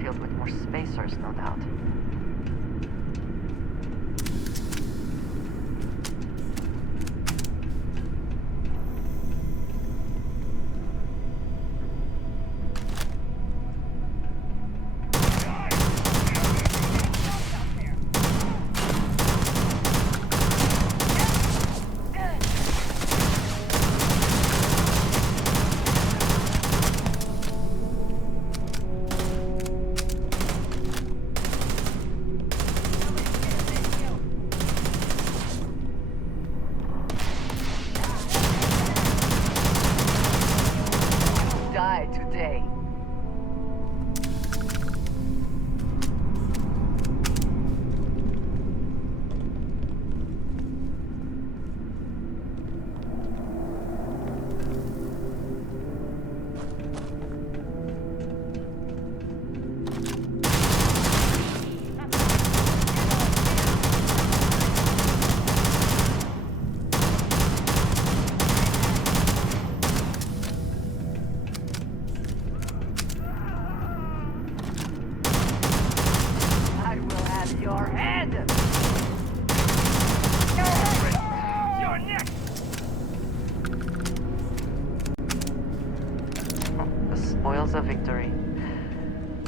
Filled with more spacers, no doubt.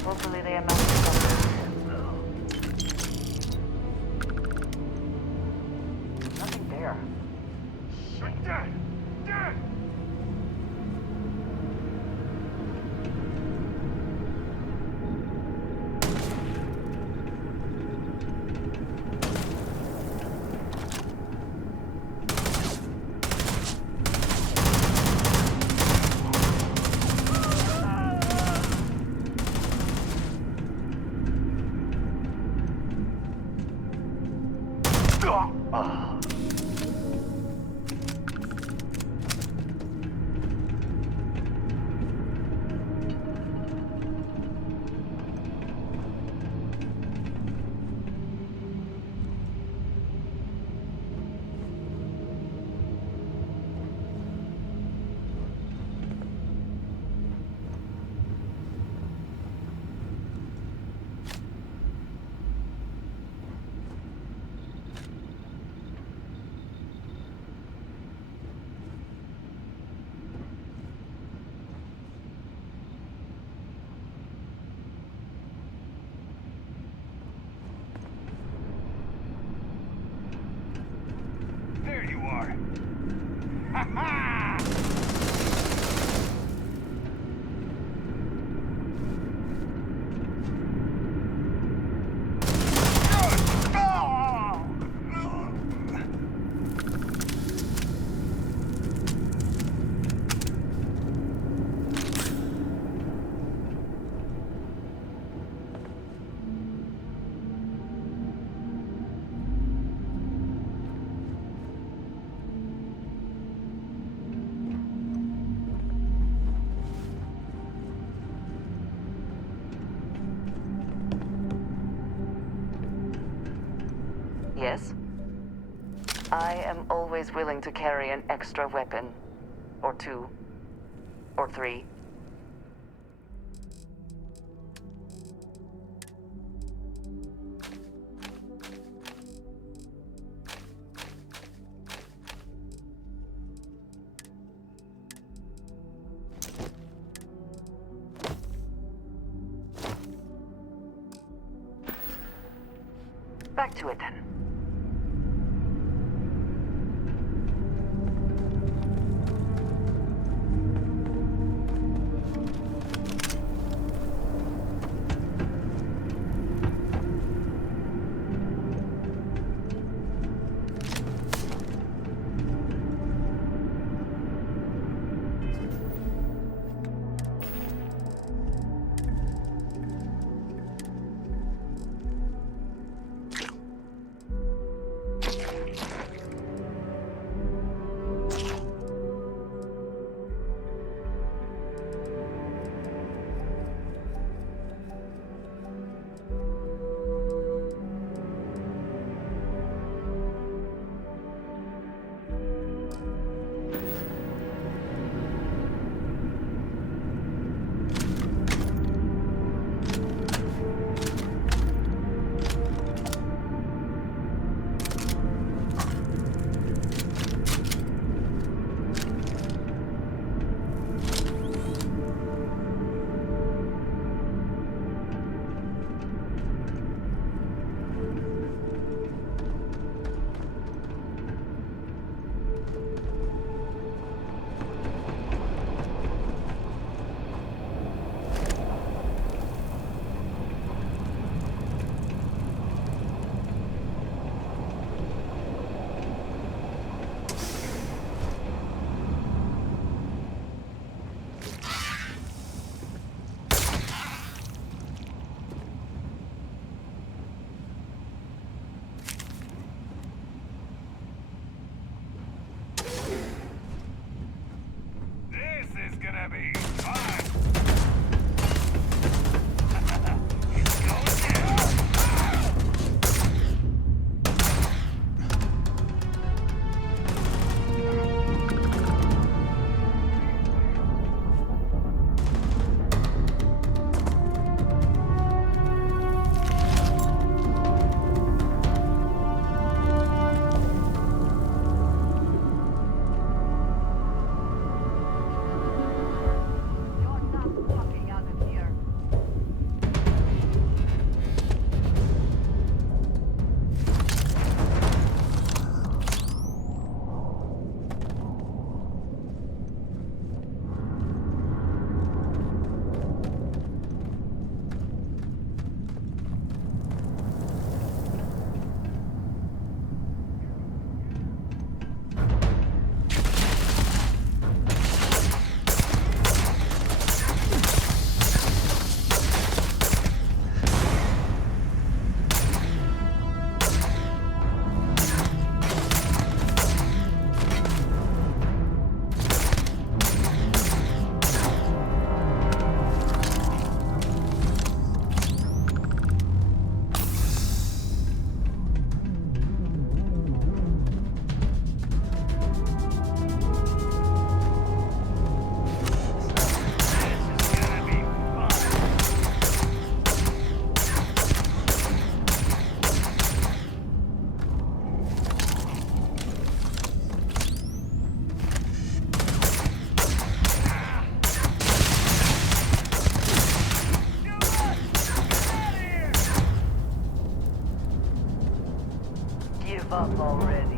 Hopefully they amount to something. Nothing there. You're dead! Dead! There you are. Ha ha! Yes? I am always willing to carry an extra weapon. Or two. Or three. Back to it then. give up already.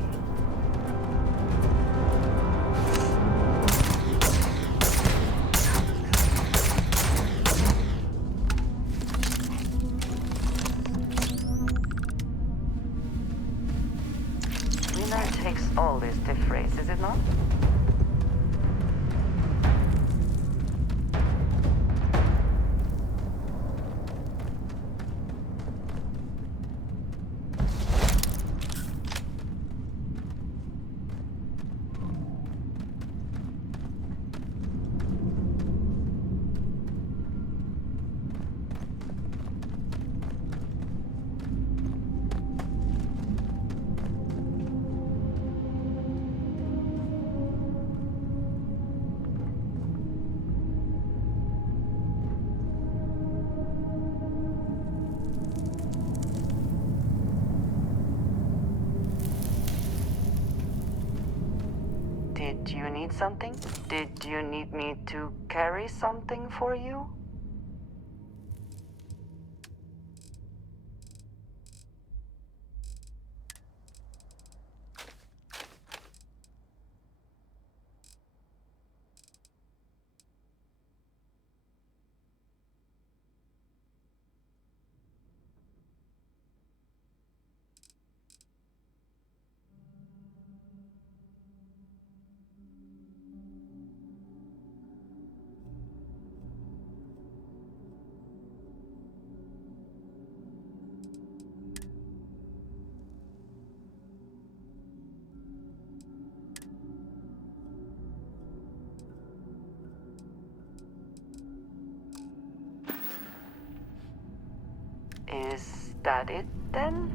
Winner takes all is the phrase, is it not? Did you need something? Did you need me to carry something for you? Is that it then?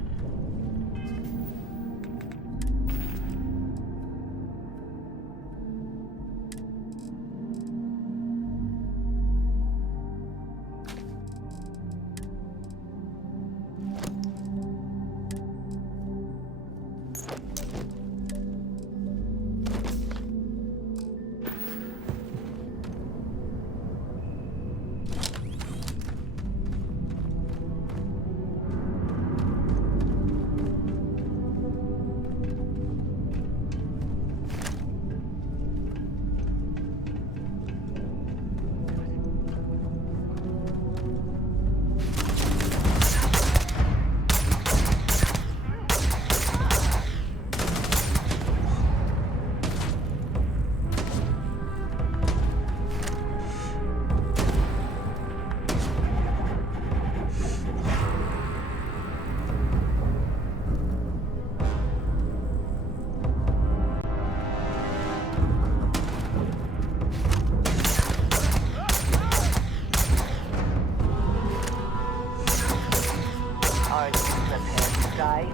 Are you prepared to die?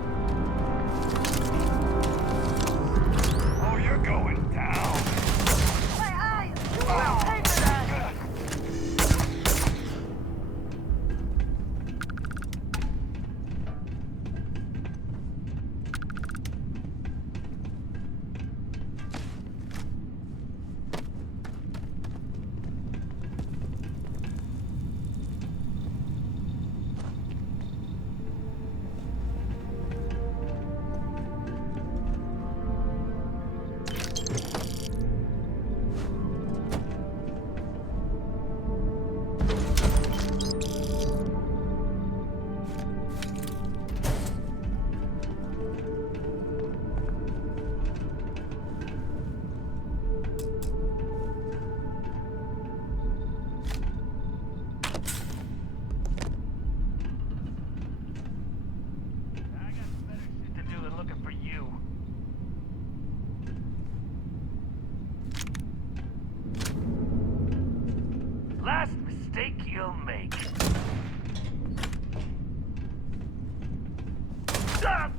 Oh, you're going down. My eyes! You will pay for that! To do than looking for you. Last mistake you'll make. Ah!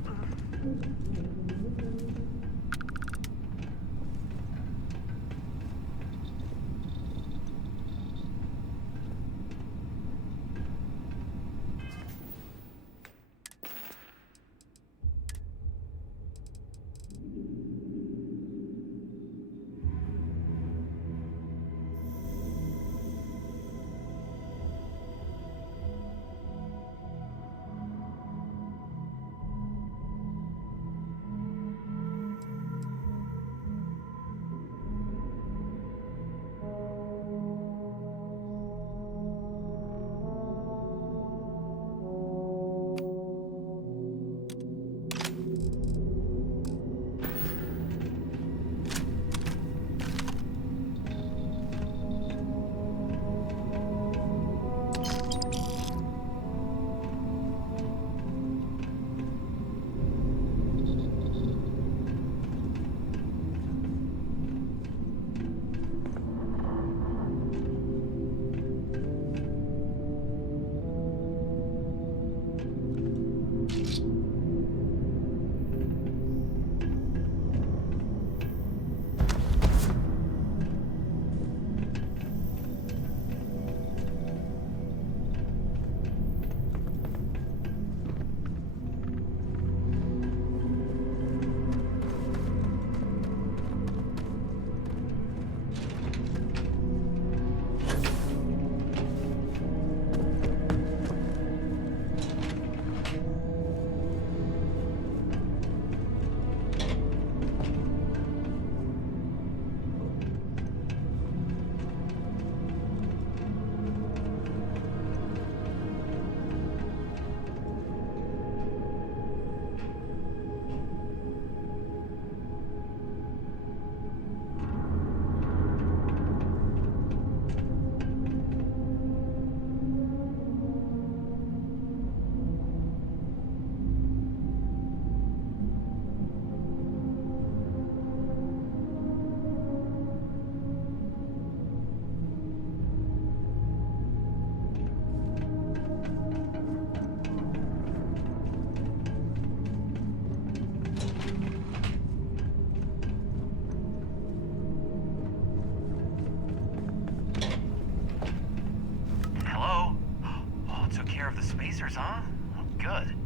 took care of the spacers, huh? Oh, good.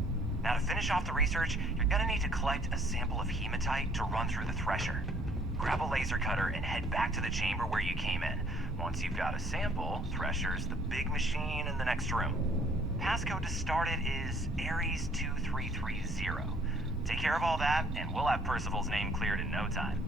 Now to finish off the research, you're gonna need to collect a sample of hematite to run through the thresher. Grab a laser cutter and head back to the chamber where you came in. Once you've got a sample, Thresher's the big machine in the next room. Passcode to start it is Ares 2330. Take care of all that, and we'll have Percival's name cleared in no time.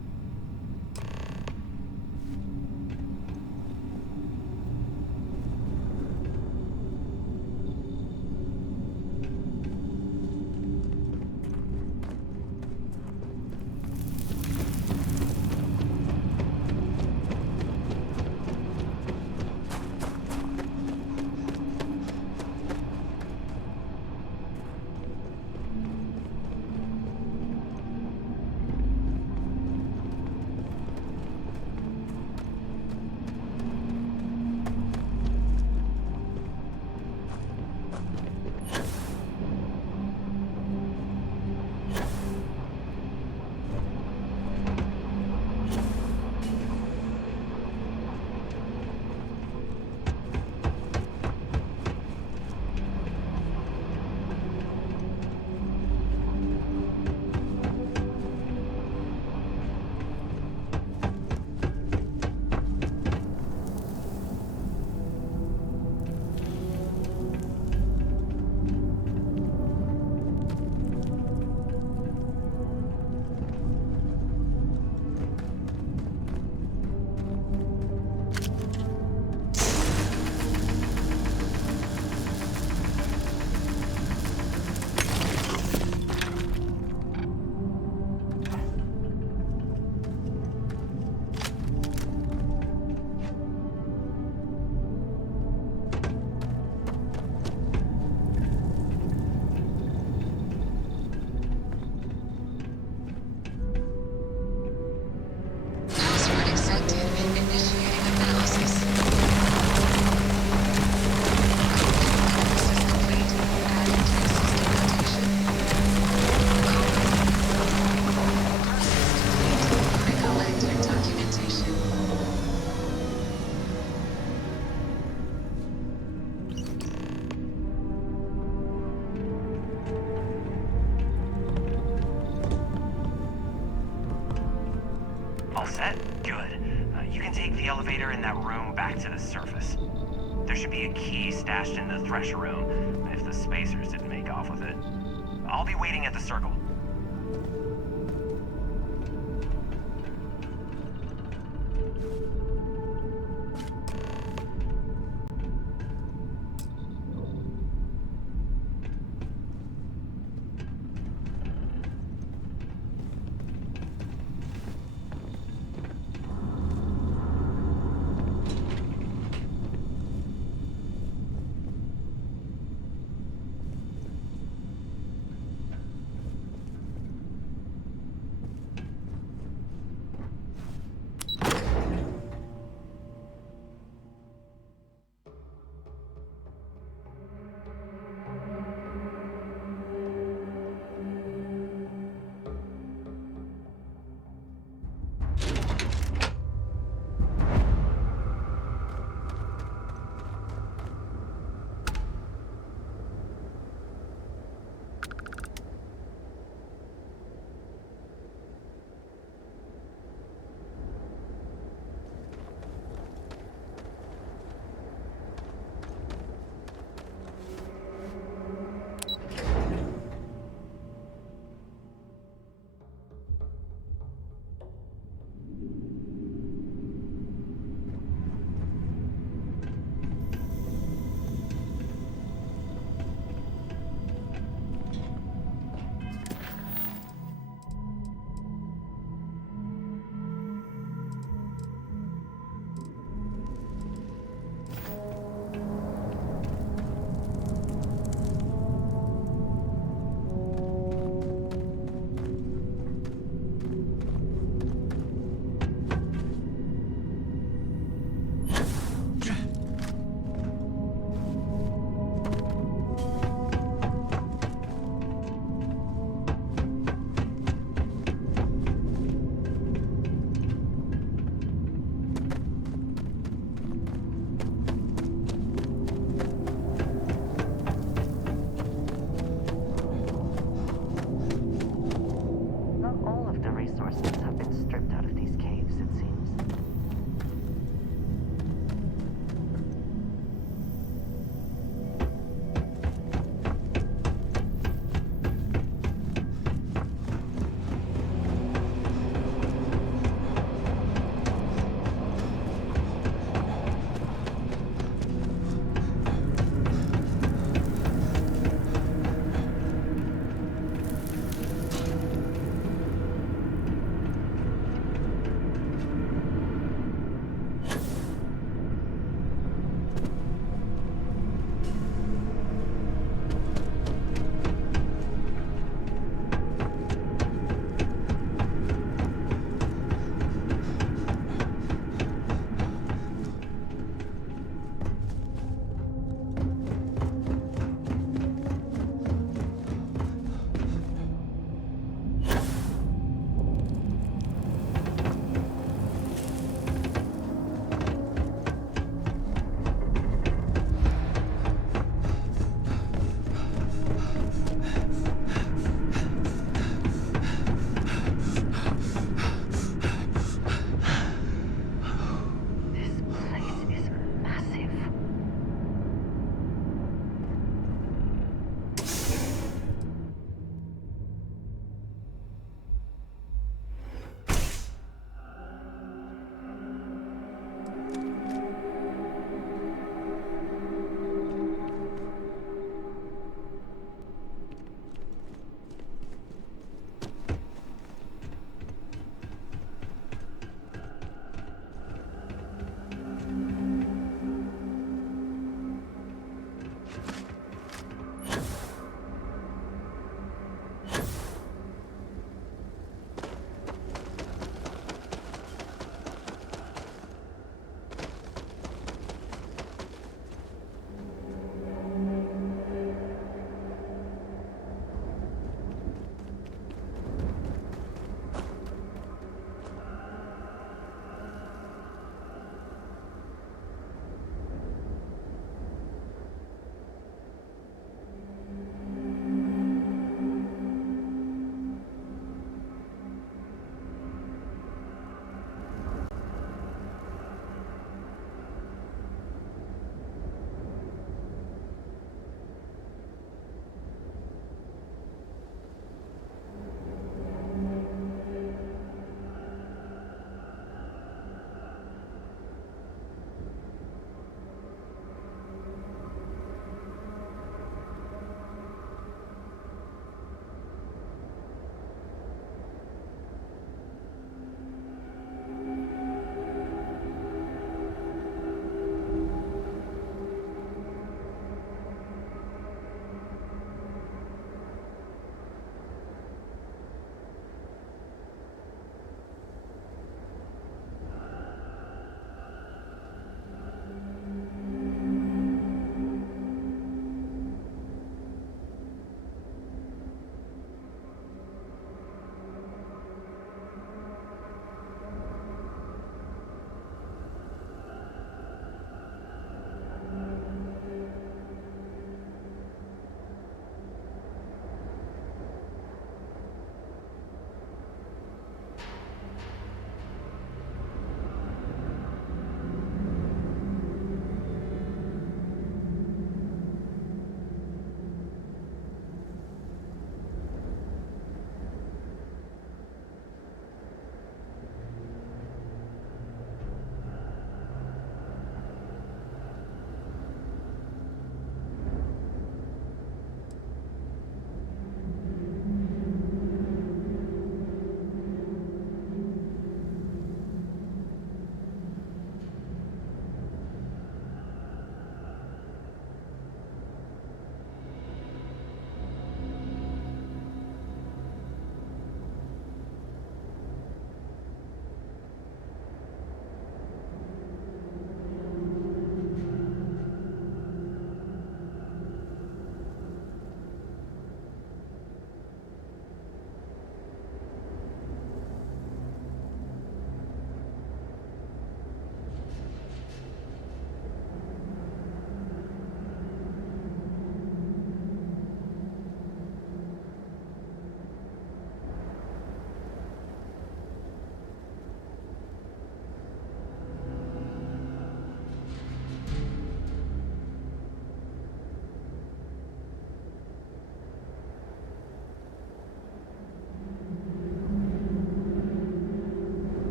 All set? Good. You can take the elevator in that room back to the surface. There should be a key stashed in the Thresher room, if the spacers didn't make off with it. I'll be waiting at the circle.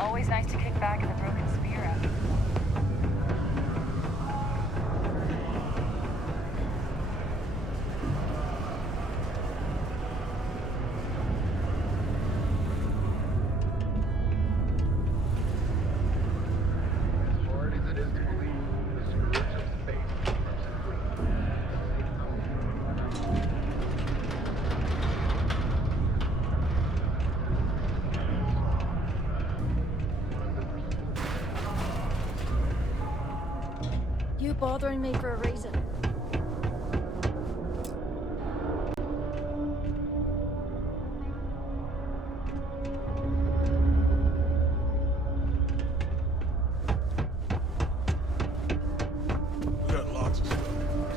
Always nice to kick back in the broken spear out. You bothering me for a reason. We got lots of stuff.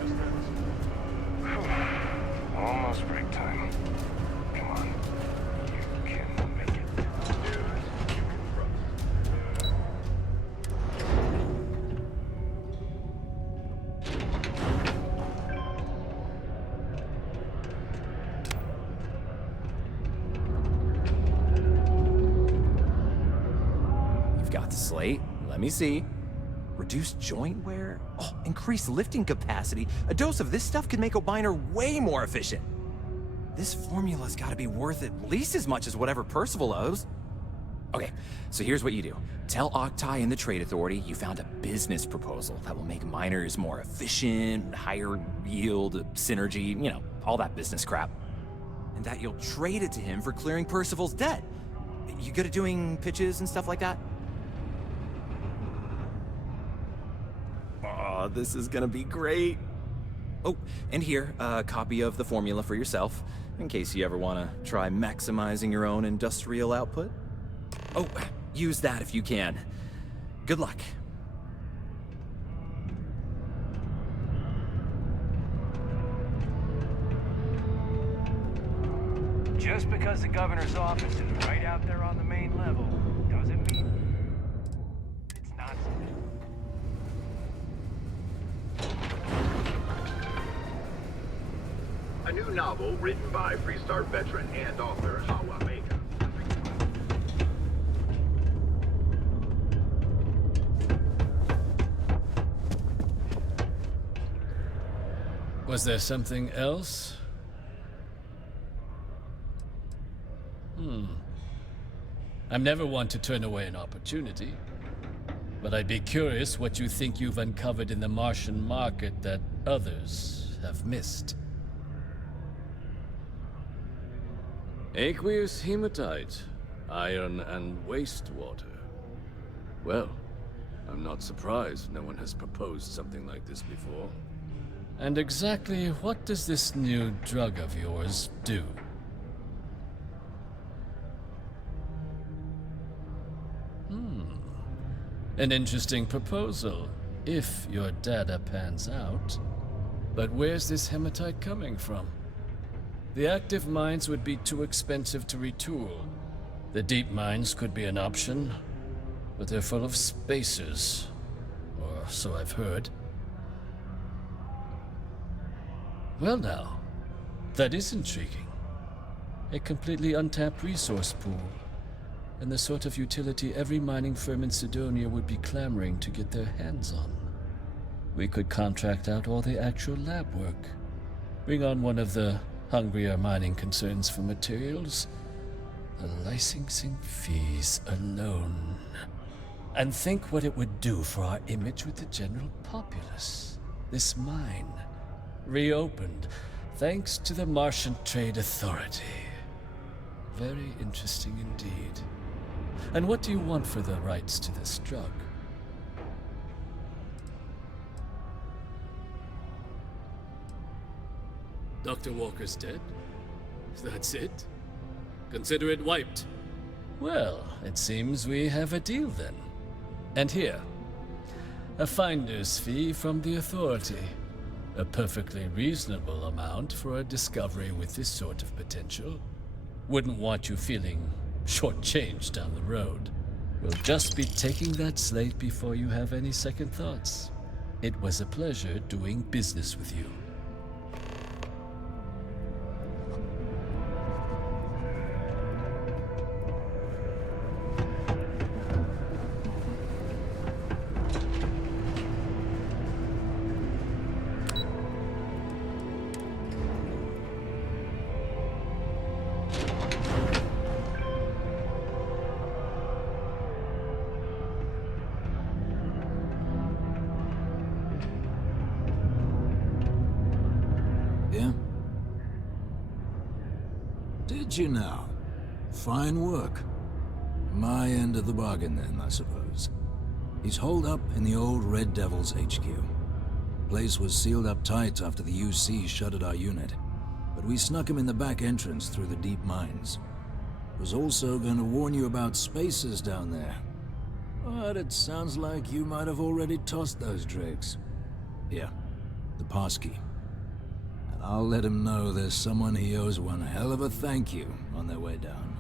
Just Almost break time. Come on. You can make it. You've got the slate. Let me see. Reduced joint wear? Oh, increased lifting capacity. A dose of this stuff could make O'Biner way more efficient. This formula's gotta be worth at least as much as whatever Percival owes. Okay, so here's what you do. Tell Octai and the Trade Authority you found a business proposal that will make miners more efficient, higher yield, synergy, you know, all that business crap. And that you'll trade it to him for clearing Percival's debt. You good at doing pitches and stuff like that? Oh, this is gonna be great. Oh, and here, a copy of the formula for yourself, in case you ever want to try maximizing your own industrial output. Oh, use that if you can. Good luck. Just because the governor's office is right out there on the main level doesn't mean it's not. A new novel written by Freestar veteran and author Hawa Mega. Was there something else? I'm never one to turn away an opportunity, but I'd be curious what you think you've uncovered in the Martian market that others have missed. Aqueous hematite, iron and wastewater. Well, I'm not surprised no one has proposed something like this before. And exactly what does this new drug of yours do? An interesting proposal, if your data pans out. But where's this hematite coming from? The active mines would be too expensive to retool. The deep mines could be an option, but they're full of spacers, or so I've heard. Well now, that is intriguing. A completely untapped resource pool, and the sort of utility every mining firm in Sidonia would be clamoring to get their hands on. We could contract out all the actual lab work, bring on one of the hungrier mining concerns for materials, the licensing fees alone. And think what it would do for our image with the general populace. This mine, reopened thanks to the Martian Trade Authority. Very interesting indeed. And what do you want for the rights to this drug? Dr. Walker's dead? That's it? Consider it wiped. Well, it seems we have a deal then. And here, a finder's fee from the Authority. A perfectly reasonable amount for a discovery with this sort of potential. Wouldn't want you feeling shortchanged down the road. We'll just be taking that slate before you have any second thoughts. It was a pleasure doing business with you. Yeah? Did you now? Fine work. My end of the bargain then, I suppose. He's holed up in the old Red Devil's HQ. Place was sealed up tight after the UC shuttered our unit, but we snuck him in the back entrance through the deep mines. Was also going to warn you about spacers down there. But it sounds like you might have already tossed those drakes. Here, the passkey. And I'll let him know there's someone he owes one hell of a thank you on their way down.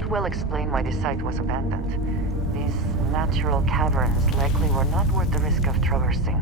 could well explain why the site was abandoned. These natural caverns likely were not worth the risk of traversing.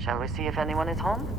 Shall we see if anyone is home?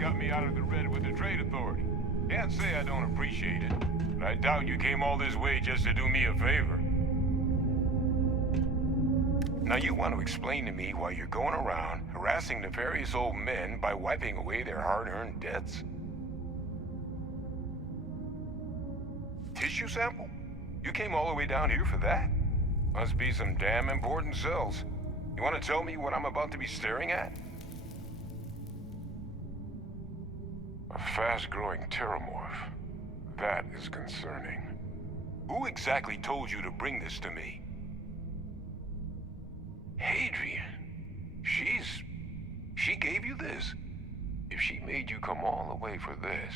Got me out of the red with the Trade Authority. Can't say I don't appreciate it, but I doubt you came all this way just to do me a favor. Now you want to explain to me why you're going around harassing nefarious old men by wiping away their hard-earned debts? Tissue sample? You came all the way down here for that? Must be some damn important cells. You want to tell me what I'm about to be staring at? A fast-growing terramorph. That is concerning. Who exactly told you to bring this to me? Hadrian. She gave you this? If she made you come all the way for this...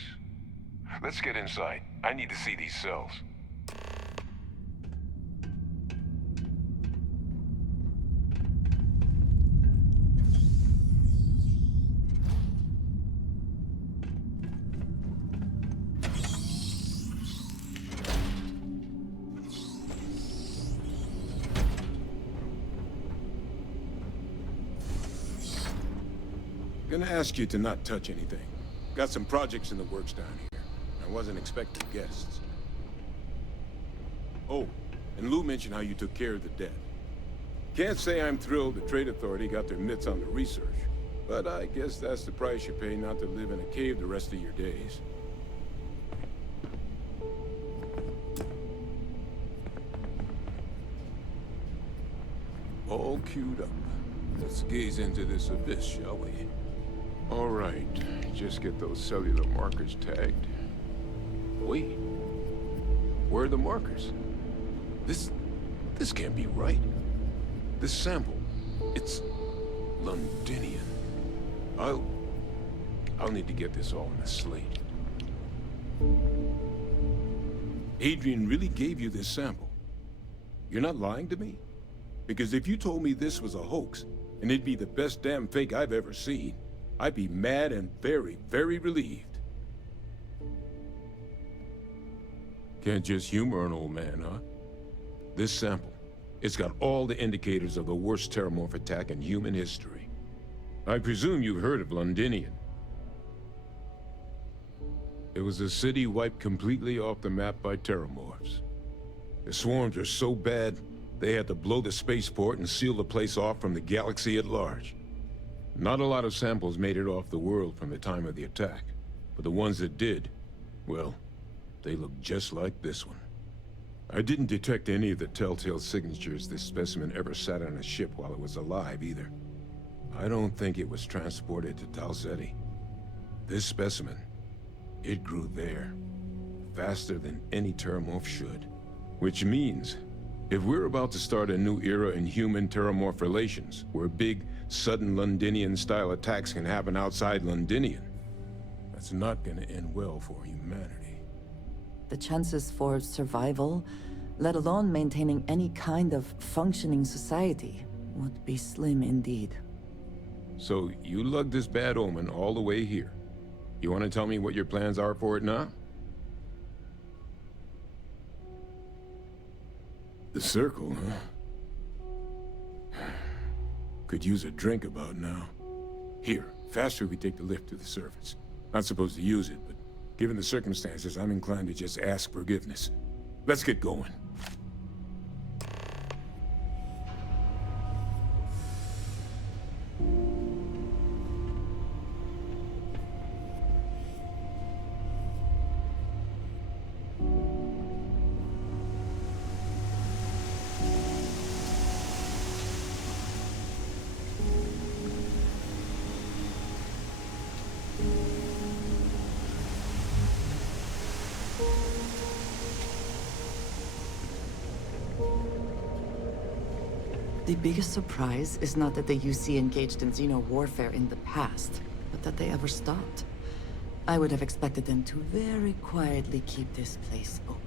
Let's get inside. I need to see these cells. Gonna ask you to not touch anything. Got some projects in the works down here. I wasn't expecting guests. Oh, and Lou mentioned how you took care of the dead. Can't say I'm thrilled the Trade Authority got their mitts on the research, but I guess that's the price you pay not to live in a cave the rest of your days. All queued up. Let's gaze into this abyss, shall we? All right, just get those cellular markers tagged. Wait, where are the markers? This can't be right. This sample, it's Londinian. I'll need to get this all in a slate. Adrian really gave you this sample. You're not lying to me? Because if you told me this was a hoax, and it'd be the best damn fake I've ever seen, I'd be mad and very, very relieved. Can't just humor an old man, huh? This sample, it's got all the indicators of the worst terramorph attack in human history. I presume you've heard of Londinian. It was a city wiped completely off the map by terramorphs. The swarms are so bad, they had to blow the spaceport and seal the place off from the galaxy at large. Not a lot of samples made it off the world from the time of the attack, but the ones that did, well, they look just like this one. I didn't detect any of the telltale signatures this specimen ever sat on a ship while it was alive, either. I don't think it was transported to Talsetti. This specimen, it grew there, faster than any terramorph should. Which means, if we're about to start a new era in human-terramorph relations, where big, sudden Londinian-style attacks can happen outside Londinian, that's not gonna end well for humanity. The chances for survival, let alone maintaining any kind of functioning society, would be slim indeed. So, you lugged this bad omen all the way here. You want to tell me what your plans are for it now? The circle, huh? Could use a drink about now. Here, faster we take the lift to the surface. Not supposed to use it, but given the circumstances, I'm inclined to just ask forgiveness. Let's get going. The biggest surprise is not that the UC engaged in xeno-warfare in the past, but that they ever stopped. I would have expected them to very quietly keep this place open.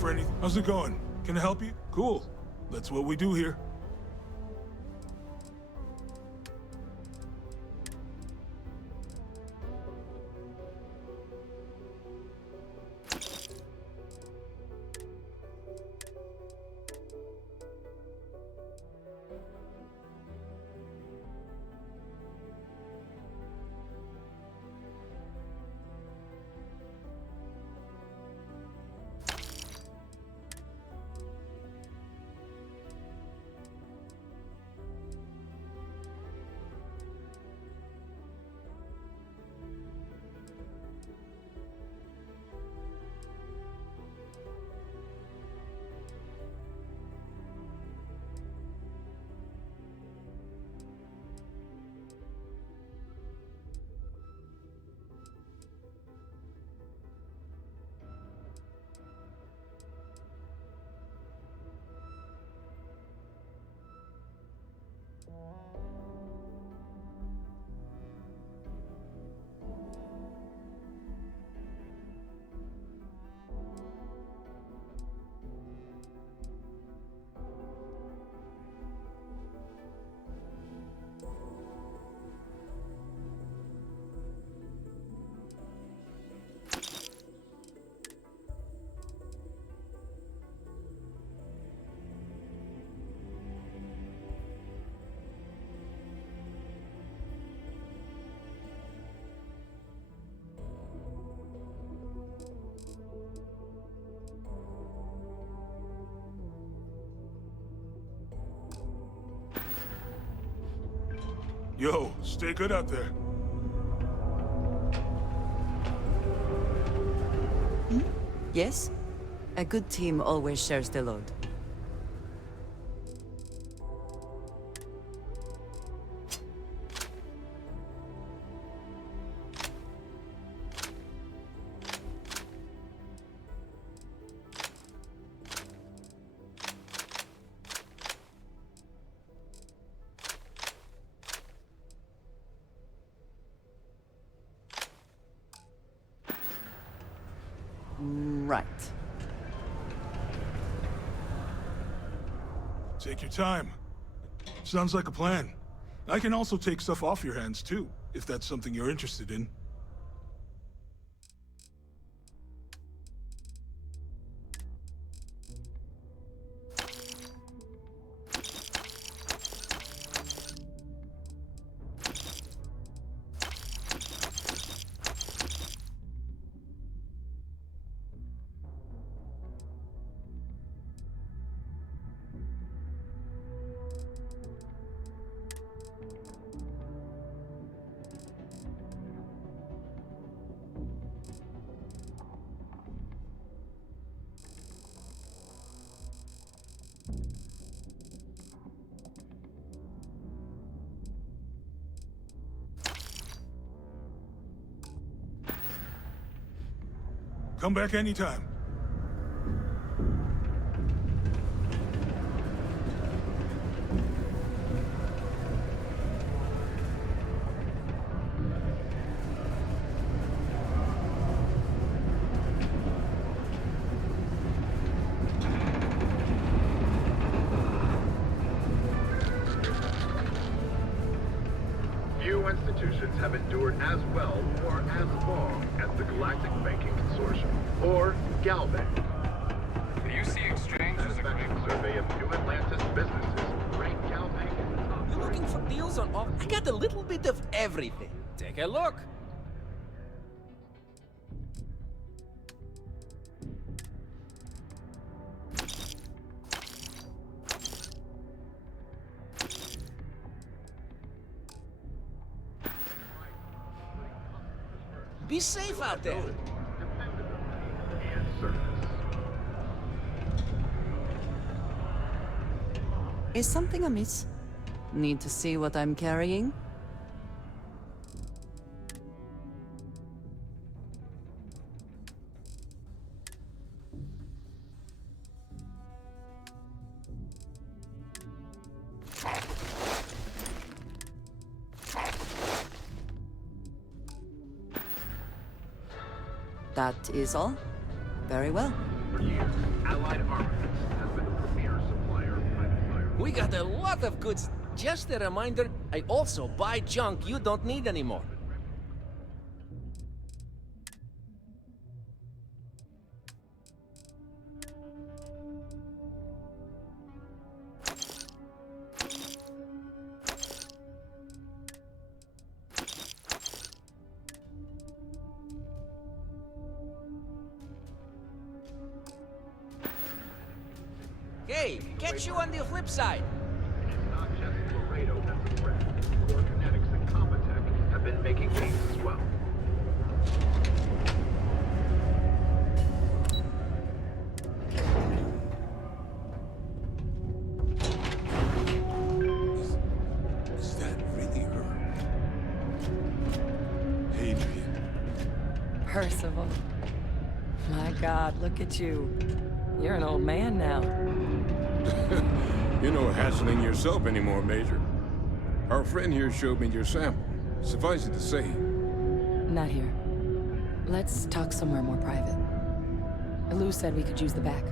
for anything. How's it going? Can I help you? Cool. That's what we do here. Yo, stay good out there. Yes? A good team always shares the load. Right. Take your time. Sounds like a plan. I can also take stuff off your hands, too, if that's something you're interested in. Come back anytime. Few institutions have endured as well or as long as the Galactic Banking Consortium, or GalBank. The UC Exchange is a great survey of New Atlantis businesses ranked GalBank in the top. You're looking for deals on all... I got a little bit of everything. Take a look. Be safe out there. Is something amiss? Need to see what I'm carrying? That is all? Very well. For years, Allied Armaments has been the premier supplier of private fire. We got a lot of goods. Just a reminder, I also buy junk you don't need anymore. Hey, catch you on the flip side. Not just Laredo that's a threat. Core Kinetics and Compotech have been making waves as well. Is that really her? Adrian. Percival. My God, look at you. You're an old man now. You're no hassling yourself anymore, Major. Our friend here showed me your sample. Suffice it to say... Not here. Let's talk somewhere more private. Lou said we could use the back.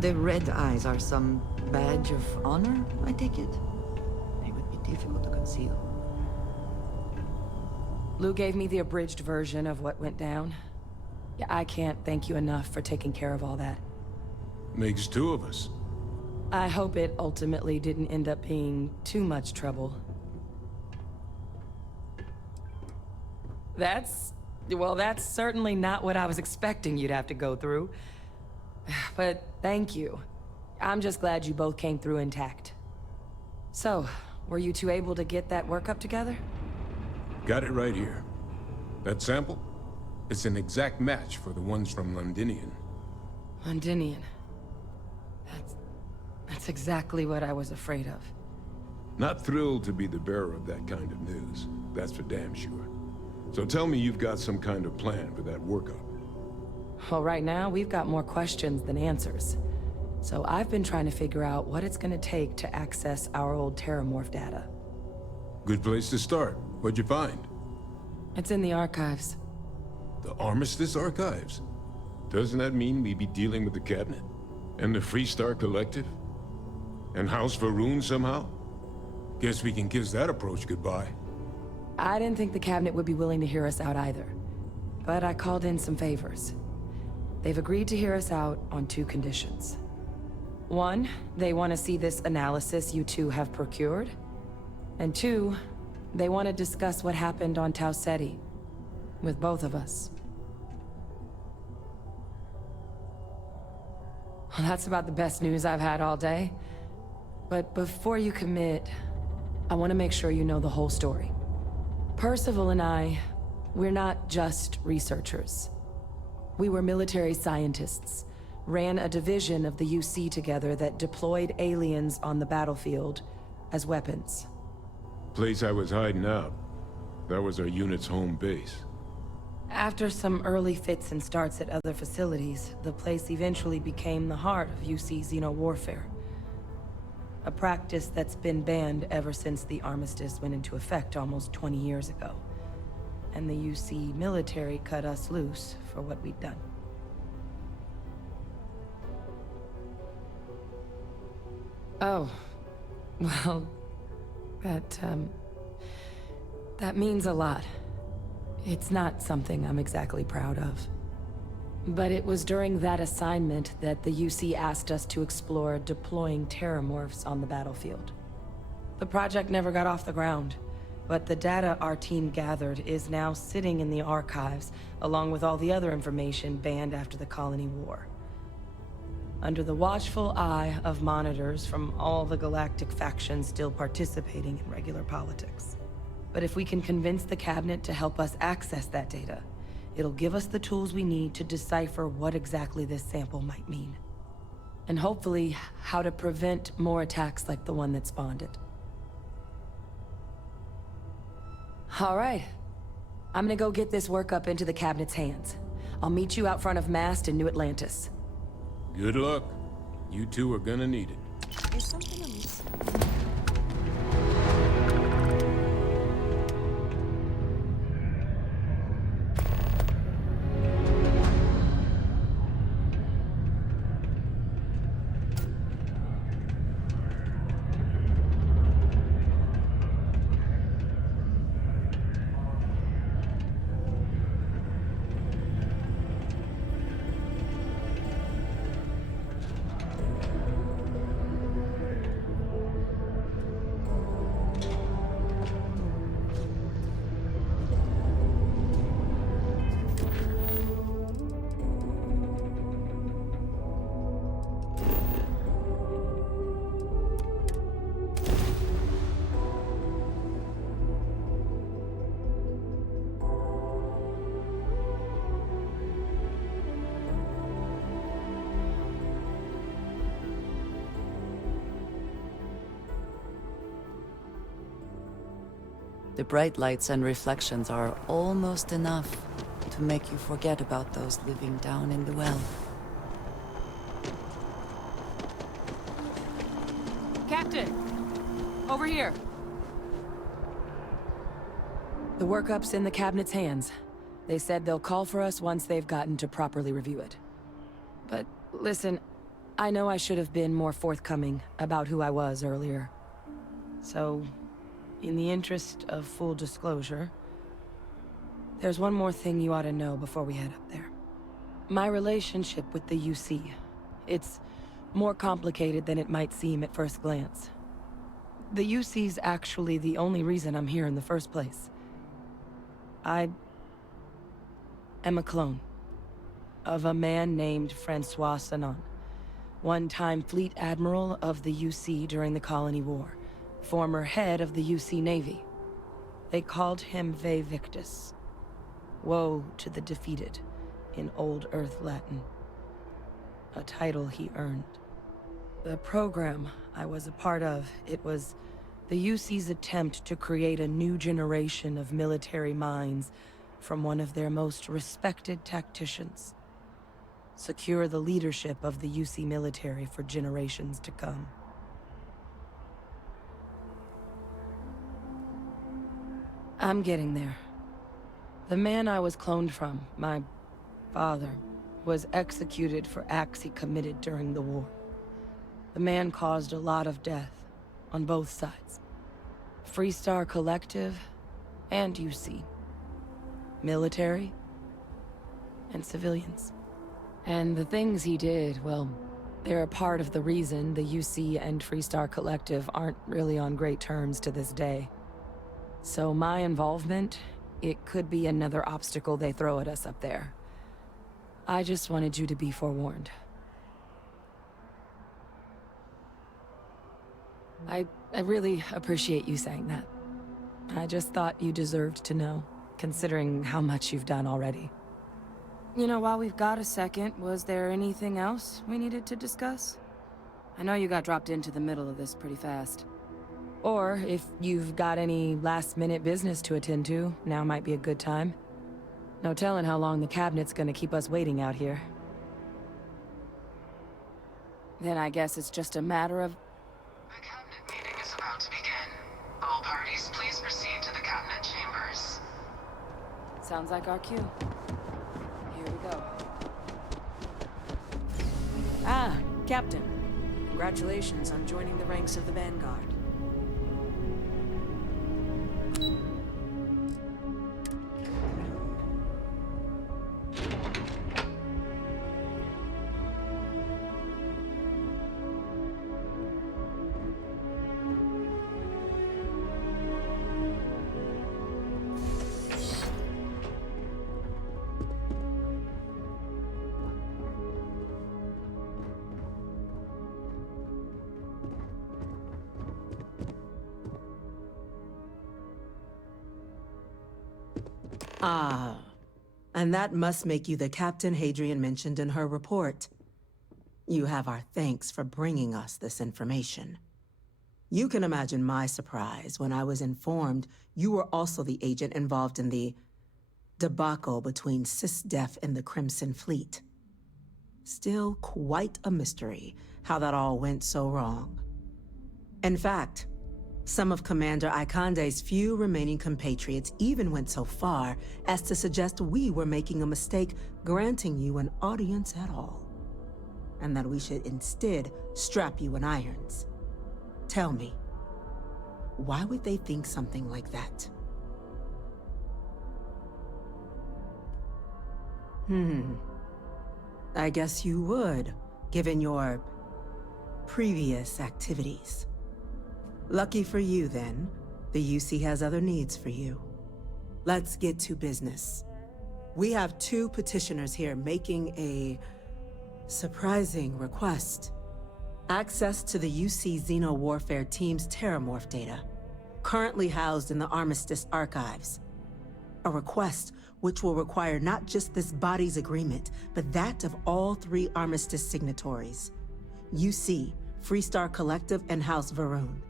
The red eyes are some badge of honor, I take it? They would be difficult to conceal. Lou gave me the abridged version of what went down. Yeah, I can't thank you enough for taking care of all that. Makes two of us. I hope it ultimately didn't end up being too much trouble. Well, that's certainly not what I was expecting you'd have to go through. But thank you. I'm just glad you both came through intact. So, were you two able to get that workup together? Got it right here. That sample? It's an exact match for the ones from Londinian. Londinian. That's exactly what I was afraid of. Not thrilled to be the bearer of that kind of news. That's for damn sure. So tell me you've got some kind of plan for that workup. Well, right now, we've got more questions than answers. So I've been trying to figure out what it's gonna take to access our old Terramorph data. Good place to start. What'd you find? It's in the archives. The Armistice Archives? Doesn't that mean we'd be dealing with the Cabinet? And the Freestar Collective? And House Varun somehow? Guess we can kiss that approach goodbye. I didn't think the Cabinet would be willing to hear us out either. But I called in some favors. They've agreed to hear us out on two conditions. One, they want to see this analysis you two have procured. And two, they want to discuss what happened on Tau Ceti. With both of us. Well, that's about the best news I've had all day. But before you commit, I want to make sure you know the whole story. Percival and I, we're not just researchers. We were military scientists, ran a division of the UC together that deployed aliens on the battlefield as weapons. Place I was hiding out. That was our unit's home base. After some early fits and starts at other facilities, the place eventually became the heart of UC xeno-warfare. A practice that's been banned ever since the armistice went into effect almost 20 years ago. And the UC military cut us loose for what we'd done. Oh, well, that means a lot. It's not something I'm exactly proud of. But it was during that assignment that the UC asked us to explore deploying terramorphs on the battlefield. The project never got off the ground, but the data our team gathered is now sitting in the archives, along with all the other information banned after the Colony War. Under the watchful eye of monitors from all the galactic factions still participating in regular politics. But if we can convince the Cabinet to help us access that data, it'll give us the tools we need to decipher what exactly this sample might mean. And hopefully, how to prevent more attacks like the one that spawned it. All right. I'm gonna go get this workup into the Cabinet's hands. I'll meet you out front of Mast in New Atlantis. Good luck. You two are gonna need it. Is something amiss? The bright lights and reflections are almost enough to make you forget about those living down in the well. Captain! Over here! The workup's in the cabinet's hands. They said they'll call for us once they've gotten to properly review it. But listen, I know I should have been more forthcoming about who I was earlier. So, in the interest of full disclosure, there's one more thing you ought to know before we head up there. My relationship with the UC. It's more complicated than it might seem at first glance. The UC's actually the only reason I'm here in the first place. I am a clone of a man named Francois Sanon, one-time fleet admiral of the UC during the Colony War, former head of the UC Navy. They called him Ve Victus. Woe to the defeated, in Old Earth Latin. A title he earned. The program I was a part of, it was the UC's attempt to create a new generation of military minds from one of their most respected tacticians. Secure the leadership of the UC military for generations to come. I'm getting there. The man I was cloned from, my father, was executed for acts he committed during the war. The man caused a lot of death, on both sides. Freestar Collective, and UC. Military, and civilians. And the things he did, well, they're a part of the reason the UC and Freestar Collective aren't really on great terms to this day. So my involvement, it could be another obstacle they throw at us up there. I just wanted you to be forewarned. I really appreciate you saying that. I just thought you deserved to know, considering how much you've done already. You know, while we've got a second, was there anything else we needed to discuss? I know you got dropped into the middle of this pretty fast. Or, if you've got any last-minute business to attend to, now might be a good time. No telling how long the cabinet's gonna keep us waiting out here. Then I guess it's just a matter of... The cabinet meeting is about to begin. All parties, please proceed to the cabinet chambers. Sounds like our cue. Here we go. Ah, Captain. Congratulations on joining the ranks of the Vanguard. Ah, and that must make you the Captain Hadrian mentioned in her report. You have our thanks for bringing us this information. You can imagine my surprise when I was informed you were also the agent involved in the debacle between SysDef and the Crimson Fleet. Still quite a mystery how that all went so wrong. In fact, some of Commander Ikande's few remaining compatriots even went so far as to suggest we were making a mistake granting you an audience at all, and that we should instead strap you in irons. Tell me, why would they think something like that? I guess you would, given your previous activities. Lucky for you, then, the UC has other needs for you. Let's get to business. We have 2 petitioners here making a surprising request. Access to the UC Xeno Warfare Team's Terramorph data, currently housed in the Armistice archives. A request which will require not just this body's agreement, but that of all 3 Armistice signatories. UC, Freestar Collective, and House Varun.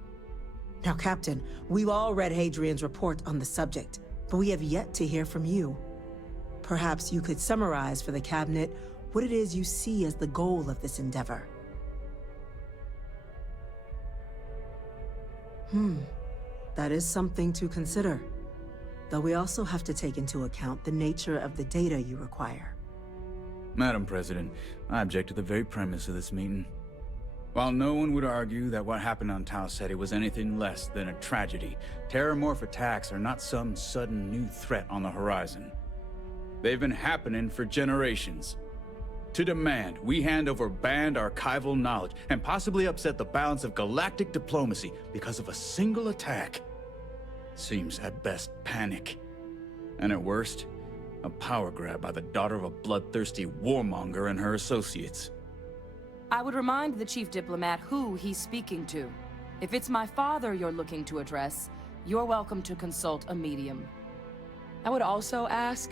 Now, Captain, we've all read Hadrian's report on the subject, but we have yet to hear from you. Perhaps you could summarize for the Cabinet what it is you see as the goal of this endeavor. That is something to consider. Though we also have to take into account the nature of the data you require. Madam President, I object to the very premise of this meeting. While no one would argue that what happened on Tau Ceti was anything less than a tragedy, Terramorph attacks are not some sudden new threat on the horizon. They've been happening for generations. To demand we hand over banned archival knowledge and possibly upset the balance of galactic diplomacy because of a single attack seems at best panic. And at worst, a power grab by the daughter of a bloodthirsty warmonger and her associates. I would remind the chief diplomat who he's speaking to. If it's my father you're looking to address, you're welcome to consult a medium. I would also ask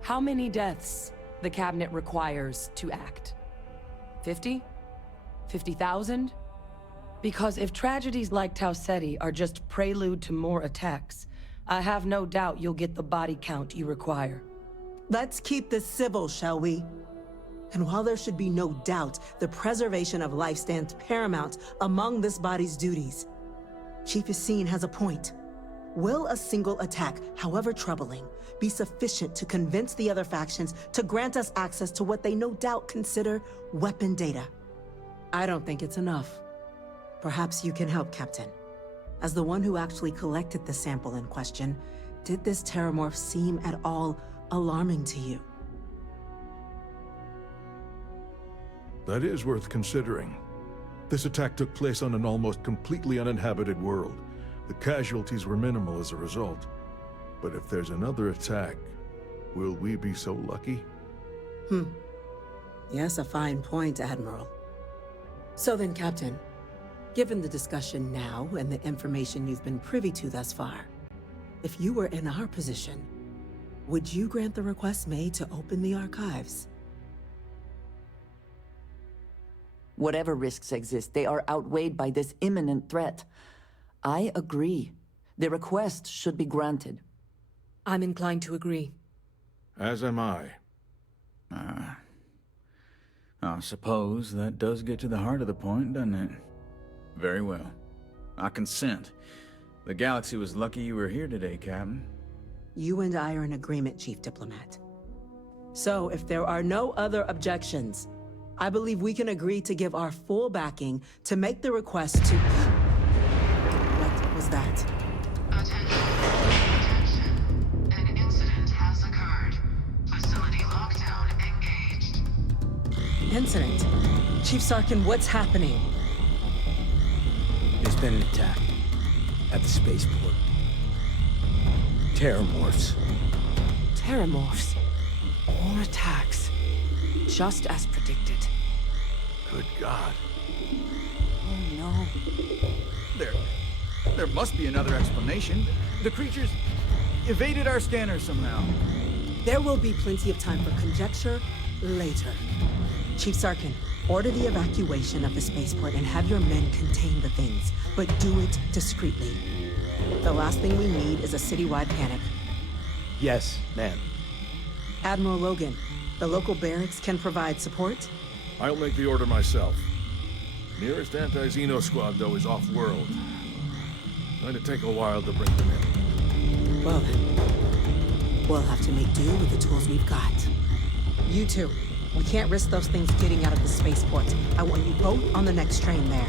how many deaths the Cabinet requires to act. 50? 50,000? Because if tragedies like Tau Ceti are just prelude to more attacks, I have no doubt you'll get the body count you require. Let's keep this civil, shall we? And while there should be no doubt the preservation of life stands paramount among this body's duties, Chief Yassine has a point. Will a single attack, however troubling, be sufficient to convince the other factions to grant us access to what they no doubt consider weapon data? I don't think it's enough. Perhaps you can help, Captain. As the one who actually collected the sample in question, did this Terramorph seem at all alarming to you? That is worth considering. This attack took place on an almost completely uninhabited world. The casualties were minimal as a result. But if there's another attack, will we be so lucky? Yes, a fine point, Admiral. So then, Captain, given the discussion now and the information you've been privy to thus far, if you were in our position, would you grant the request made to open the archives? Whatever risks exist, they are outweighed by this imminent threat. I agree. The request should be granted. I'm inclined to agree. As am I. I suppose that does get to the heart of the point, doesn't it? Very well. I consent. The galaxy was lucky you were here today, Captain. You and I are in agreement, Chief Diplomat. So, if there are no other objections, I believe we can agree to give our full backing to make the request to... What was that? Attention. An incident has occurred. Facility lockdown engaged. Incident? Chief Sarkin, what's happening? There's been an attack at the spaceport. Terramorphs. Terramorphs? More attacks. Just as predicted. Good God. Oh no. There must be another explanation. The creatures evaded our scanner somehow. There will be plenty of time for conjecture later. Chief Sarkin, order the evacuation of the spaceport and have your men contain the things, but do it discreetly. The last thing we need is a citywide panic. Yes, ma'am. Admiral Logan, the local barracks can provide support? I'll make the order myself. Nearest anti-Xeno squad, though, is off-world. Going to take a while to bring them in. Well then, we'll have to make do with the tools we've got. You two, we can't risk those things getting out of the spaceport. I want you both on the next train there.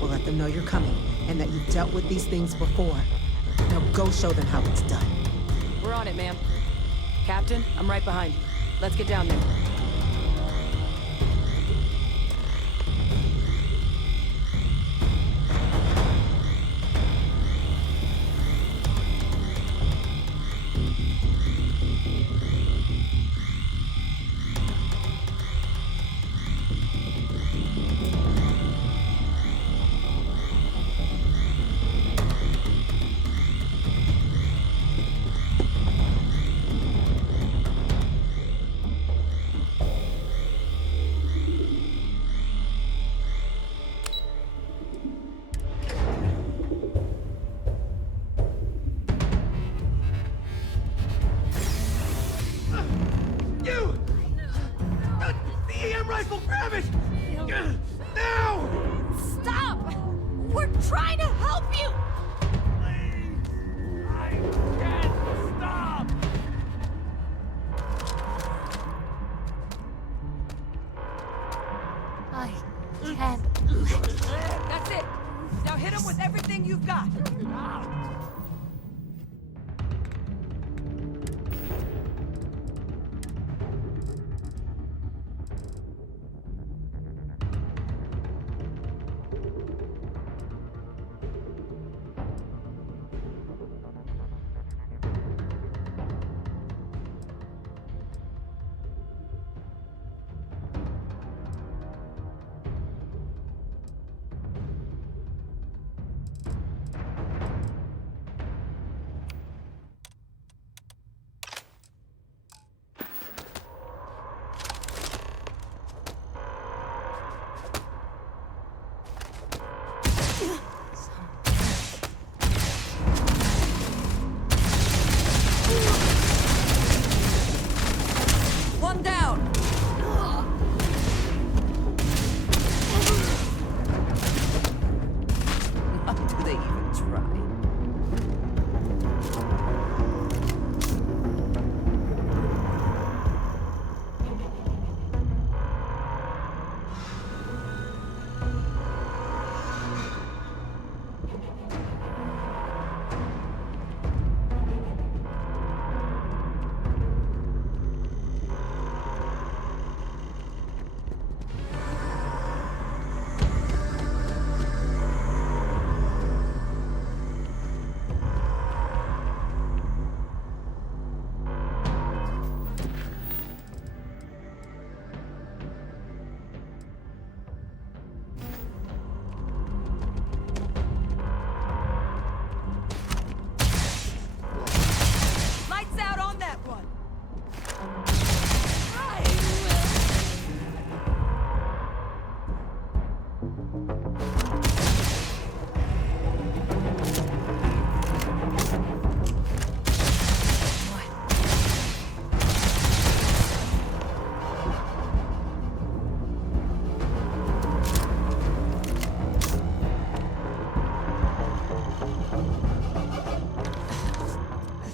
We'll let them know you're coming, and that you've dealt with these things before. Now go show them how it's done. We're on it, ma'am. Captain, I'm right behind you. Let's get down there. That's it. Now hit him with everything you've got. One down. Do they even try? Lights out on that one.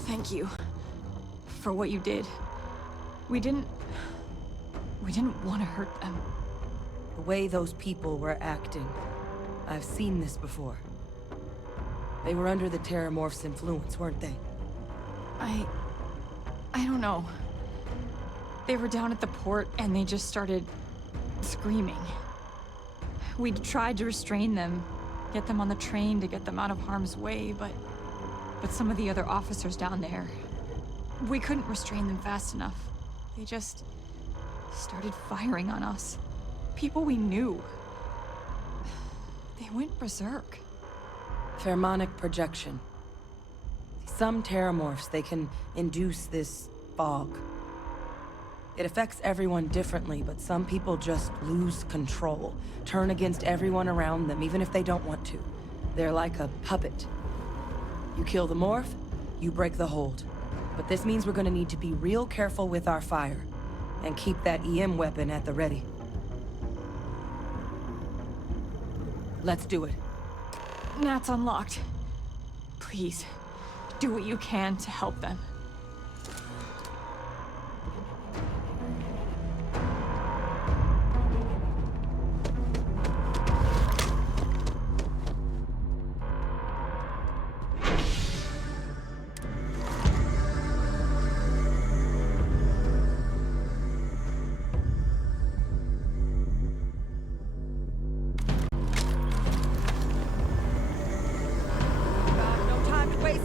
Thank you for what you did. We didn't want to hurt them. The way those people were acting, I've seen this before. They were under the Terramorph's influence, weren't they? I don't know. They were down at the port and they just started screaming. We tried to restrain them, get them on the train to get them out of harm's way, but some of the other officers down there, we couldn't restrain them fast enough. They just started firing on us. People we knew. They went berserk. Pheromonic projection. Some Terramorphs, they can induce this fog. It affects everyone differently, but some people just lose control, turn against everyone around them, even if they don't want to. They're like a puppet. You kill the morph, you break the hold. But this means we're gonna need to be real careful with our fire, and keep that EM weapon at the ready. Let's do it. That's unlocked. Please, do what you can to help them.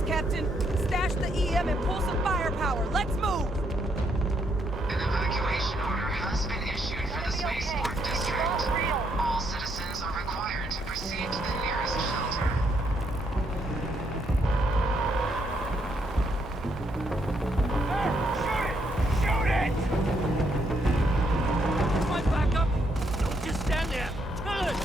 Captain, stash the EM and pull some firepower. Let's move! An evacuation order has been issued for the spaceport district. All citizens are required to proceed to the nearest shelter. Shoot it! My backup! Don't just stand there! Kill it!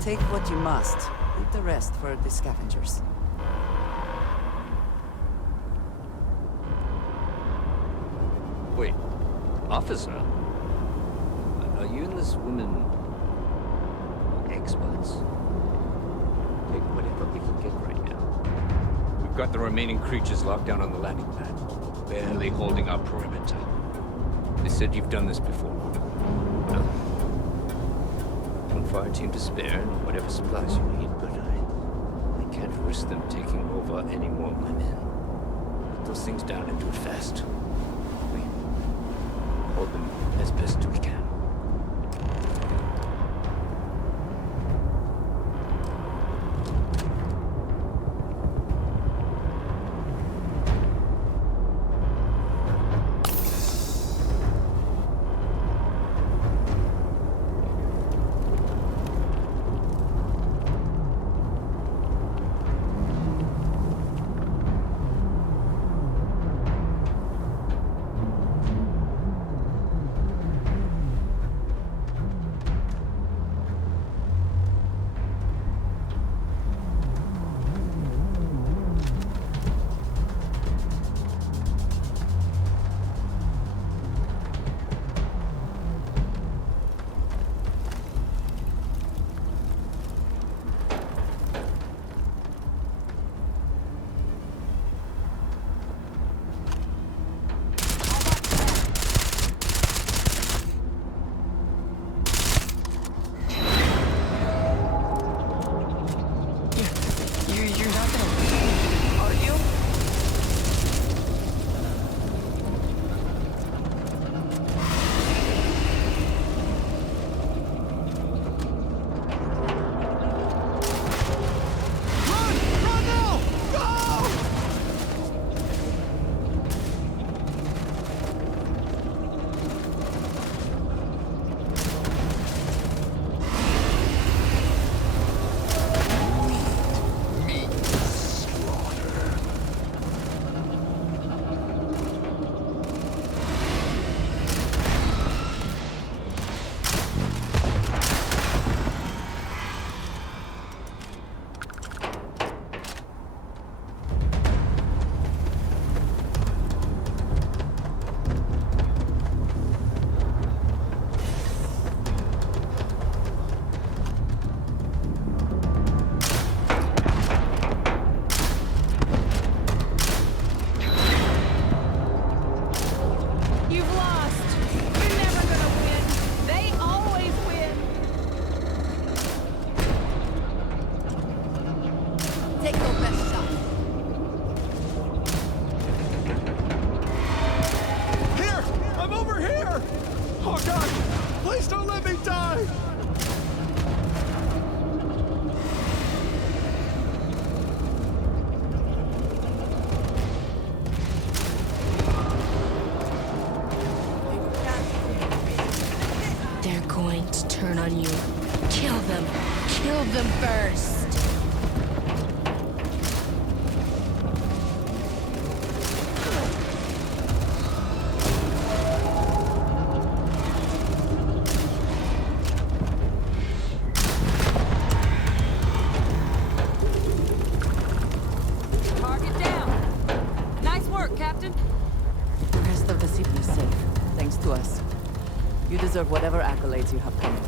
Take what you must. Leave the rest for the scavengers. Wait, officer? Are you and this woman experts? Take whatever we can get right now. We've got the remaining creatures locked down on the landing pad, barely holding our perimeter. They said you've done this before. Well, one fire team to spare and whatever supplies you need, but I can't risk them taking over any more of my men. Put those things down and do it fast. We hold them as best we can. Take your best shot. Here! I'm over here! Oh God! Please don't let me die! They're going to turn on you. Kill them. Kill them first. Target down. Nice work, Captain. The rest of the city is safe, thanks to us. You deserve whatever accolades you have coming.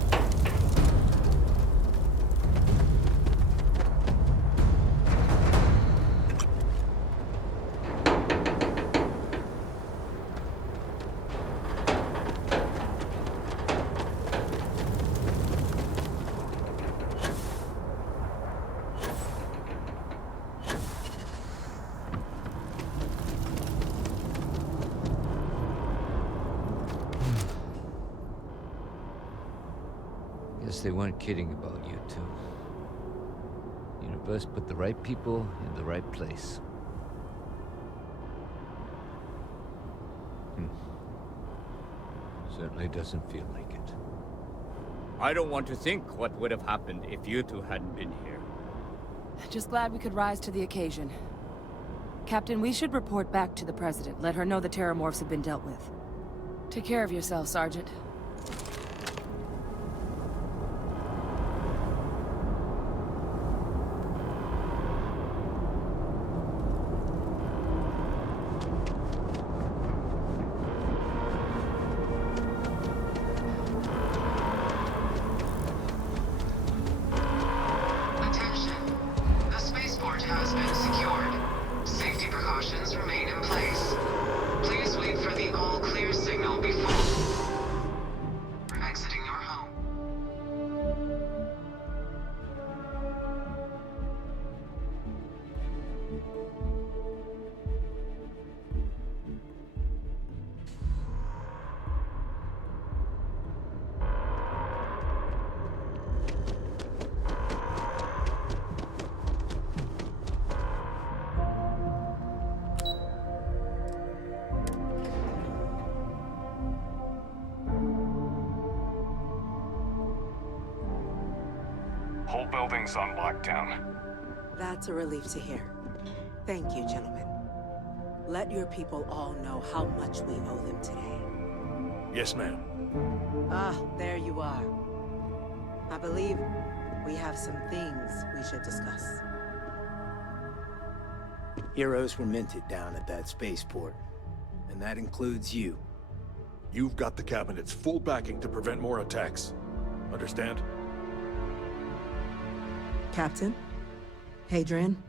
Guess they weren't kidding about you two. Universe put the right people in the right place. Certainly doesn't feel like it. I don't want to think what would have happened if you two hadn't been here. Just glad we could rise to the occasion. Captain, we should report back to the President. Let her know the Terramorphs have been dealt with. Take care of yourself, Sergeant. Attention. The spaceport has been secured. Safety precautions remain in place. Please wait for the all-clear signal before exiting your home. Whole building's on lockdown. That's a relief to hear. Thank you, gentlemen. Let your people all know how much we owe them today. Yes, ma'am. Ah, there you are. I believe we have some things we should discuss. Heroes were minted down at that spaceport. And that includes you. You've got the Cabinet's full backing to prevent more attacks. Understand? Captain? Hadrian?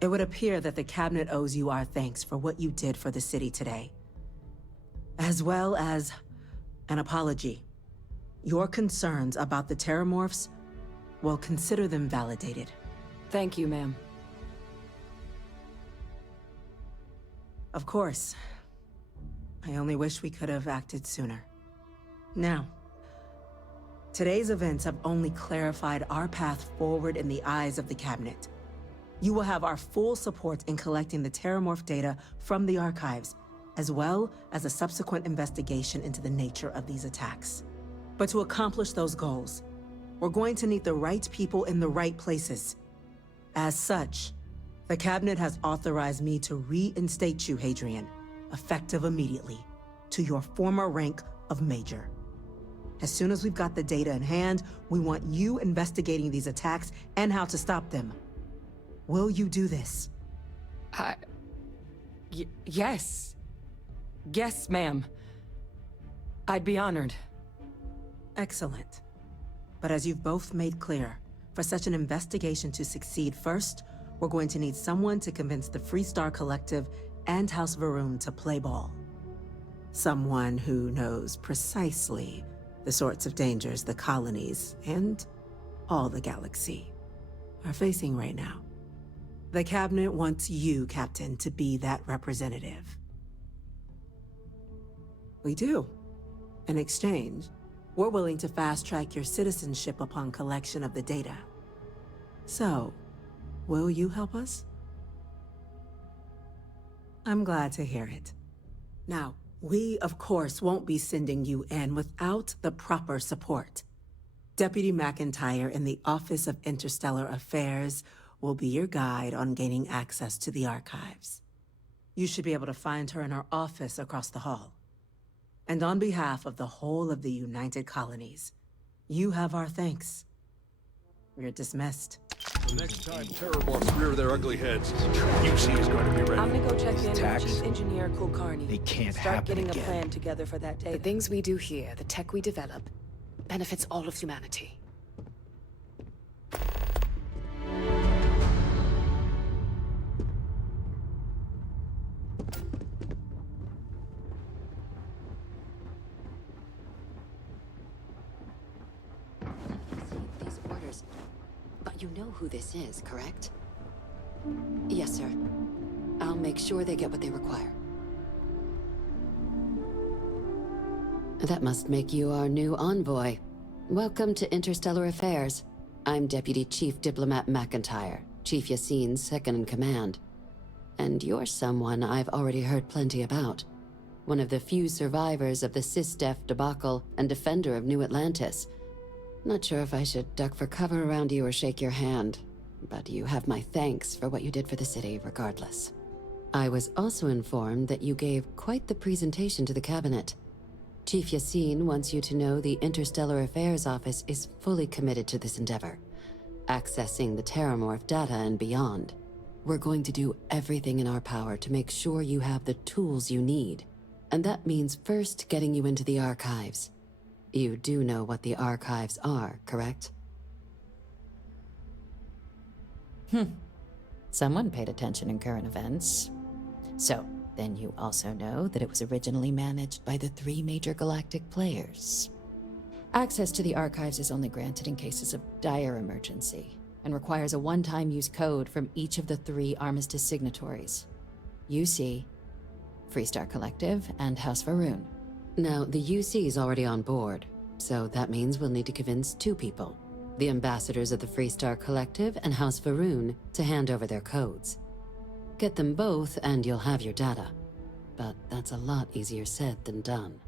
It would appear that the Cabinet owes you our thanks for what you did for the city today. As well as an apology. Your concerns about the Terramorphs, well, consider them validated. Thank you, ma'am. Of course. I only wish we could have acted sooner. Now, today's events have only clarified our path forward in the eyes of the Cabinet. You will have our full support in collecting the Terramorph data from the archives, as well as a subsequent investigation into the nature of these attacks. But to accomplish those goals, we're going to need the right people in the right places. As such, the Cabinet has authorized me to reinstate you, Hadrian, effective immediately, to your former rank of Major. As soon as we've got the data in hand, we want you investigating these attacks and how to stop them. Will you do this? Yes. Yes, ma'am. I'd be honored. Excellent. But as you've both made clear, for such an investigation to succeed, first, we're going to need someone to convince the Freestar Collective and House Varun to play ball. Someone who knows precisely the sorts of dangers the colonies and all the galaxy are facing right now. The Cabinet wants you, Captain, to be that representative. We do. In exchange, we're willing to fast-track your citizenship upon collection of the data. So, will you help us? I'm glad to hear it. Now, we, of course, won't be sending you in without the proper support. Deputy McIntyre in the Office of Interstellar Affairs will be your guide on gaining access to the archives. You should be able to find her in her office across the hall. And on behalf of the whole of the United Colonies, you have our thanks. You're dismissed. The next time Terrormorphs rear their ugly heads, UC is going to be ready. I'm gonna go check in Tax. with Chief Engineer Kulkarni. They can't Start happen getting again. a plan together for that day. The things we do here, the tech we develop, benefits all of humanity. These orders. But you know who this is, correct? Yes, sir. I'll make sure they get what they require. That must make you our new envoy. Welcome to Interstellar Affairs. I'm Deputy Chief Diplomat McIntyre, Chief Yassine's second-in-command. And you're someone I've already heard plenty about. One of the few survivors of the SysDef debacle and defender of New Atlantis. Not sure if I should duck for cover around you or shake your hand, but you have my thanks for what you did for the city regardless. I was also informed that you gave quite the presentation to the cabinet. Chief Yassine wants you to know the Interstellar Affairs Office is fully committed to this endeavor, accessing the Terramorph data and beyond. We're going to do everything in our power to make sure you have the tools you need, and that means first getting you into the archives. You do know what the archives are, correct? Someone paid attention in current events. So, then you also know that it was originally managed by the 3 major galactic players. Access to the archives is only granted in cases of dire emergency, and requires a one-time use code from each of the 3 Armistice signatories. UC, Freestar Collective, and House Faroon. Now, the UC is already on board, so that means we'll need to convince 2 people. The ambassadors of the Freestar Collective and House Faroon to hand over their codes. Get them both and you'll have your data. But that's a lot easier said than done.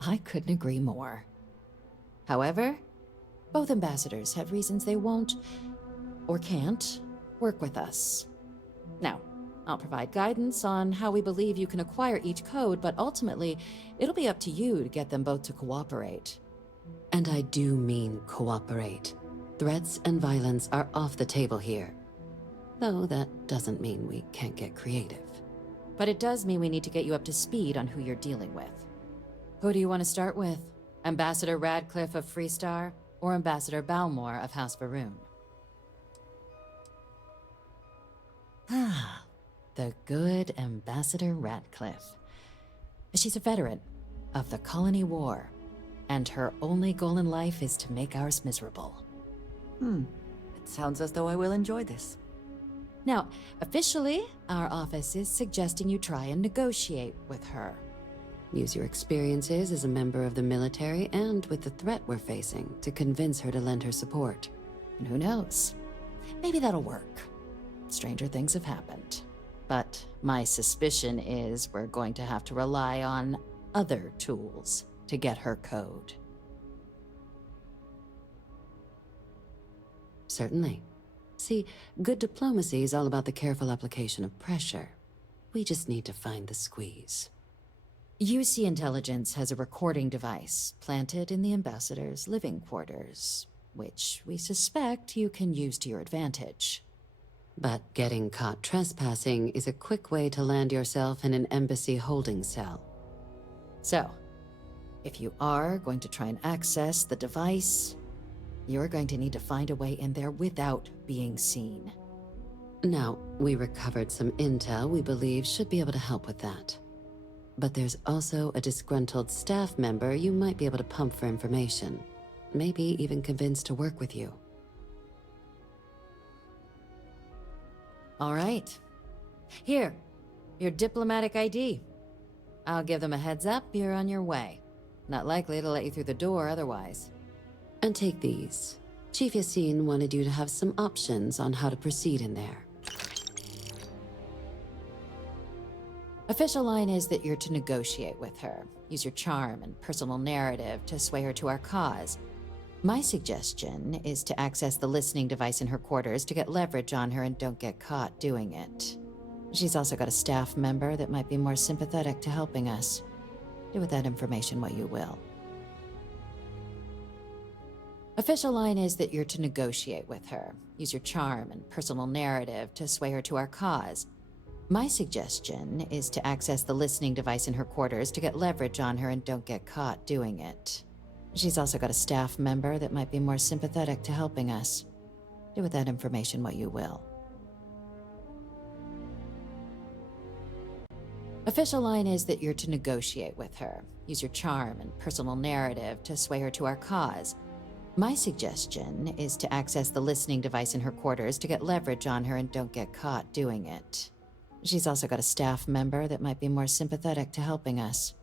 I couldn't agree more. However, both ambassadors have reasons they won't, or can't, work with us. Now, I'll provide guidance on how we believe you can acquire each code, but ultimately, it'll be up to you to get them both to cooperate. And I do mean cooperate. Threats and violence are off the table here. Though that doesn't mean we can't get creative. But it does mean we need to get you up to speed on who you're dealing with. Who do you want to start with? Ambassador Radcliffe of Freestar, or Ambassador Balmore of House Faroon? The good Ambassador Radcliffe. She's a veteran of the Colony War, and her only goal in life is to make ours miserable. It sounds as though I will enjoy this. Now, officially, our office is suggesting you try and negotiate with her. Use your experiences as a member of the military and with the threat we're facing to convince her to lend her support. And who knows? Maybe that'll work. Stranger things have happened. But my suspicion is we're going to have to rely on other tools to get her code. Certainly. See, good diplomacy is all about the careful application of pressure. We just need to find the squeeze. UC Intelligence has a recording device planted in the ambassador's living quarters, which we suspect you can use to your advantage. But getting caught trespassing is a quick way to land yourself in an embassy holding cell. So, if you are going to try and access the device, you're going to need to find a way in there without being seen. Now, we recovered some intel we believe should be able to help with that. But there's also a disgruntled staff member you might be able to pump for information. maybe even convinced to work with you. All right. Here, your diplomatic ID. I'll give them a heads up, you're on your way. Not likely to let you through the door otherwise. And take these. Chief Yassine wanted you to have some options on how to proceed in there. Official line is that you're to negotiate with her. Use your charm and personal narrative to sway her to our cause. My suggestion is to access the listening device in her quarters to get leverage on her and don't get caught doing it. She's also got a staff member that might be more sympathetic to helping us. Do with that information what you will. Official line is that you're to negotiate with her. Use your charm and personal narrative to sway her to our cause. My suggestion is to access the listening device in her quarters to get leverage on her and don't get caught doing it. She's also got a staff member that might be more sympathetic to helping us. Do with that information what you will. Official line is that you're to negotiate with her. Use your charm and personal narrative to sway her to our cause. My suggestion is to access the listening device in her quarters to get leverage on her and don't get caught doing it. She's also got a staff member that might be more sympathetic to helping us.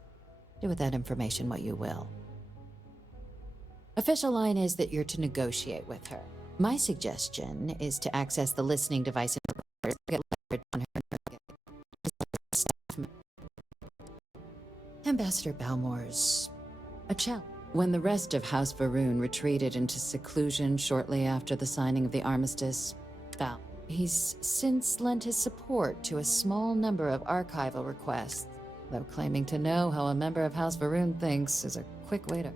Do with that information what you will. Official line is that you're to negotiate with her. My suggestion is to access the listening device in her quarters to get leverage on her and don't get Ambassador Balmore's a challenge. When the rest of House Varun retreated into seclusion shortly after the signing of the armistice, he's since lent his support to a small number of archival requests, though claiming to know how a member of House Varun thinks is a quick way to...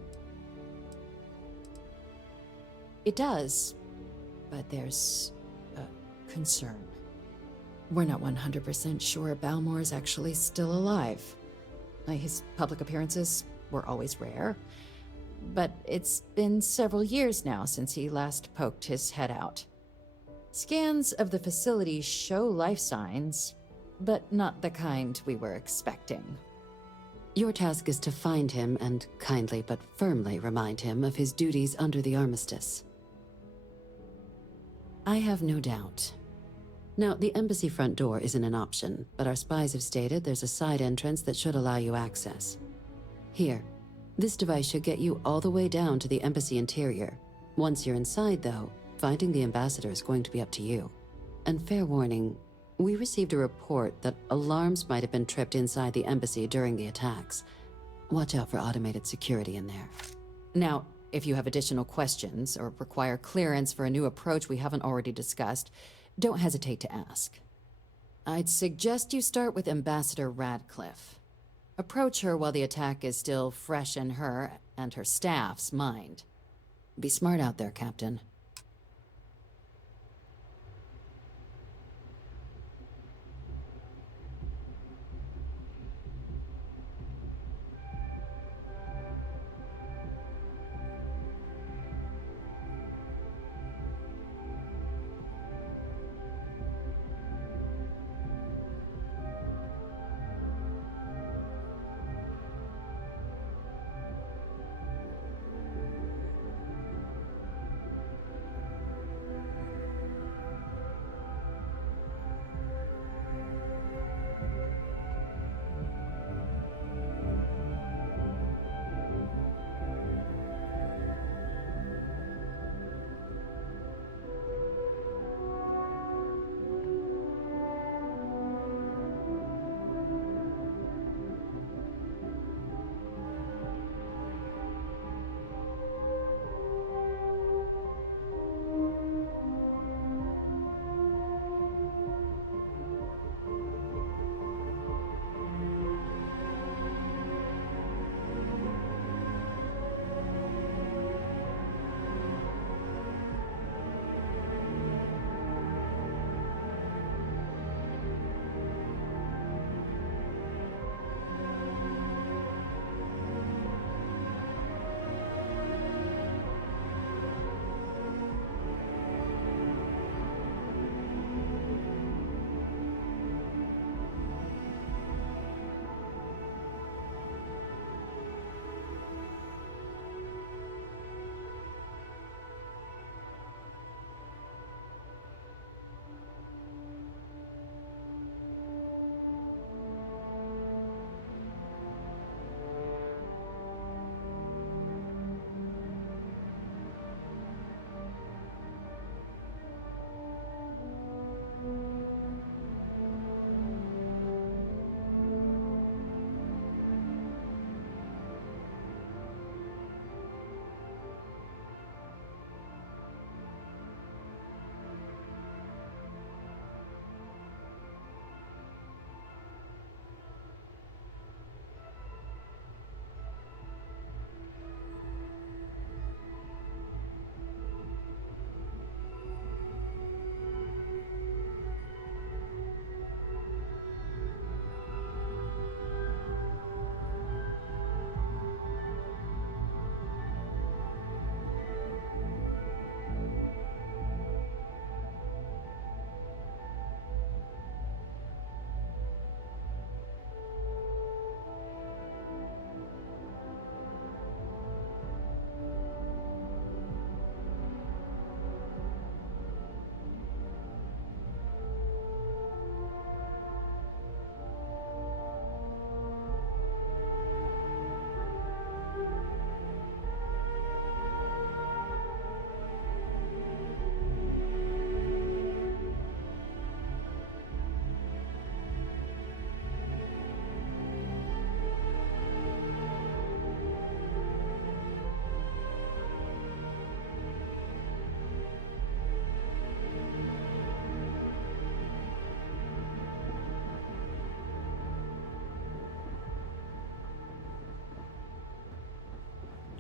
It does, but there's a concern. We're not 100% sure Balmore's actually still alive. His public appearances were always rare, but it's been several years now since he last poked his head out. Scans of the facility show life signs, but not the kind we were expecting. Your task is to find him and kindly but firmly remind him of his duties under the armistice. I have no doubt. Now, the embassy front door isn't an option, but our spies have stated there's a side entrance that should allow you access. Here, this device should get you all the way down to the embassy interior. Once you're inside, though, finding the ambassador is going to be up to you. And fair warning, we received a report that alarms might have been tripped inside the embassy during the attacks. Watch out for automated security in there. Now, if you have additional questions or require clearance for a new approach we haven't already discussed, don't hesitate to ask. I'd suggest you start with Ambassador Radcliffe. Approach her while the attack is still fresh in her and her staff's mind. Be smart out there, Captain.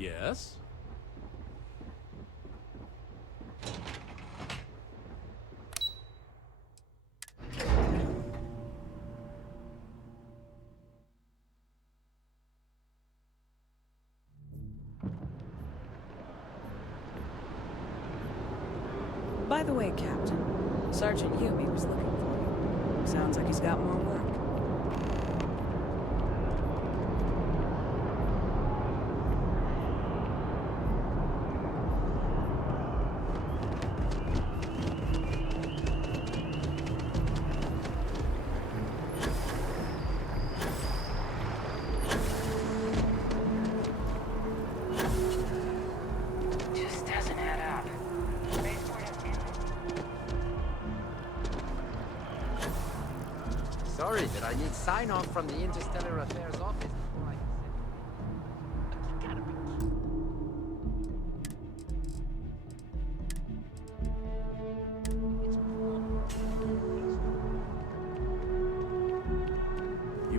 Yes? By the way, Captain, Sergeant Yumi was looking for you. Sounds like he's got more work. Just doesn't add up. Sorry, but I need sign-off from the Interstellar Affairs office before I can send it. You gotta be...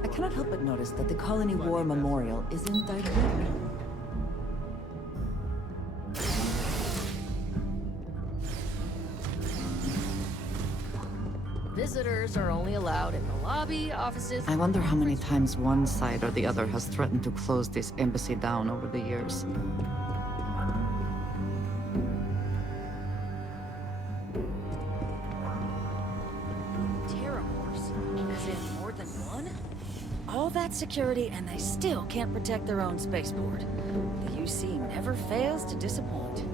I cannot help but notice that the Colony War Memorial is in direct. Visitors are only allowed in the lobby, offices... I wonder how many times one side or the other has threatened to close this embassy down over the years. Terramorphs? As in more than one? All that security and they still can't protect their own spaceport. The UC never fails to disappoint.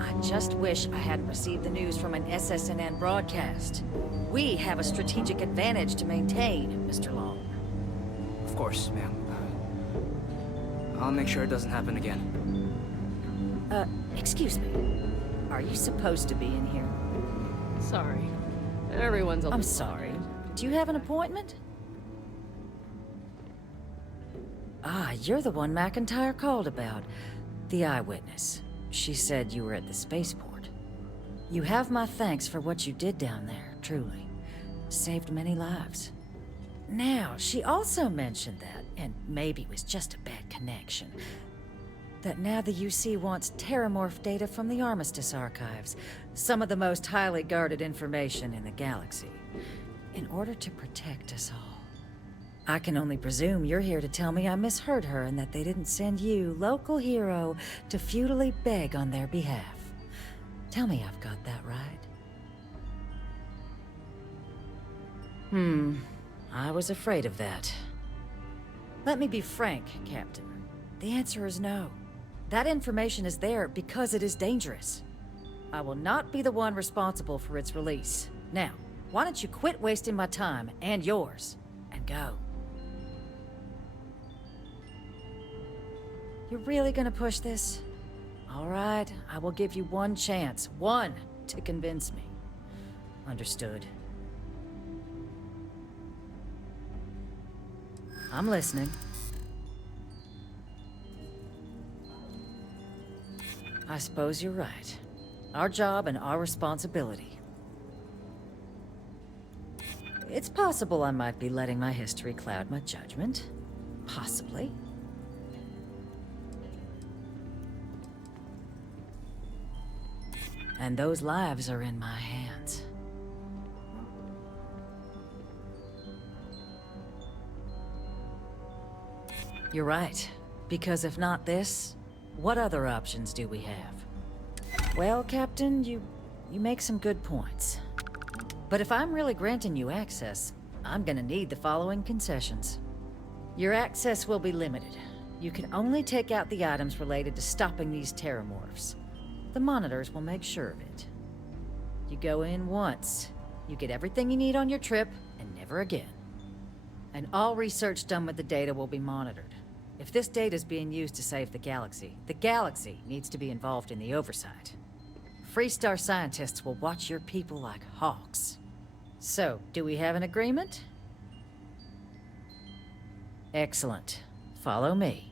I just wish I hadn't received the news from an SSNN broadcast. We have a strategic advantage to maintain, Mr. Long. Of course, ma'am. I'll make sure it doesn't happen again. Excuse me. Are you supposed to be in here? Sorry. Everyone's a I'm sorry. Do you have an appointment? Ah, you're the one McIntyre called about. The eyewitness. She said you were at the spaceport. You have my thanks for what you did down there, truly. Saved many lives. Now, she also mentioned that, and maybe it was just a bad connection, that now the UC wants Terramorph data from the Armistice archives, some of the most highly guarded information in the galaxy, in order to protect us all. I can only presume you're here to tell me I misheard her and that they didn't send you, local hero, to futilely beg on their behalf. Tell me I've got that right. I was afraid of that. Let me be frank, Captain. The answer is no. That information is there because it is dangerous. I will not be the one responsible for its release. Now, why don't you quit wasting my time and yours, and go? You're really gonna push this? All right, I will give you one chance. One to convince me. Understood. I'm listening. I suppose you're right. Our job and our responsibility. It's possible I might be letting my history cloud my judgment. Possibly. And those lives are in my hands. You're right. Because if not this, what other options do we have? Well, Captain, you make some good points. But if I'm really granting you access, I'm gonna need the following concessions. Your access will be limited. You can only take out the items related to stopping these terramorphs. The monitors will make sure of it. You go in once, you get everything you need on your trip, and never again. And all research done with the data will be monitored. If this data is being used to save the galaxy needs to be involved in the oversight. Freestar scientists will watch your people like hawks. So, do we have an agreement? Excellent. Follow me.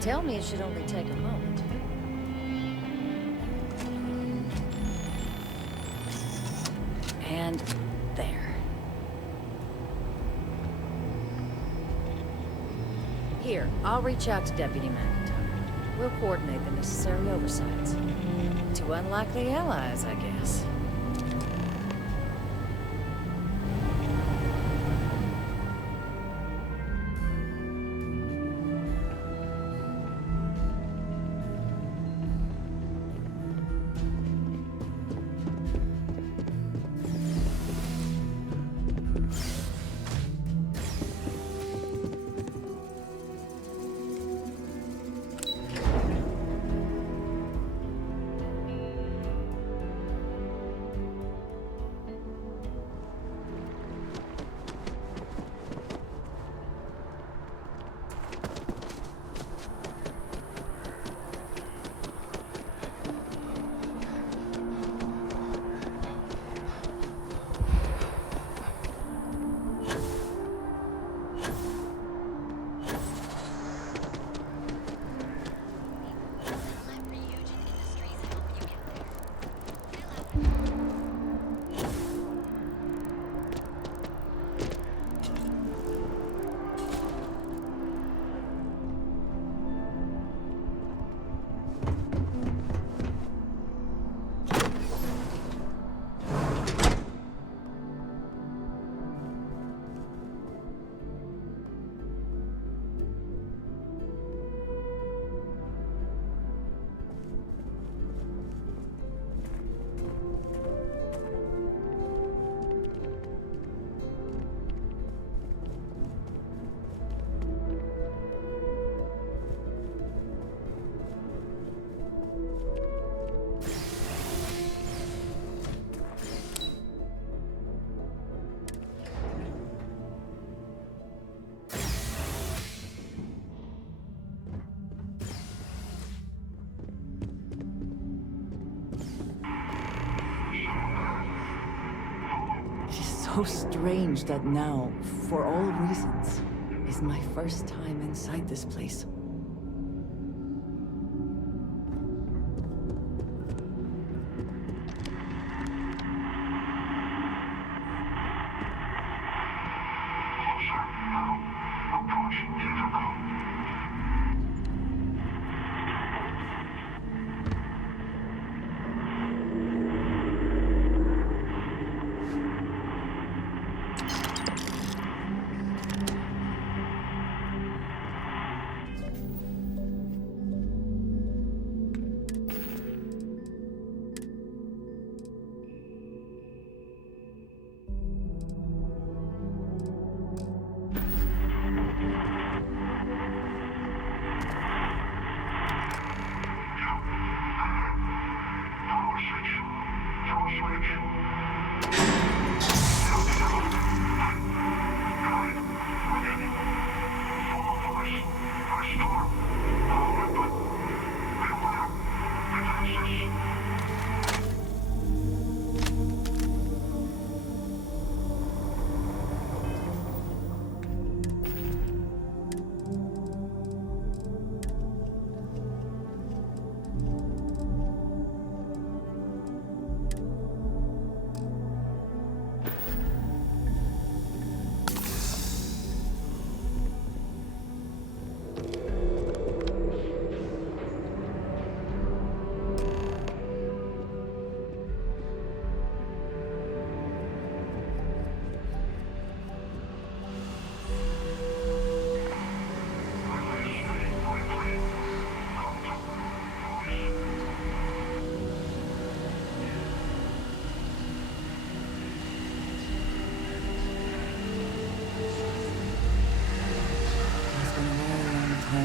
Tell me it should only take a moment. And there. Here, I'll reach out to Deputy McIntyre. We'll coordinate the necessary oversights. Two unlikely allies, I guess. So strange that now, for all reasons, is my first time inside this place.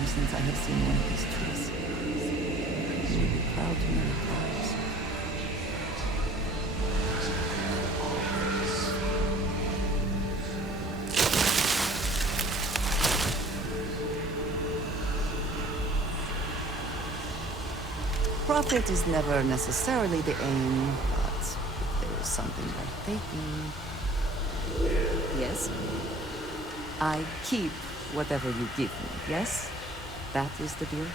Since I have seen one of these trees. I will be proud to know it lives. Profit is never necessarily the aim, but if there is something worth taking... Yes? I keep whatever you give me, yes? That is the deal?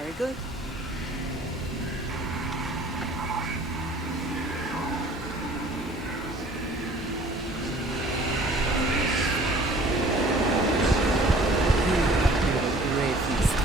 Very good. Great feast.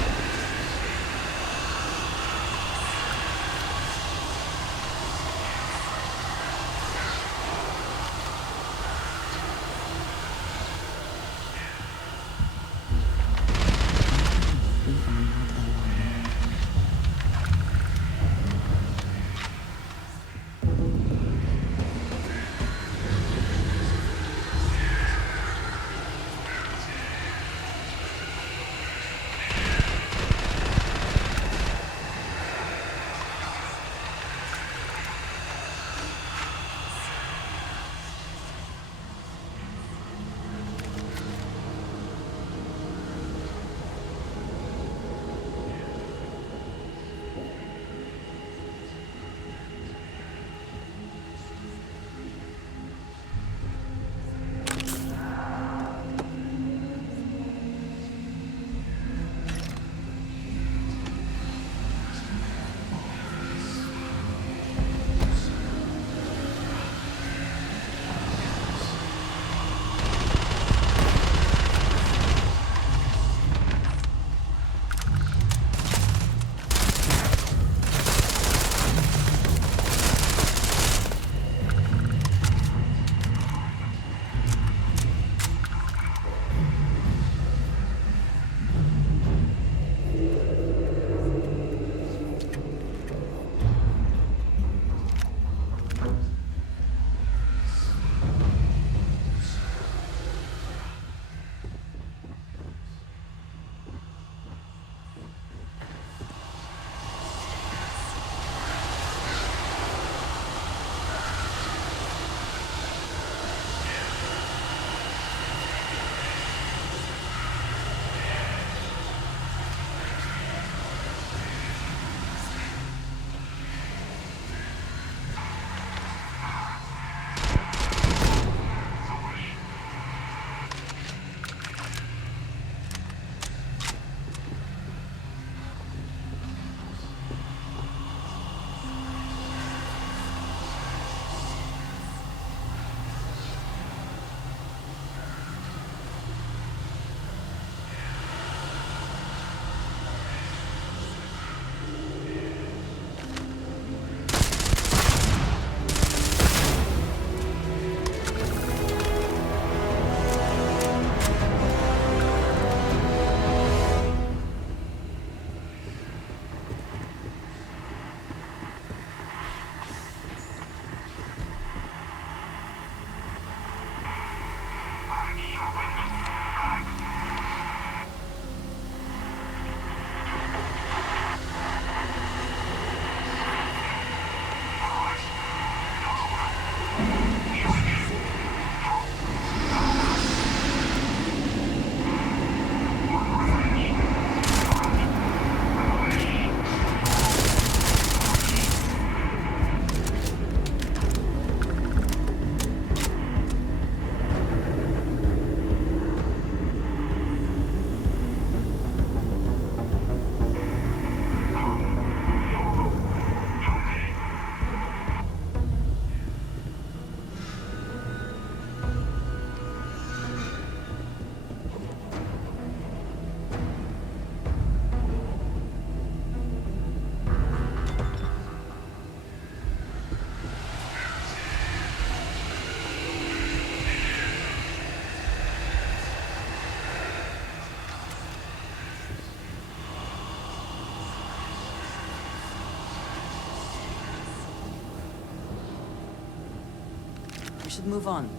should move on.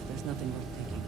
If there's nothing worth taking.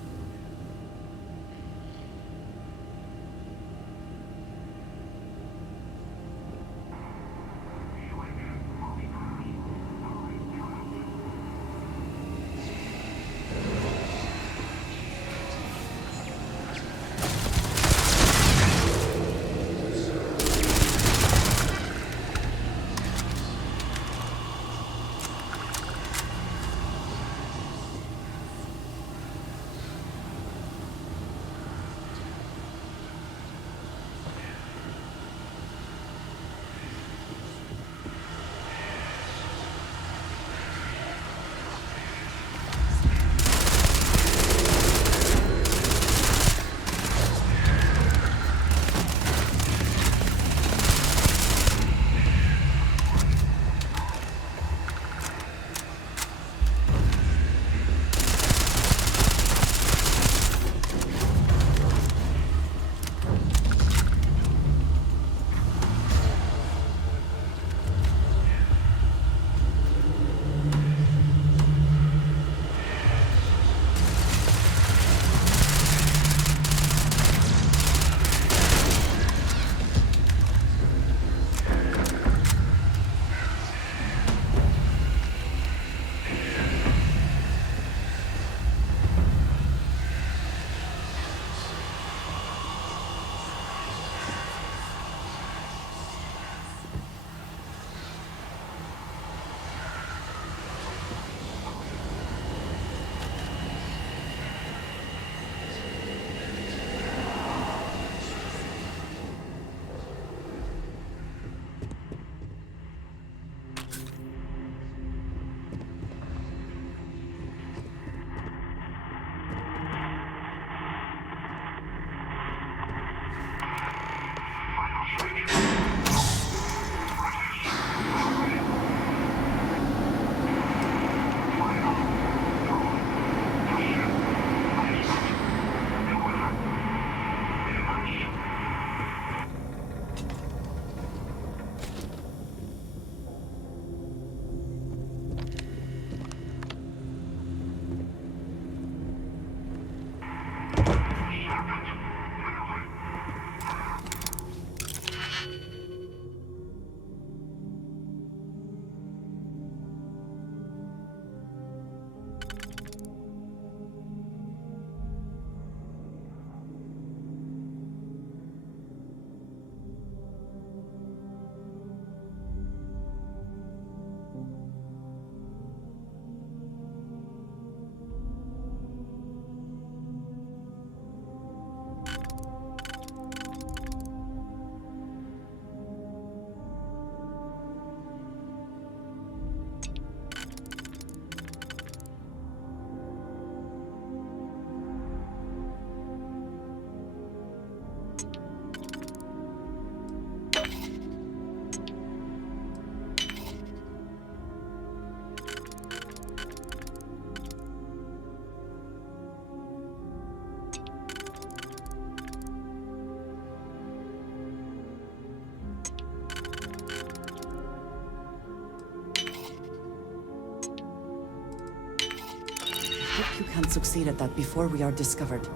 Hope you can succeed at that before we are discovered.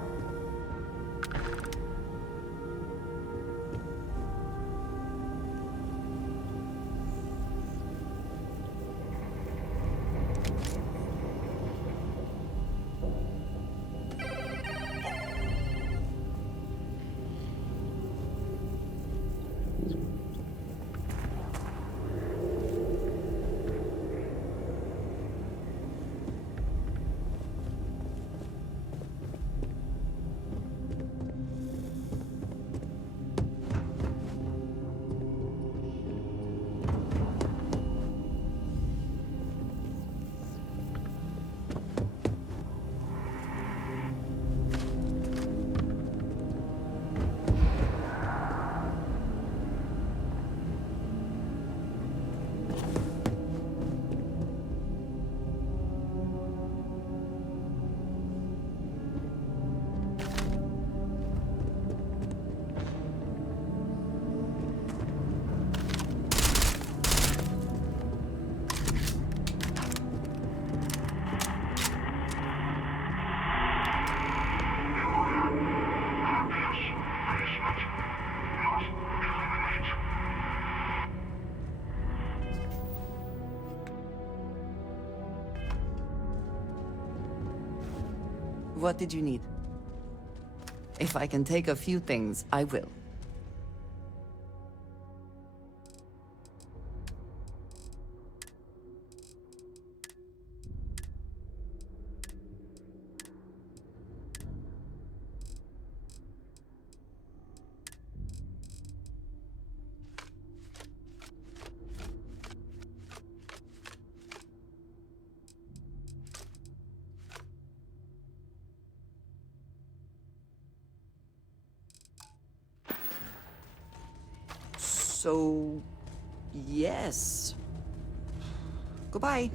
What did you need? If I can take a few things, I will. So, yes. Goodbye.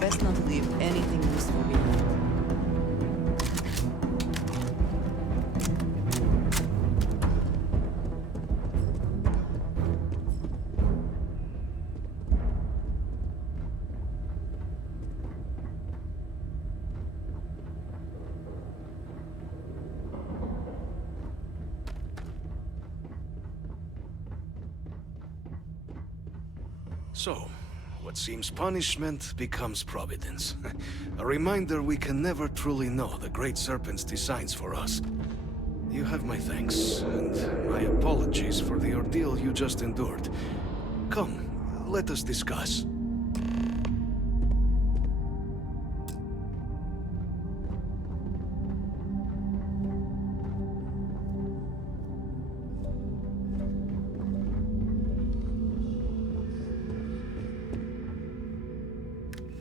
Best not to leave anything useful behind. So, what seems punishment becomes providence. A reminder we can never truly know the Great Serpent's designs for us. You have my thanks, and my apologies for the ordeal you just endured. Come, let us discuss.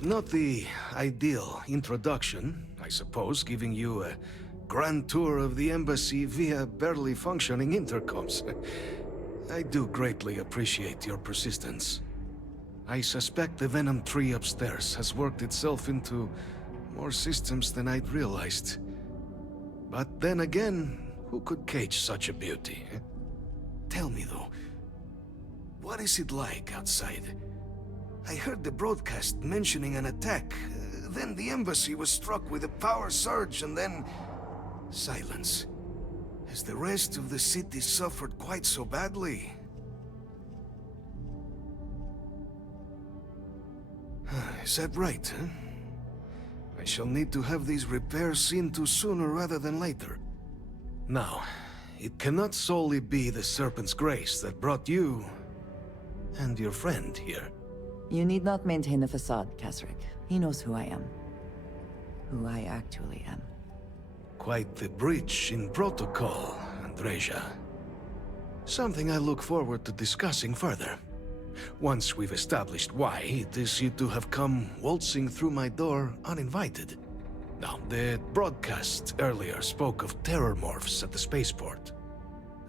Not the ideal introduction, I suppose, giving you a grand tour of the embassy via barely functioning intercoms. I do greatly appreciate your persistence. I suspect the Venom tree upstairs has worked itself into more systems than I'd realized. But then again, who could cage such a beauty? Tell me though, what is it like outside? I heard the broadcast mentioning an attack. Then the embassy was struck with a power surge and then... silence. Has the rest of the city suffered quite so badly? Is that right, huh? I shall need to have these repairs seen to sooner rather than later. Now, it cannot solely be the Serpent's grace that brought you... and your friend here. You need not maintain the facade, Kasric. He knows who I am. Who I actually am. Quite the breach in protocol, Andreja. Something I look forward to discussing further. Once we've established why it is you to have come waltzing through my door uninvited. Now, the broadcast earlier spoke of terror morphs at the spaceport.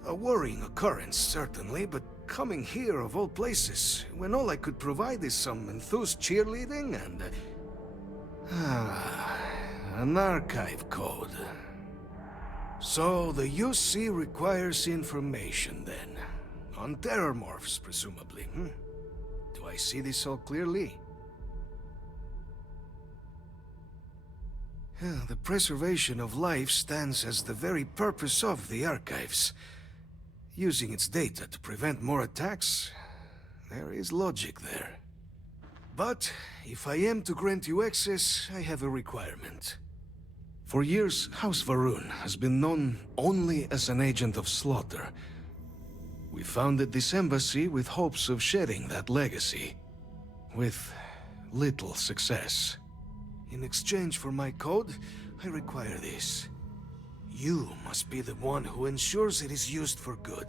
A worrying occurrence, certainly, but coming here of all places, when all I could provide is some enthused cheerleading and... an archive code. So the UC requires information, then. On terror morphs, presumably, Do I see this all clearly? The preservation of life stands as the very purpose of the archives. Using its data to prevent more attacks, there is logic there. But if I am to grant you access, I have a requirement. For years, House Varun has been known only as an agent of slaughter. We founded this embassy with hopes of shedding that legacy. With little success. In exchange for my code, I require this. You must be the one who ensures it is used for good.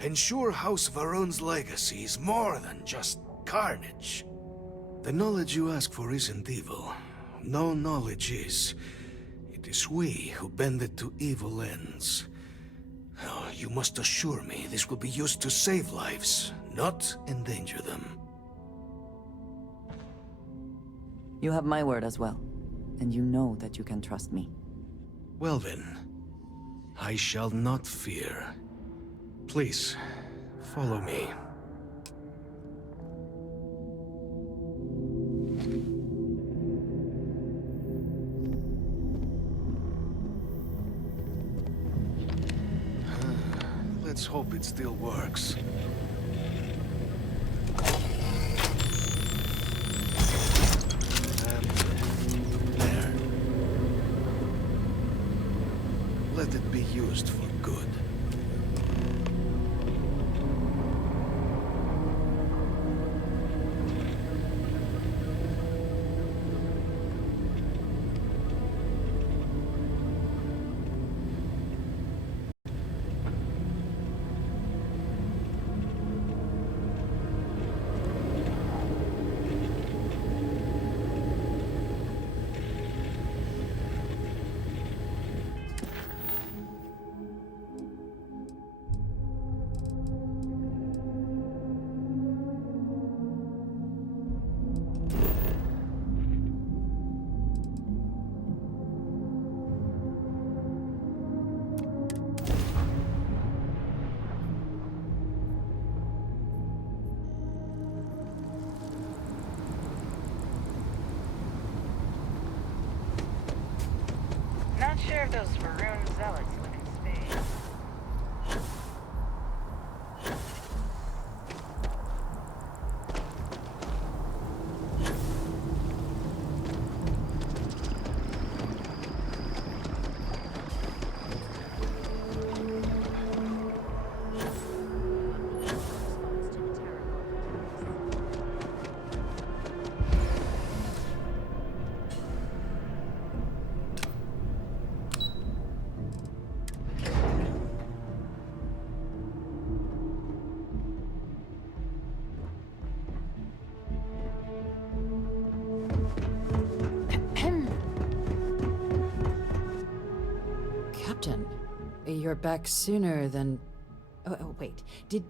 Ensure House Varun's legacy is more than just carnage. The knowledge you ask for isn't evil. No knowledge is. It is we who bend it to evil ends. Oh, you must assure me this will be used to save lives, not endanger them. You have my word as well, and you know that you can trust me. Well then, I shall not fear. Please, follow me. Let's hope it still works. And there. Let it be used for good. Not sure if those maroon zealots look in spades. Captain, you're back sooner than... Oh, wait. Did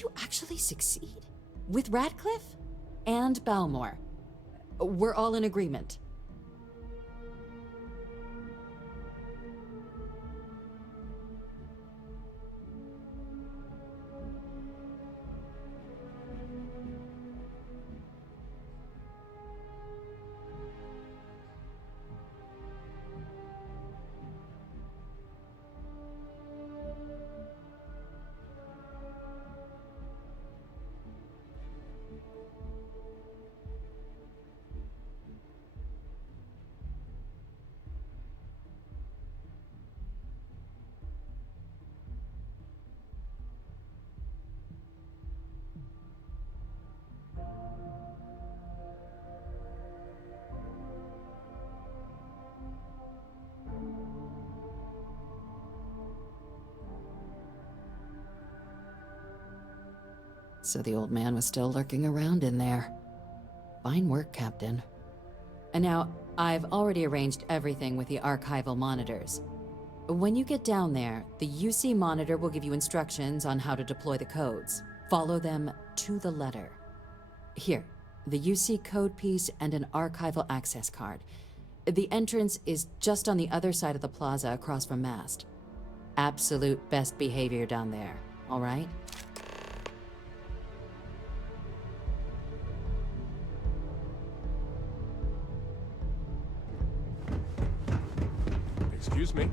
you actually succeed? With Radcliffe? And Balmore? We're all in agreement. So the old man was still lurking around in there. Fine work, Captain. And now, I've already arranged everything with the archival monitors. When you get down there, the UC monitor will give you instructions on how to deploy the codes. Follow them to the letter. Here, the UC code piece and an archival access card. The entrance is just on the other side of the plaza across from Mast. Absolute best behavior down there, all right? Excuse me?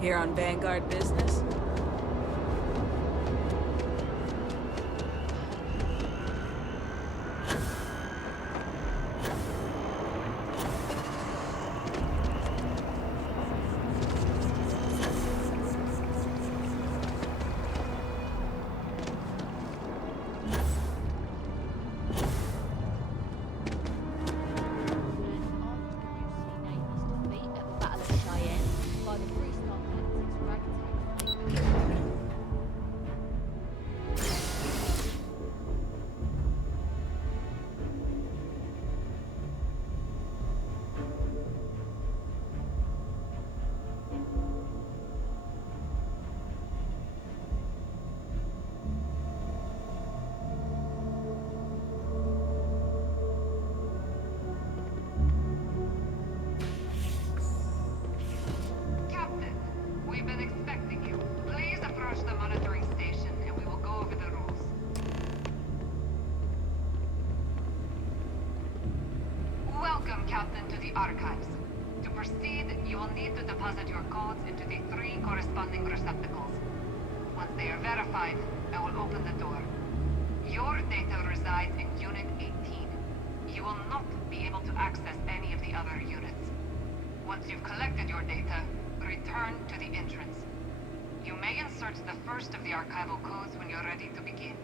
Here on Vanguard business? Welcome to the archives. To proceed, you will need to deposit your codes into the 3 corresponding receptacles. Once they are verified, I will open the door. Your data resides in Unit 18. You will not be able to access any of the other units. Once you've collected your data, return to the entrance. You may insert the first of the archival codes when you're ready to begin.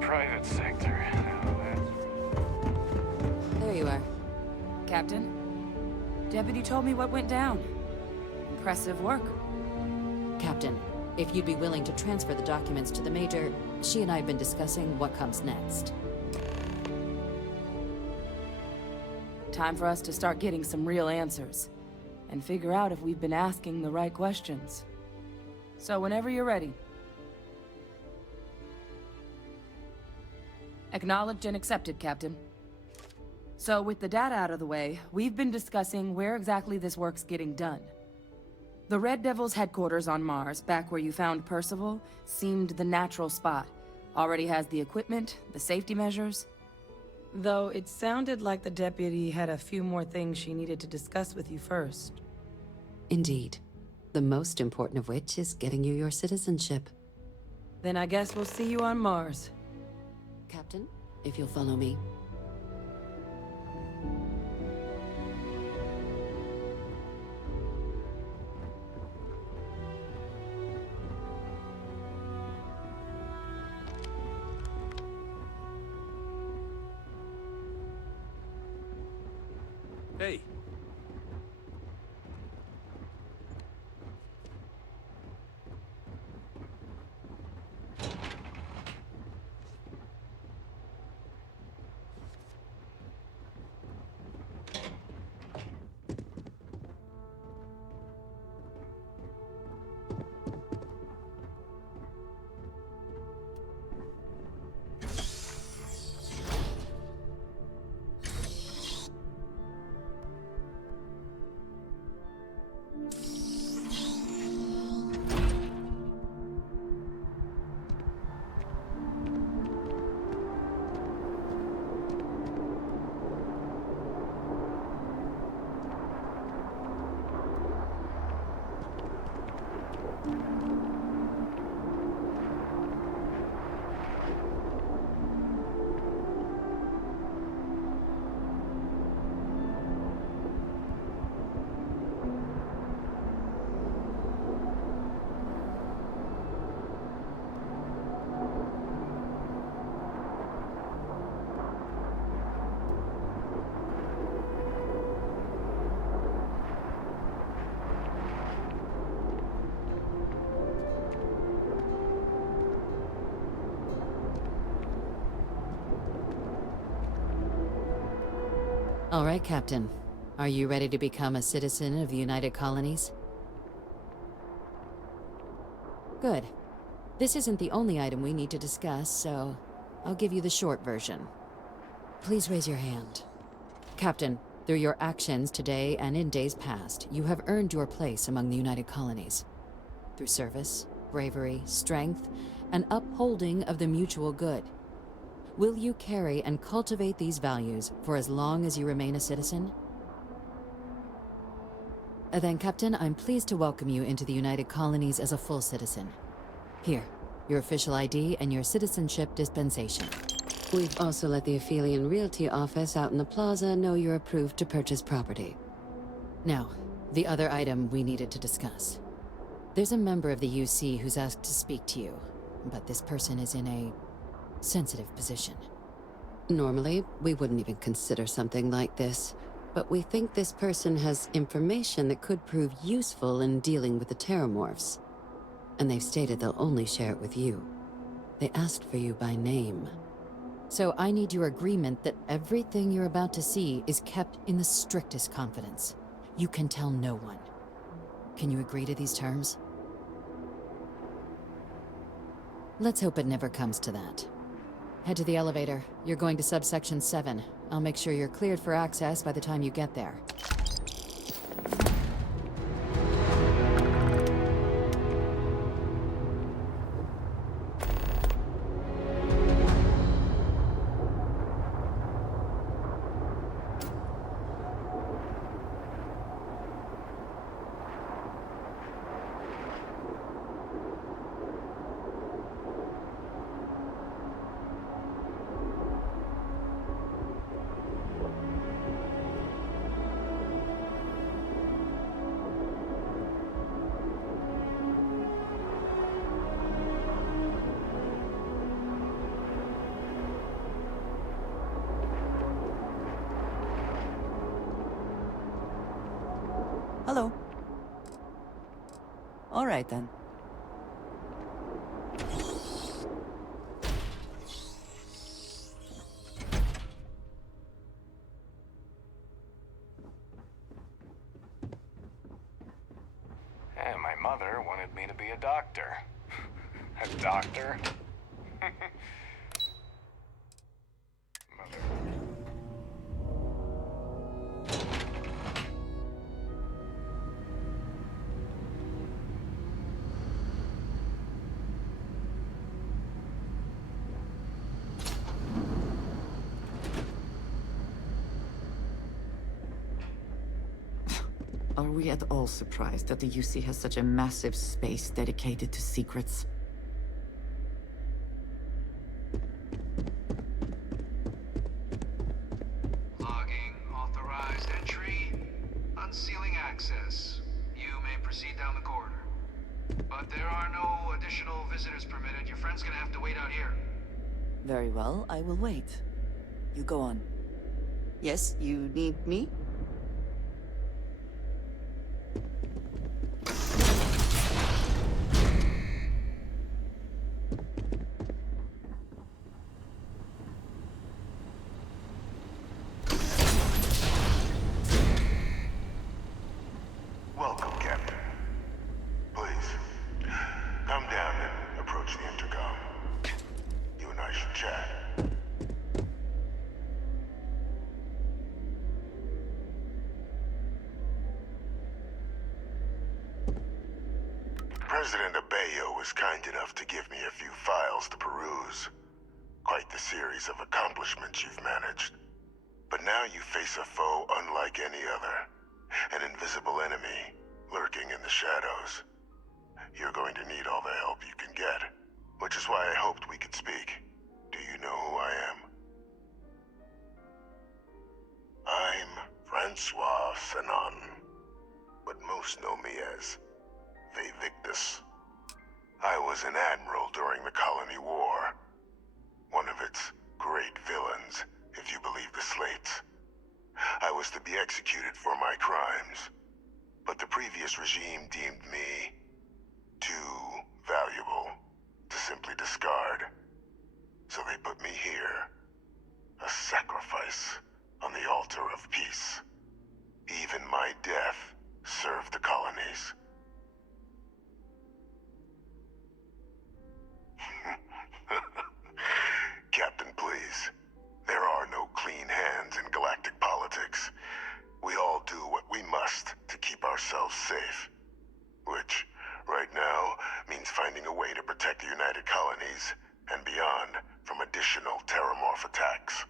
Private sector. There you are. Captain. Deputy told me what went down. Impressive work. Captain, if you'd be willing to transfer the documents to the Major, she and I have been discussing what comes next. Time for us to start getting some real answers. And figure out if we've been asking the right questions. So whenever you're ready. Acknowledged and accepted, Captain. So with the data out of the way, we've been discussing where exactly this work's getting done. The Red Devil's headquarters on Mars, back where you found Percival, seemed the natural spot. Already has the equipment, the safety measures. Though it sounded like the deputy had a few more things she needed to discuss with you first. Indeed. The most important of which is getting you your citizenship. Then I guess we'll see you on Mars. Captain, if you'll follow me. Hey. All right, Captain. Are you ready to become a citizen of the United Colonies? Good. This isn't the only item we need to discuss, so I'll give you the short version. Please raise your hand. Captain, through your actions today and in days past, you have earned your place among the United Colonies. Through service, bravery, strength, and upholding of the mutual good. Will you carry and cultivate these values for as long as you remain a citizen? Then, Captain, I'm pleased to welcome you into the United Colonies as a full citizen. Here, your official ID and your citizenship dispensation. We've also let the Aphelion Realty office out in the plaza know you're approved to purchase property. Now, the other item we needed to discuss. There's a member of the UC who's asked to speak to you, but this person is in a sensitive position. Normally, we wouldn't even consider something like this, but we think this person has information that could prove useful in dealing with the Terramorphs. And they've stated they'll only share it with you. They asked for you by name. So I need your agreement that everything you're about to see is kept in the strictest confidence. You can tell no one. Can you agree to these terms? Let's hope it never comes to that. Head to the elevator. You're going to subsection 7. I'll make sure you're cleared for access by the time you get there. Hello. All right, then. Hey, my mother wanted me to be a doctor. A doctor? Are we at all surprised that the UC has such a massive space dedicated to secrets? Logging authorized entry. Unsealing access. You may proceed down the corridor. But there are no additional visitors permitted. Your friend's gonna have to wait out here. Very well, I will wait. You go on. Yes, you need me? Welcome, Captain. Please, come down and approach the intercom. You and I should chat. President Abeyo was kind enough to give me a few files to peruse. Quite the series of accomplishments you've managed. But now you face a foe unlike any other. An invisible enemy, lurking in the shadows. You're going to need all the help you can get, which is why I hoped we could speak. Do you know who I am? I'm Francois Fanon, but most know me as Victus. I was an admiral during the Colony War. One of its great villains, if you believe the slates. I was to be executed for my crimes, but the previous regime deemed me too valuable to simply discard. So they put me here, a sacrifice on the altar of peace. Even my death served the colonies. Captain, please. There are no clean hands in galactic politics. We all do what we must to keep ourselves safe. Which, right now, means finding a way to protect the United Colonies and beyond from additional Terramorph attacks.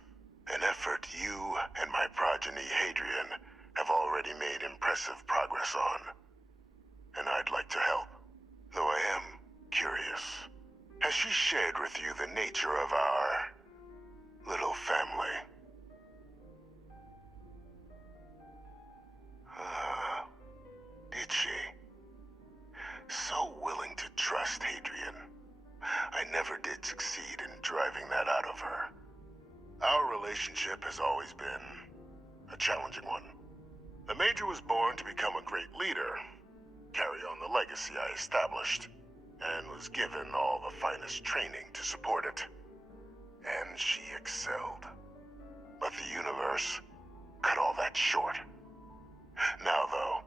An effort you and my progeny, Hadrian, have already made impressive progress on. And I'd like to help, though I am curious. Has she shared with you the nature of our little family? Did she? So willing to trust Hadrian. I never did succeed in driving that out of her. Our relationship has always been a challenging one. The Major was born to become a great leader, carry on the legacy I established, and was given all the finest training to support it. And she excelled. But the universe cut all that short. Now, though,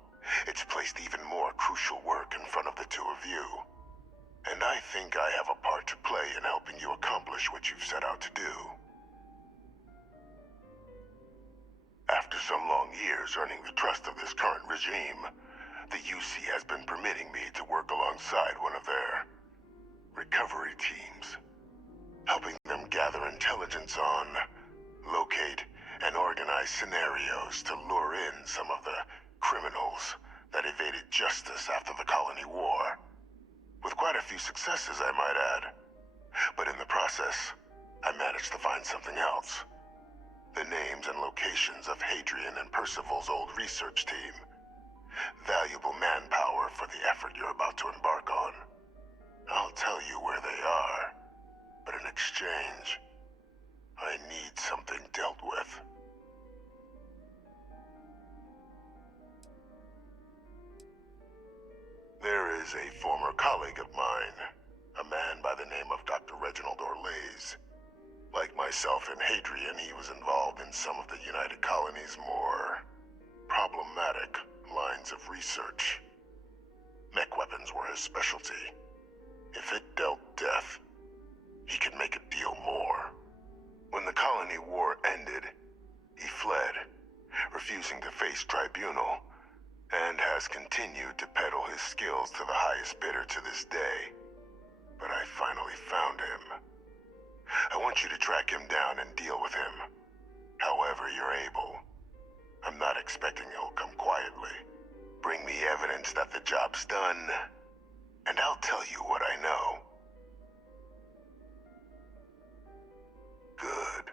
it's placed even more crucial work in front of the two of you. And I think I have a part to play in helping you accomplish what you've set out to do. After some long years earning the trust of this current regime, the UC has been permitting me to work alongside one of their recovery teams, helping them gather intelligence on, locate, and organize scenarios to lure in some of the criminals that evaded justice after the Colony War. With quite a few successes, I might add. But in the process, I managed to find something else. The names and locations of Hadrian and Percival's old research team. Valuable manpower for the effort you're about to embark on. I'll tell you where they are, but in exchange, I need something dealt with. There is a former colleague of mine, a man by the name of Dr. Reginald Orlaise. Like myself and Hadrian, he was involved in some of the United Colony's more problematic lines of research. Mech weapons were his specialty. If it dealt death, he could make a deal more. When the Colony War ended, he fled, refusing to face tribunal, and has continued to peddle his skills to the highest bidder to this day. But I finally found him. I want you to track him down and deal with him, however you're able. I'm not expecting he'll come quietly. Bring me evidence that the job's done, and I'll tell you what I know. Good.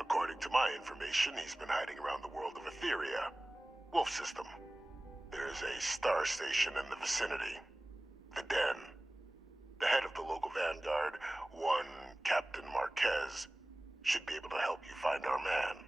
According to my information, he's been hiding around the world of Etheria. Wolf system. There's a star station in the vicinity. The Den. The head of the local vanguard, one Captain Marquez, should be able to help you find our man.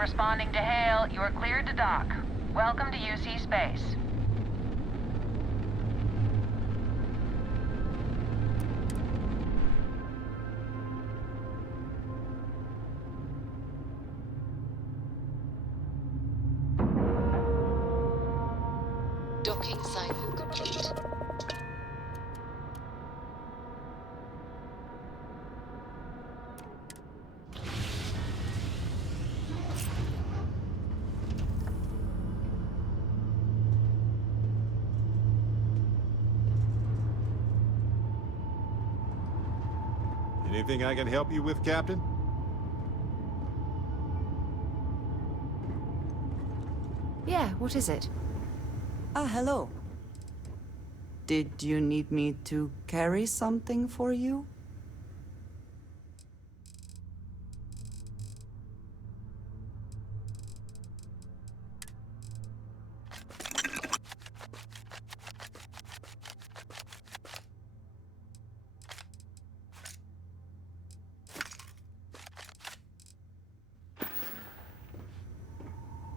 Responding to hail, you are cleared to dock. Welcome to UC Space. Docking cycle complete. Anything I can help you with, Captain? Yeah, what is it? Ah, hello. Did you need me to carry something for you?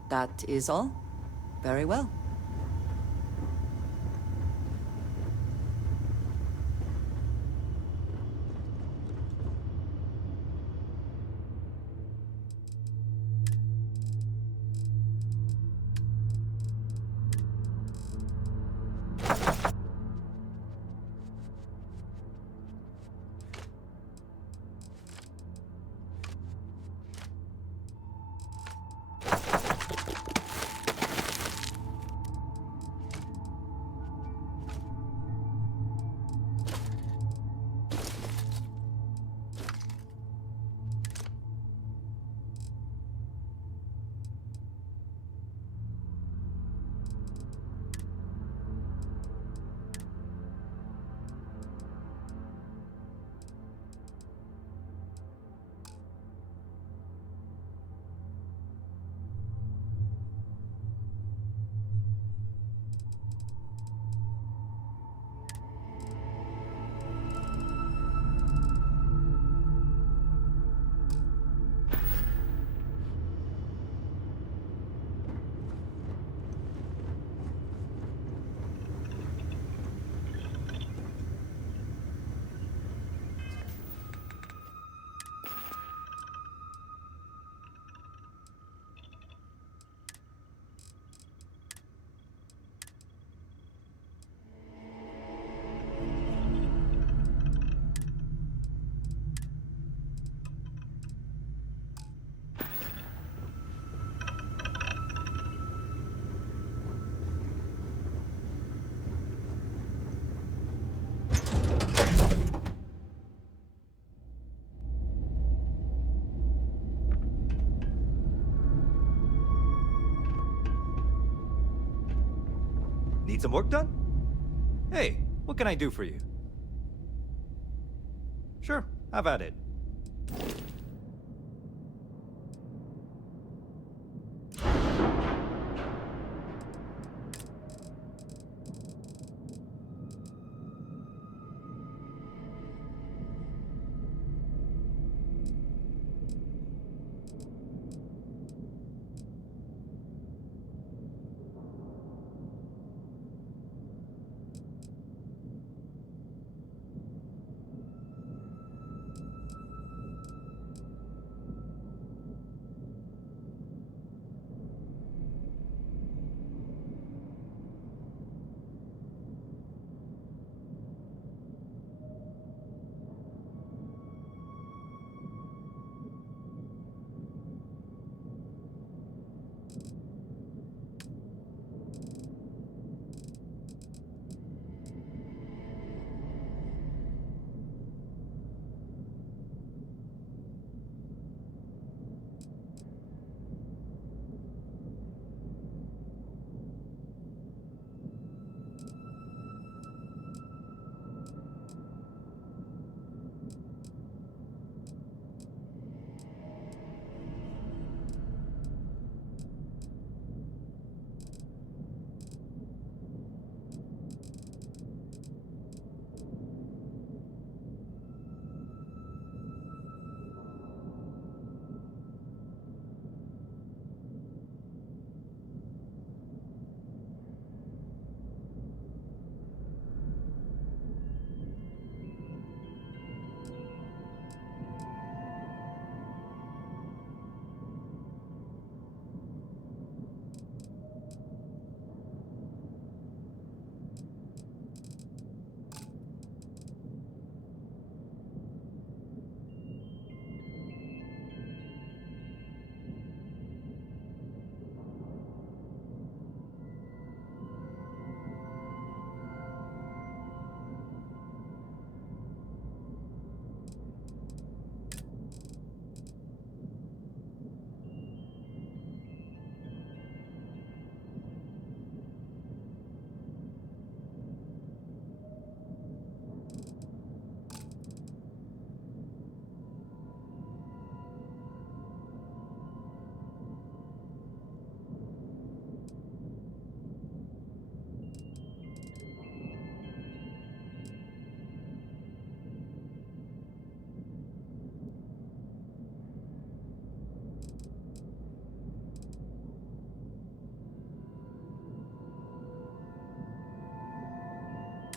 That is all? Very well. Need some work done? Hey, what can I do for you? Sure, have at it.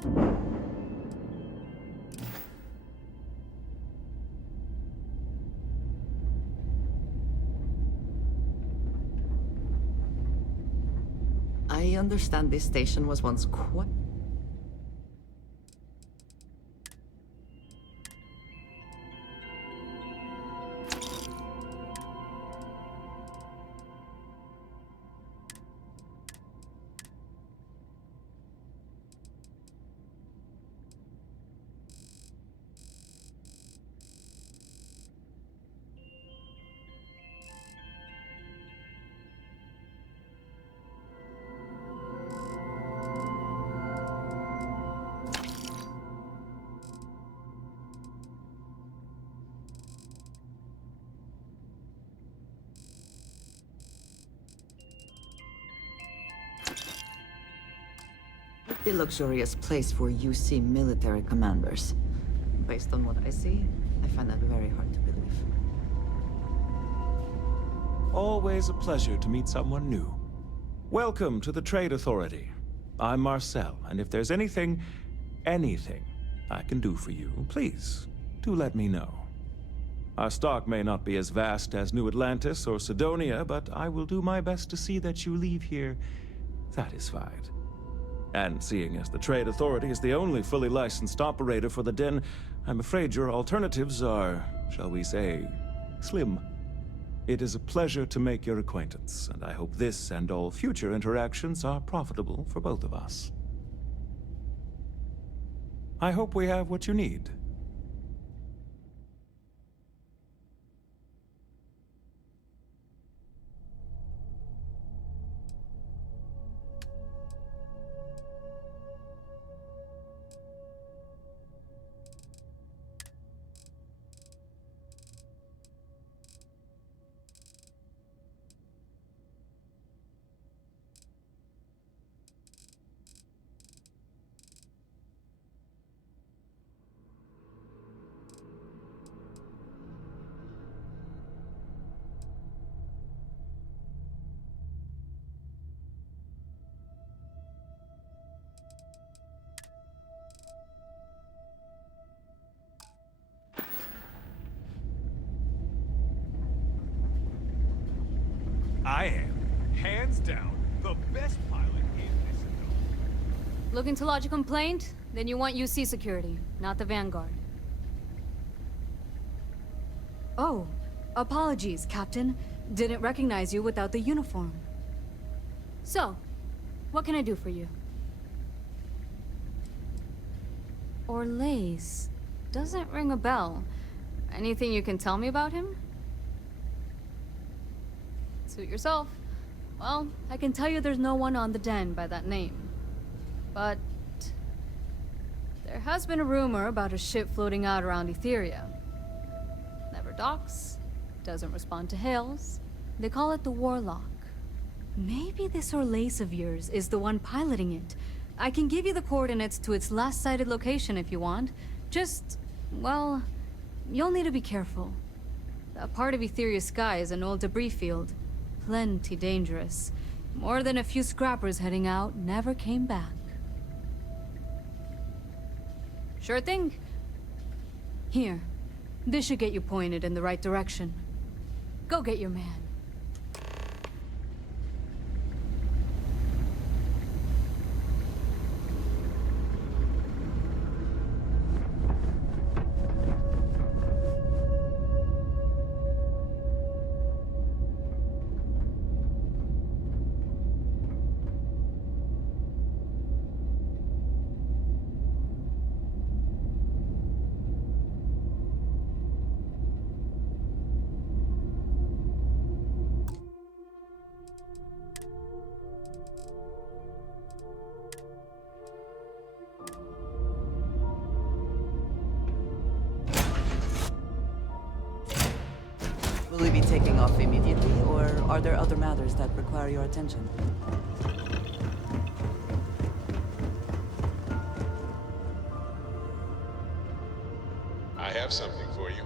I understand this station was once quite... The luxurious place for UC military commanders. Based on what I see, I find that very hard to believe. Always a pleasure to meet someone new. Welcome to the Trade Authority. I'm Marcel, and if there's anything I can do for you, please, do let me know. Our stock may not be as vast as New Atlantis or Sidonia, but I will do my best to see that you leave here satisfied. And seeing as the Trade Authority is the only fully licensed operator for the Den, I'm afraid your alternatives are, shall we say, slim. It is a pleasure to make your acquaintance, and I hope this and all future interactions are profitable for both of us. I hope we have what you need. I am, hands down, the best pilot in this zone. Looking to lodge a complaint? Then you want UC security, not the Vanguard. Oh, apologies, Captain. Didn't recognize you without the uniform. So, what can I do for you? Orlaise. Doesn't ring a bell. Anything you can tell me about him? Suit yourself. Well, I can tell you there's no one on the Den by that name. But there has been a rumor about a ship floating out around Etheria. Never docks, doesn't respond to hails. They call it the Warlock. Maybe this Orlaise of yours is the one piloting it. I can give you the coordinates to its last sighted location if you want. Just, well, you'll need to be careful. That part of Etheria's sky is an old debris field. Plenty dangerous. More than a few scrappers heading out never came back. Sure thing. Here. This should get you pointed in the right direction. Go get your man. Will we be taking off immediately, or are there other matters that require your attention? I have something for you.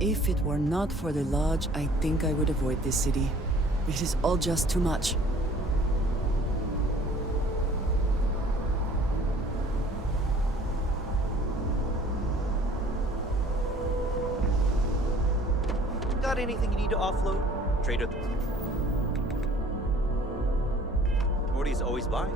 If it were not for the Lodge, I think I would avoid this city. It is all just too much. Got anything you need to offload? Trader. Morty's always buying.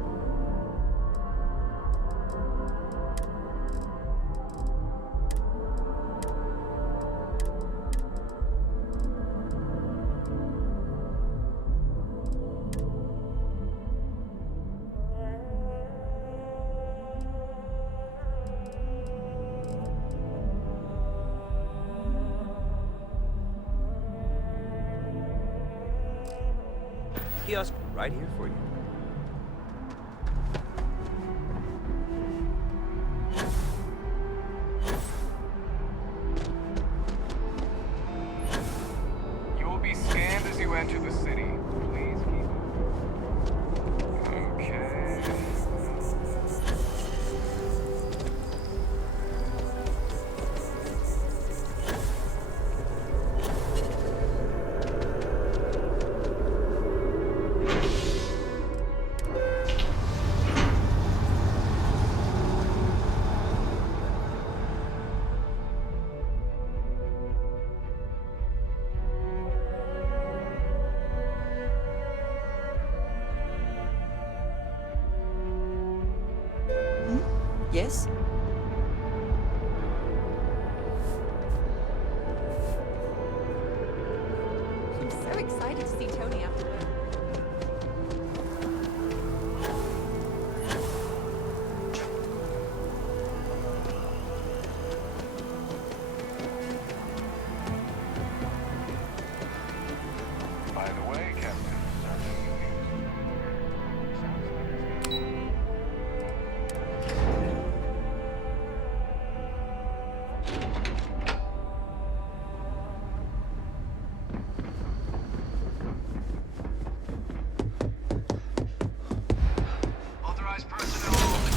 Kiosk right here for you. You will be scanned as you enter the city. Please keep. Okay. Yes? I'm so excited to see Tony after this. By the way, Captain, Authorized personnel only.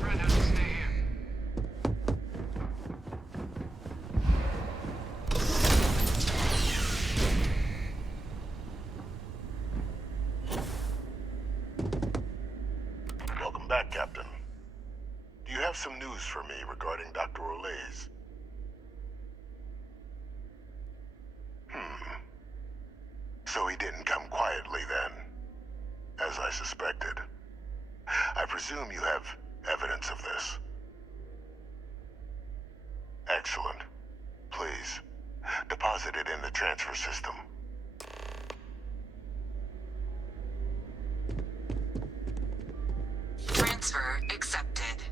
Friend has to stay here. Welcome back, Captain. Do you have some news for me regarding Dr. Olays? So he didn't come quietly then, as I suspected. I presume you have evidence of this. Excellent. Please, deposit it in the transfer system. Transfer accepted.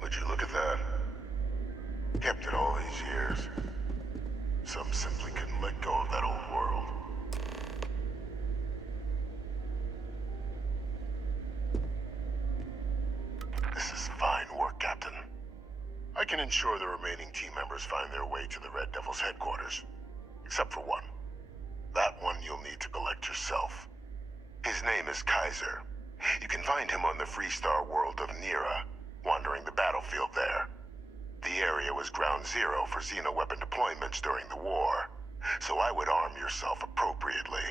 Would you look at that? Kept it all these years. Some simply couldn't let go of that old world. This is fine work, Captain. I can ensure the remaining team members find their way to the Red Devil's headquarters. Except for one. That one you'll need to collect yourself. His name is Kaiser. You can find him on the Freestar world of Nira, wandering the battlefield there. The area was ground zero for xeno-weapon deployments during the war, so I would arm yourself appropriately.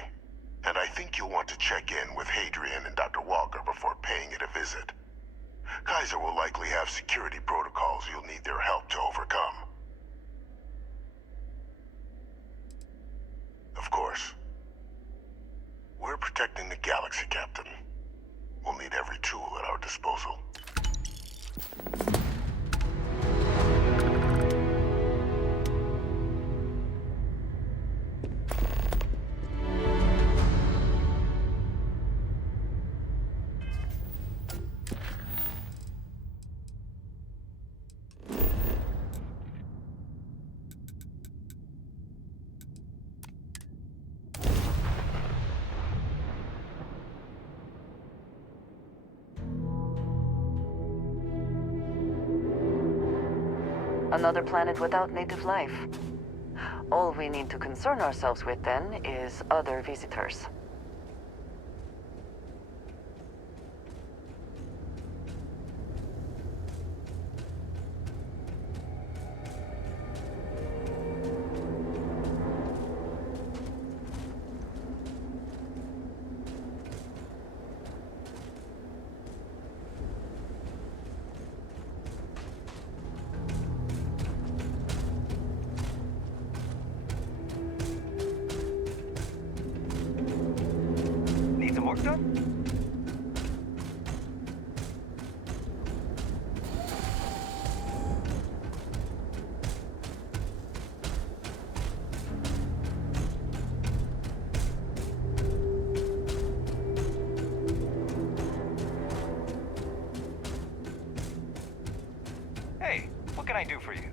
And I think you'll want to check in with Hadrian and Dr. Walker before paying it a visit. Kaiser will likely have security protocols you'll need their help to overcome. Of course, we're protecting the galaxy, Captain. We'll need every tool at our disposal. Another planet without native life. All we need to concern ourselves with then is other visitors. work done? Hey, what can I do for you?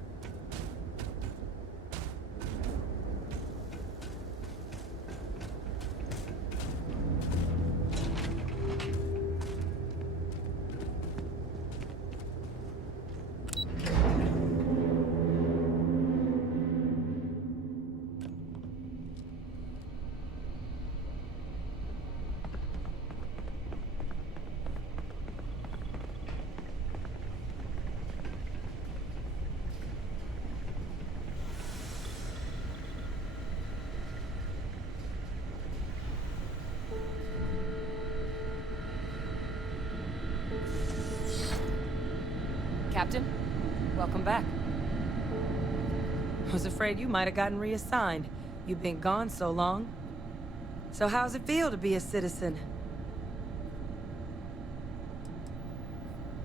Captain, welcome back. I was afraid you might have gotten reassigned. You've been gone so long. So how's it feel to be a citizen?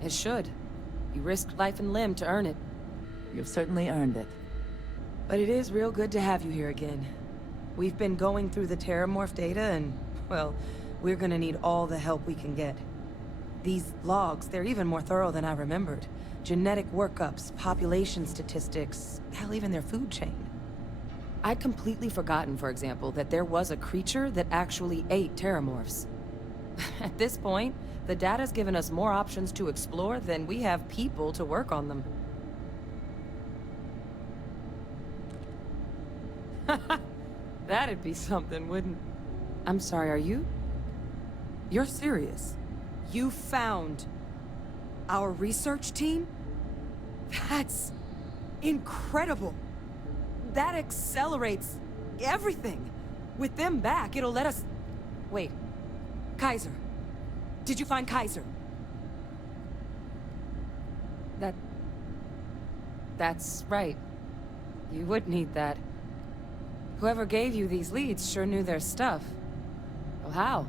It should. You risked life and limb to earn it. You've certainly earned it. But it is real good to have you here again. We've been going through the Terramorph data and, well, we're gonna need all the help we can get. These logs, they're even more thorough than I remembered. Genetic workups, population statistics, hell, even their food chain. I'd completely forgotten, for example, that there was a creature that actually ate Terramorphs. At this point, the data's given us more options to explore than we have people to work on them. That'd be something, wouldn't... I'm sorry, are you? You're serious? You found our research team? That's incredible. That accelerates everything. With them back, it'll let us... Wait. Kaiser. Did you find Kaiser? That's right. You would need that. Whoever gave you these leads sure knew their stuff. Well, how?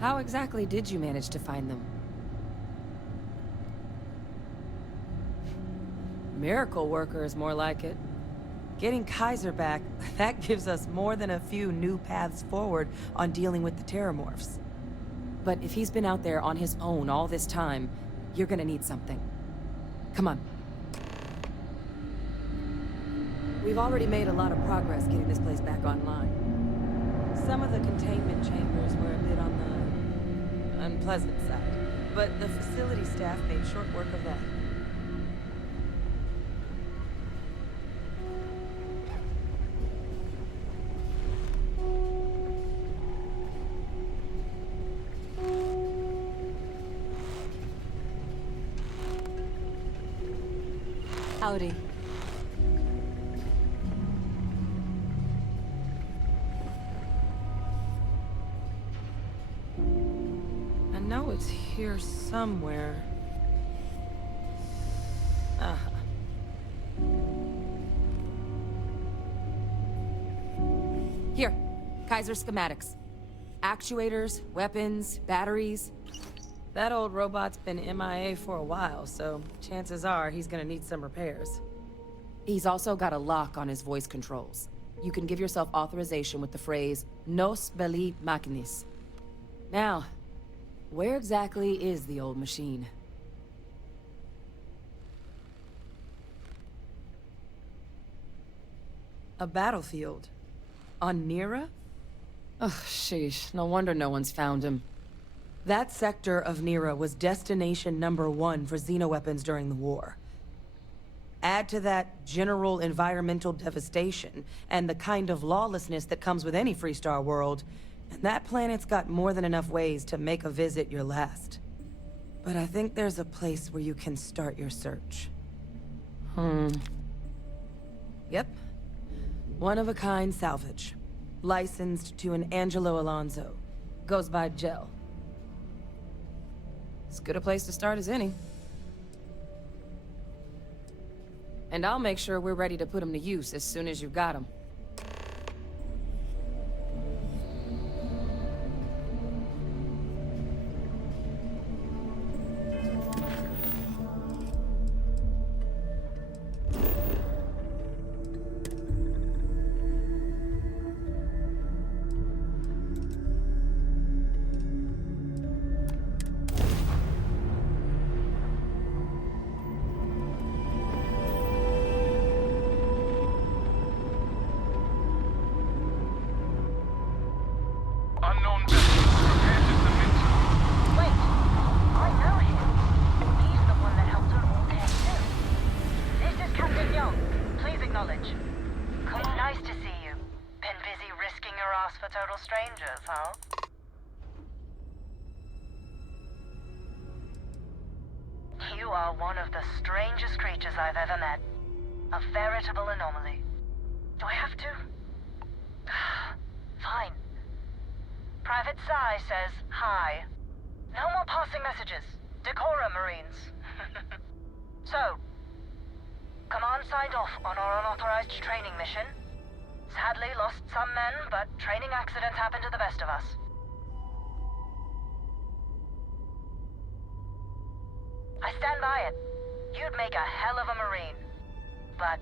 How exactly did you manage to find them? Miracle worker is more like it. Getting Kaiser back, that gives us more than a few new paths forward on dealing with the Terramorphs. But if he's been out there on his own all this time, you're gonna need something. Come on. We've already made a lot of progress getting this place back online. Some of the containment chambers were a bit on the unpleasant side, but the facility staff made short work of that. Howdy. I know it's here somewhere. Here, Kaiser schematics. Actuators, weapons, batteries. That old robot's been MIA for a while, so chances are he's gonna need some repairs. He's also got a lock on his voice controls. You can give yourself authorization with the phrase, Nos belli machinis. Now, where exactly is the old machine? A battlefield? On Nira? Ugh, sheesh. No wonder no one's found him. That sector of Nira was destination #1 for xenoweapons during the war. Add to that general environmental devastation, and the kind of lawlessness that comes with any Freestar world, and that planet's got more than enough ways to make a visit your last. But I think there's a place where you can start your search. Yep. One-of-a-kind salvage. Licensed to an Angelo Alonso. Goes by Gel. As good a place to start as any. And I'll make sure we're ready to put them to use as soon as you've got them. acknowledge. Nice to see you. Been busy risking your ass for total strangers, huh? You are one of the strangest creatures I've ever met. A veritable anomaly. Do I have to? Fine. Private Psy says hi. No more passing messages. Decorum, Marines. So, Command signed off on our unauthorized training mission. Sadly lost some men, but training accidents happen to the best of us. I stand by it. You'd make a hell of a Marine. But,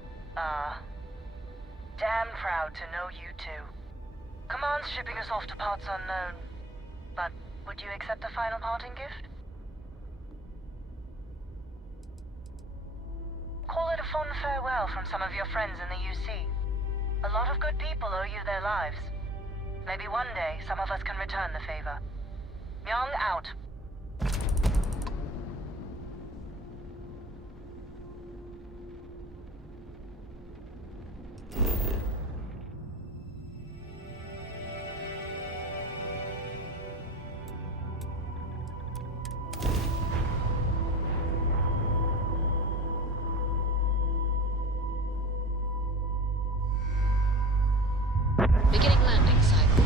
damn proud to know you too. Command's shipping us off to parts unknown. But would you accept a final parting gift? Call it a fond farewell from some of your friends in the UC. A lot of good people owe you their lives. Maybe one day some of us can return the favor. Myung out. Beginning landing cycle.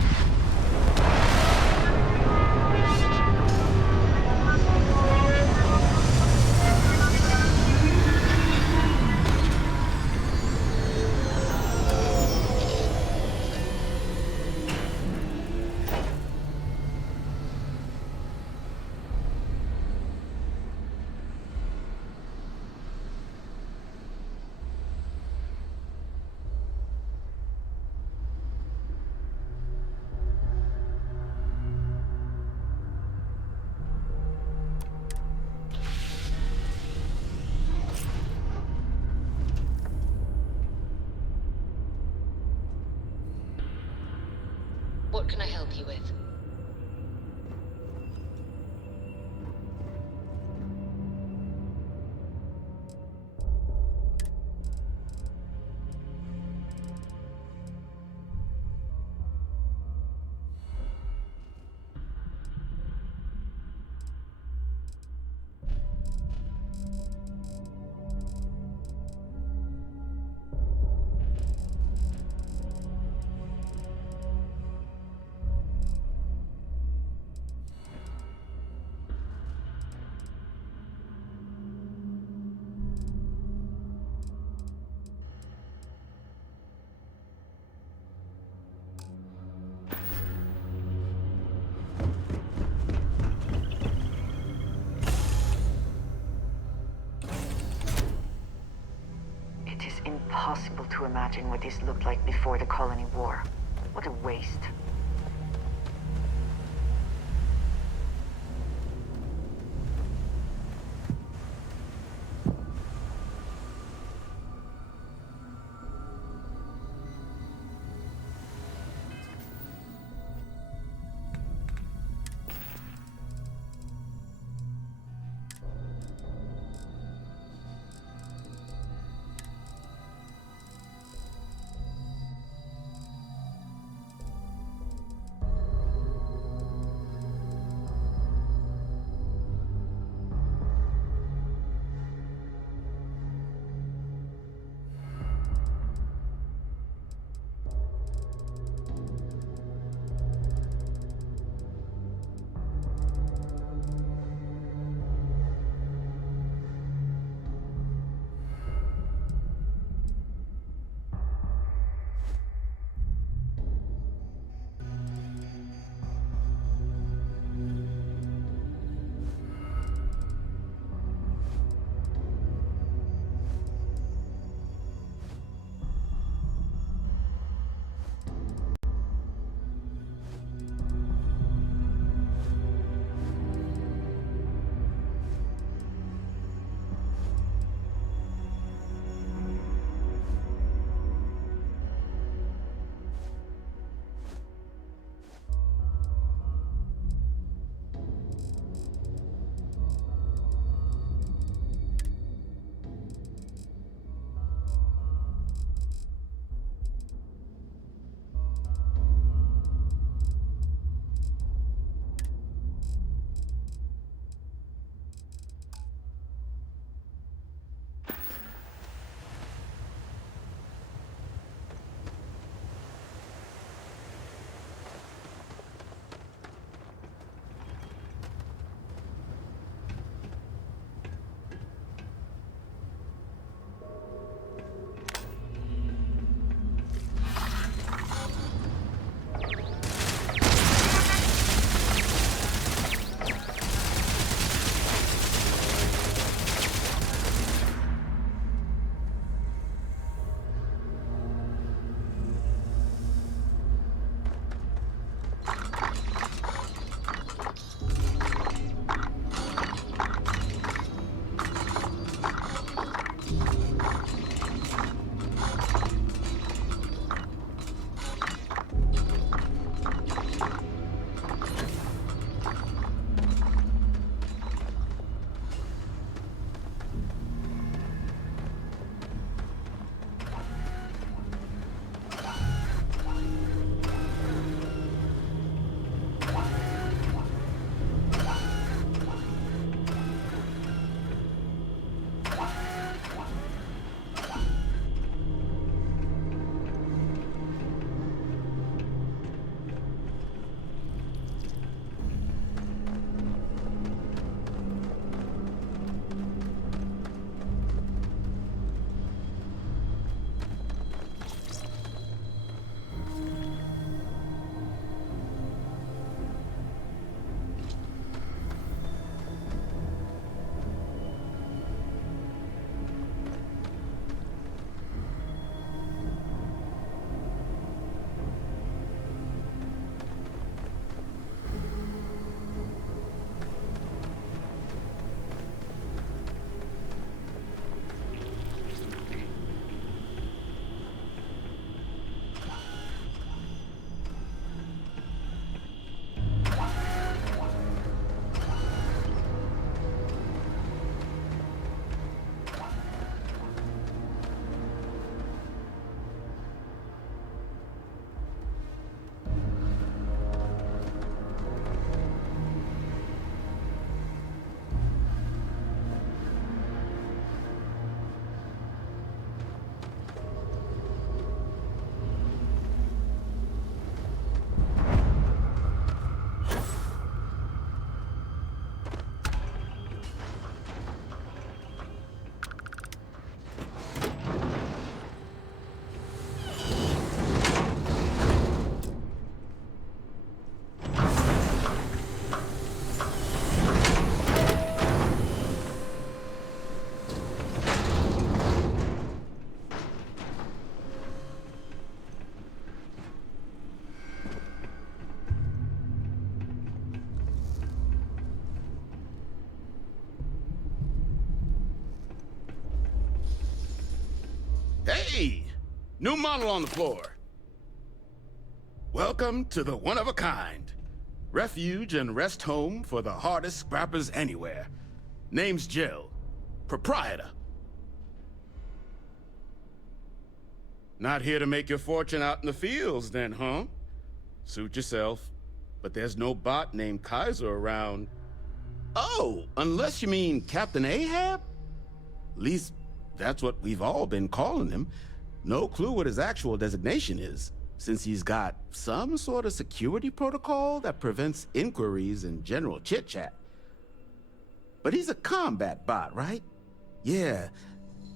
What can I help you with? It is impossible to imagine what this looked like before the Colony War. What a waste. Hey! New model on the floor. Welcome to the one-of-a-kind. Refuge and rest home for the hardest scrappers anywhere. Name's Jill. Proprietor. Not here to make your fortune out in the fields, then, huh? Suit yourself. But there's no bot named Kaiser around. Oh, unless you mean Captain Ahab? At least, that's what we've all been calling him. No clue what his actual designation is, since he's got some sort of security protocol that prevents inquiries and general chit-chat. But he's a combat bot, right? Yeah,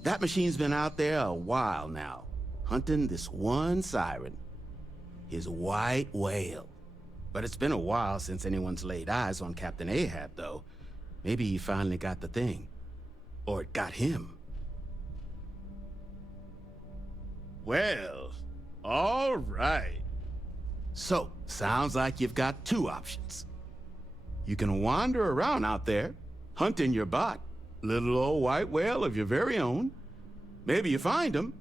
that machine's been out there a while now, hunting this one siren, his white whale. But it's been a while since anyone's laid eyes on Captain Ahab, though. Maybe he finally got the thing. Or it got him. Well, all right. So, sounds like you've got two options. You can wander around out there, hunting your bot, little old white whale of your very own. Maybe you find him.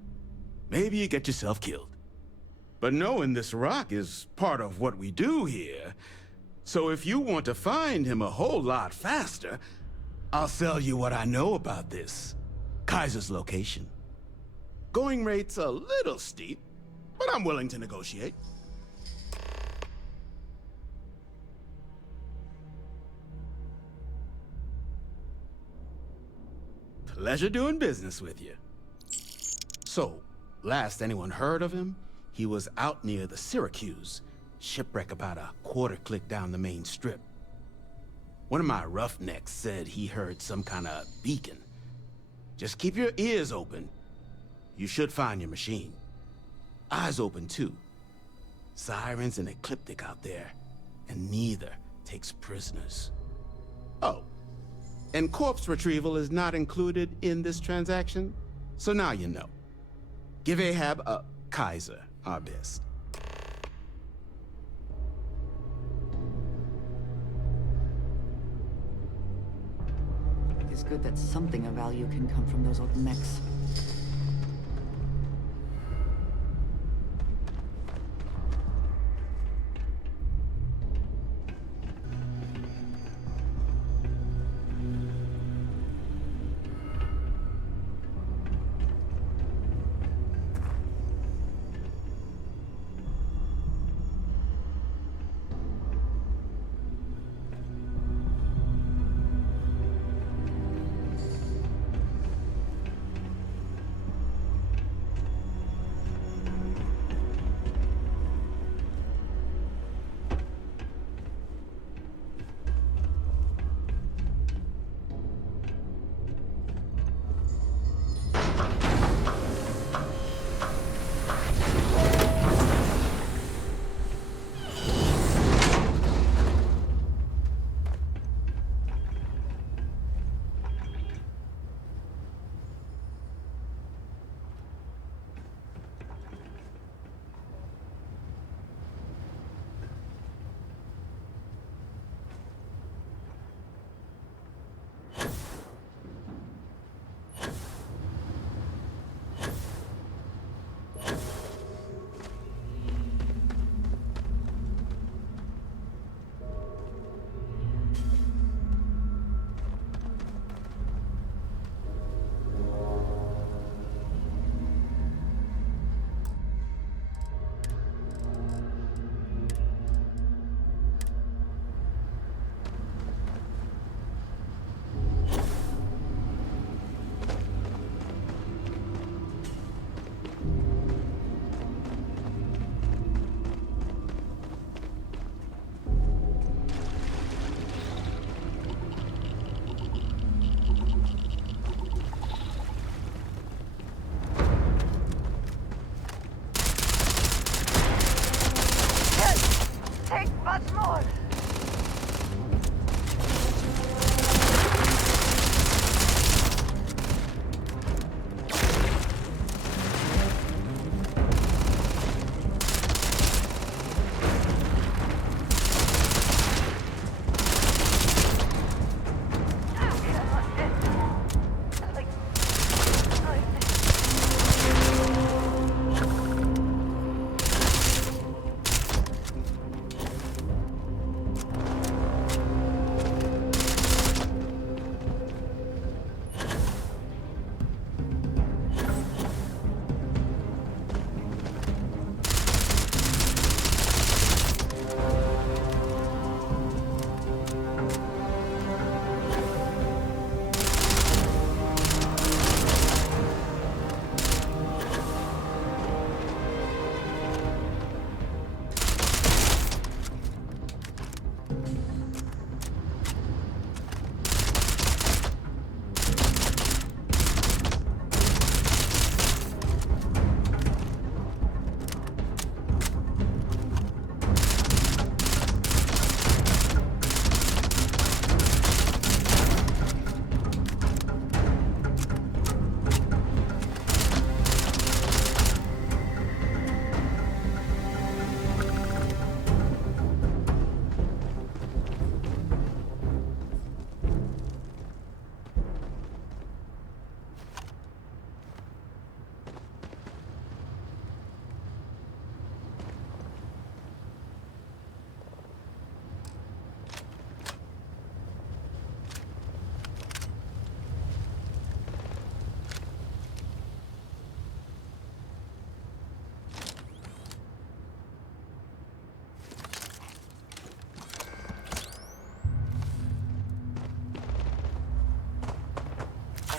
Maybe you get yourself killed. But knowing this rock is part of what we do here. So if you want to find him a whole lot faster, I'll sell you what I know about this. Kaiser's location. Going rate's a little steep, but I'm willing to negotiate. Pleasure doing business with you. So, last anyone heard of him, he was out near the Syracuse, shipwreck about a quarter click down the main strip. One of my roughnecks said he heard some kind of beacon. Just keep your ears open. You should find your machine. Eyes open too. Sirens and Ecliptic out there, and neither takes prisoners. Oh, and corpse retrieval is not included in this transaction, so now you know. Give Ahab a Kaiser our best. It is good that something of value can come from those old mechs.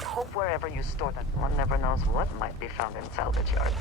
Hope wherever you store them, one never knows what might be found in salvage yards.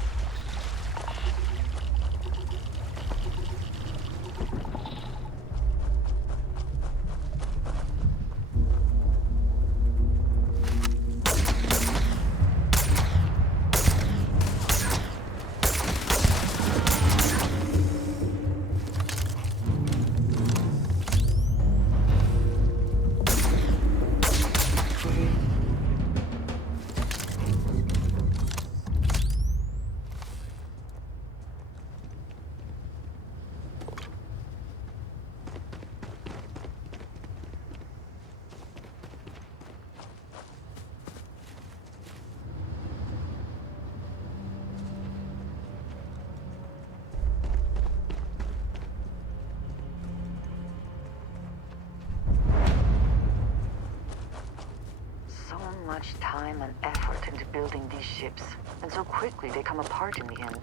Much time and effort into building these ships, and so quickly they come apart in the end.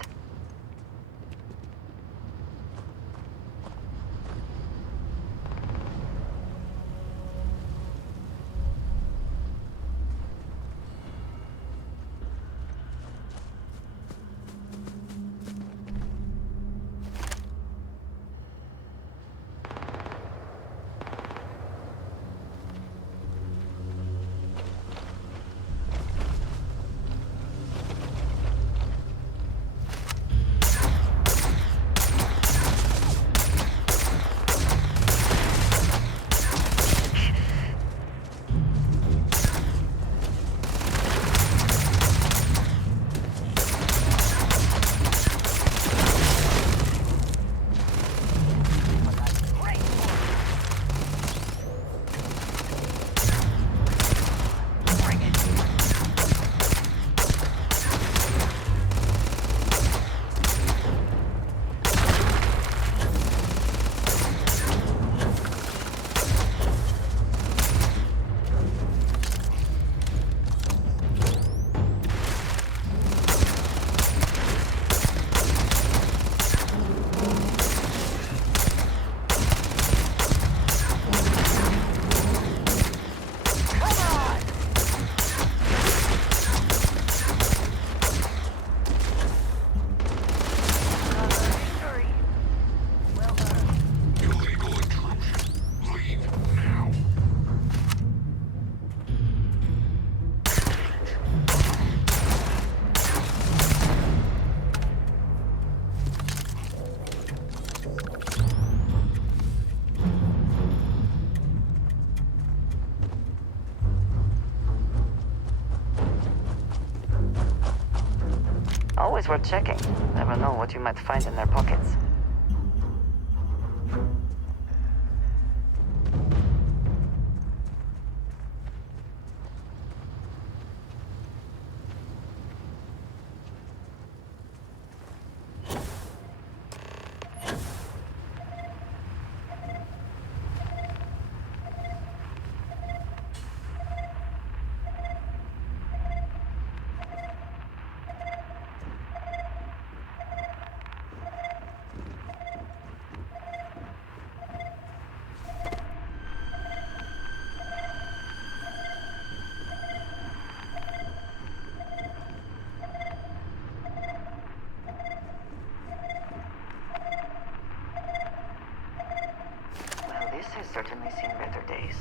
Always worth checking. Never know what you might find in their pockets. This has certainly seen better days.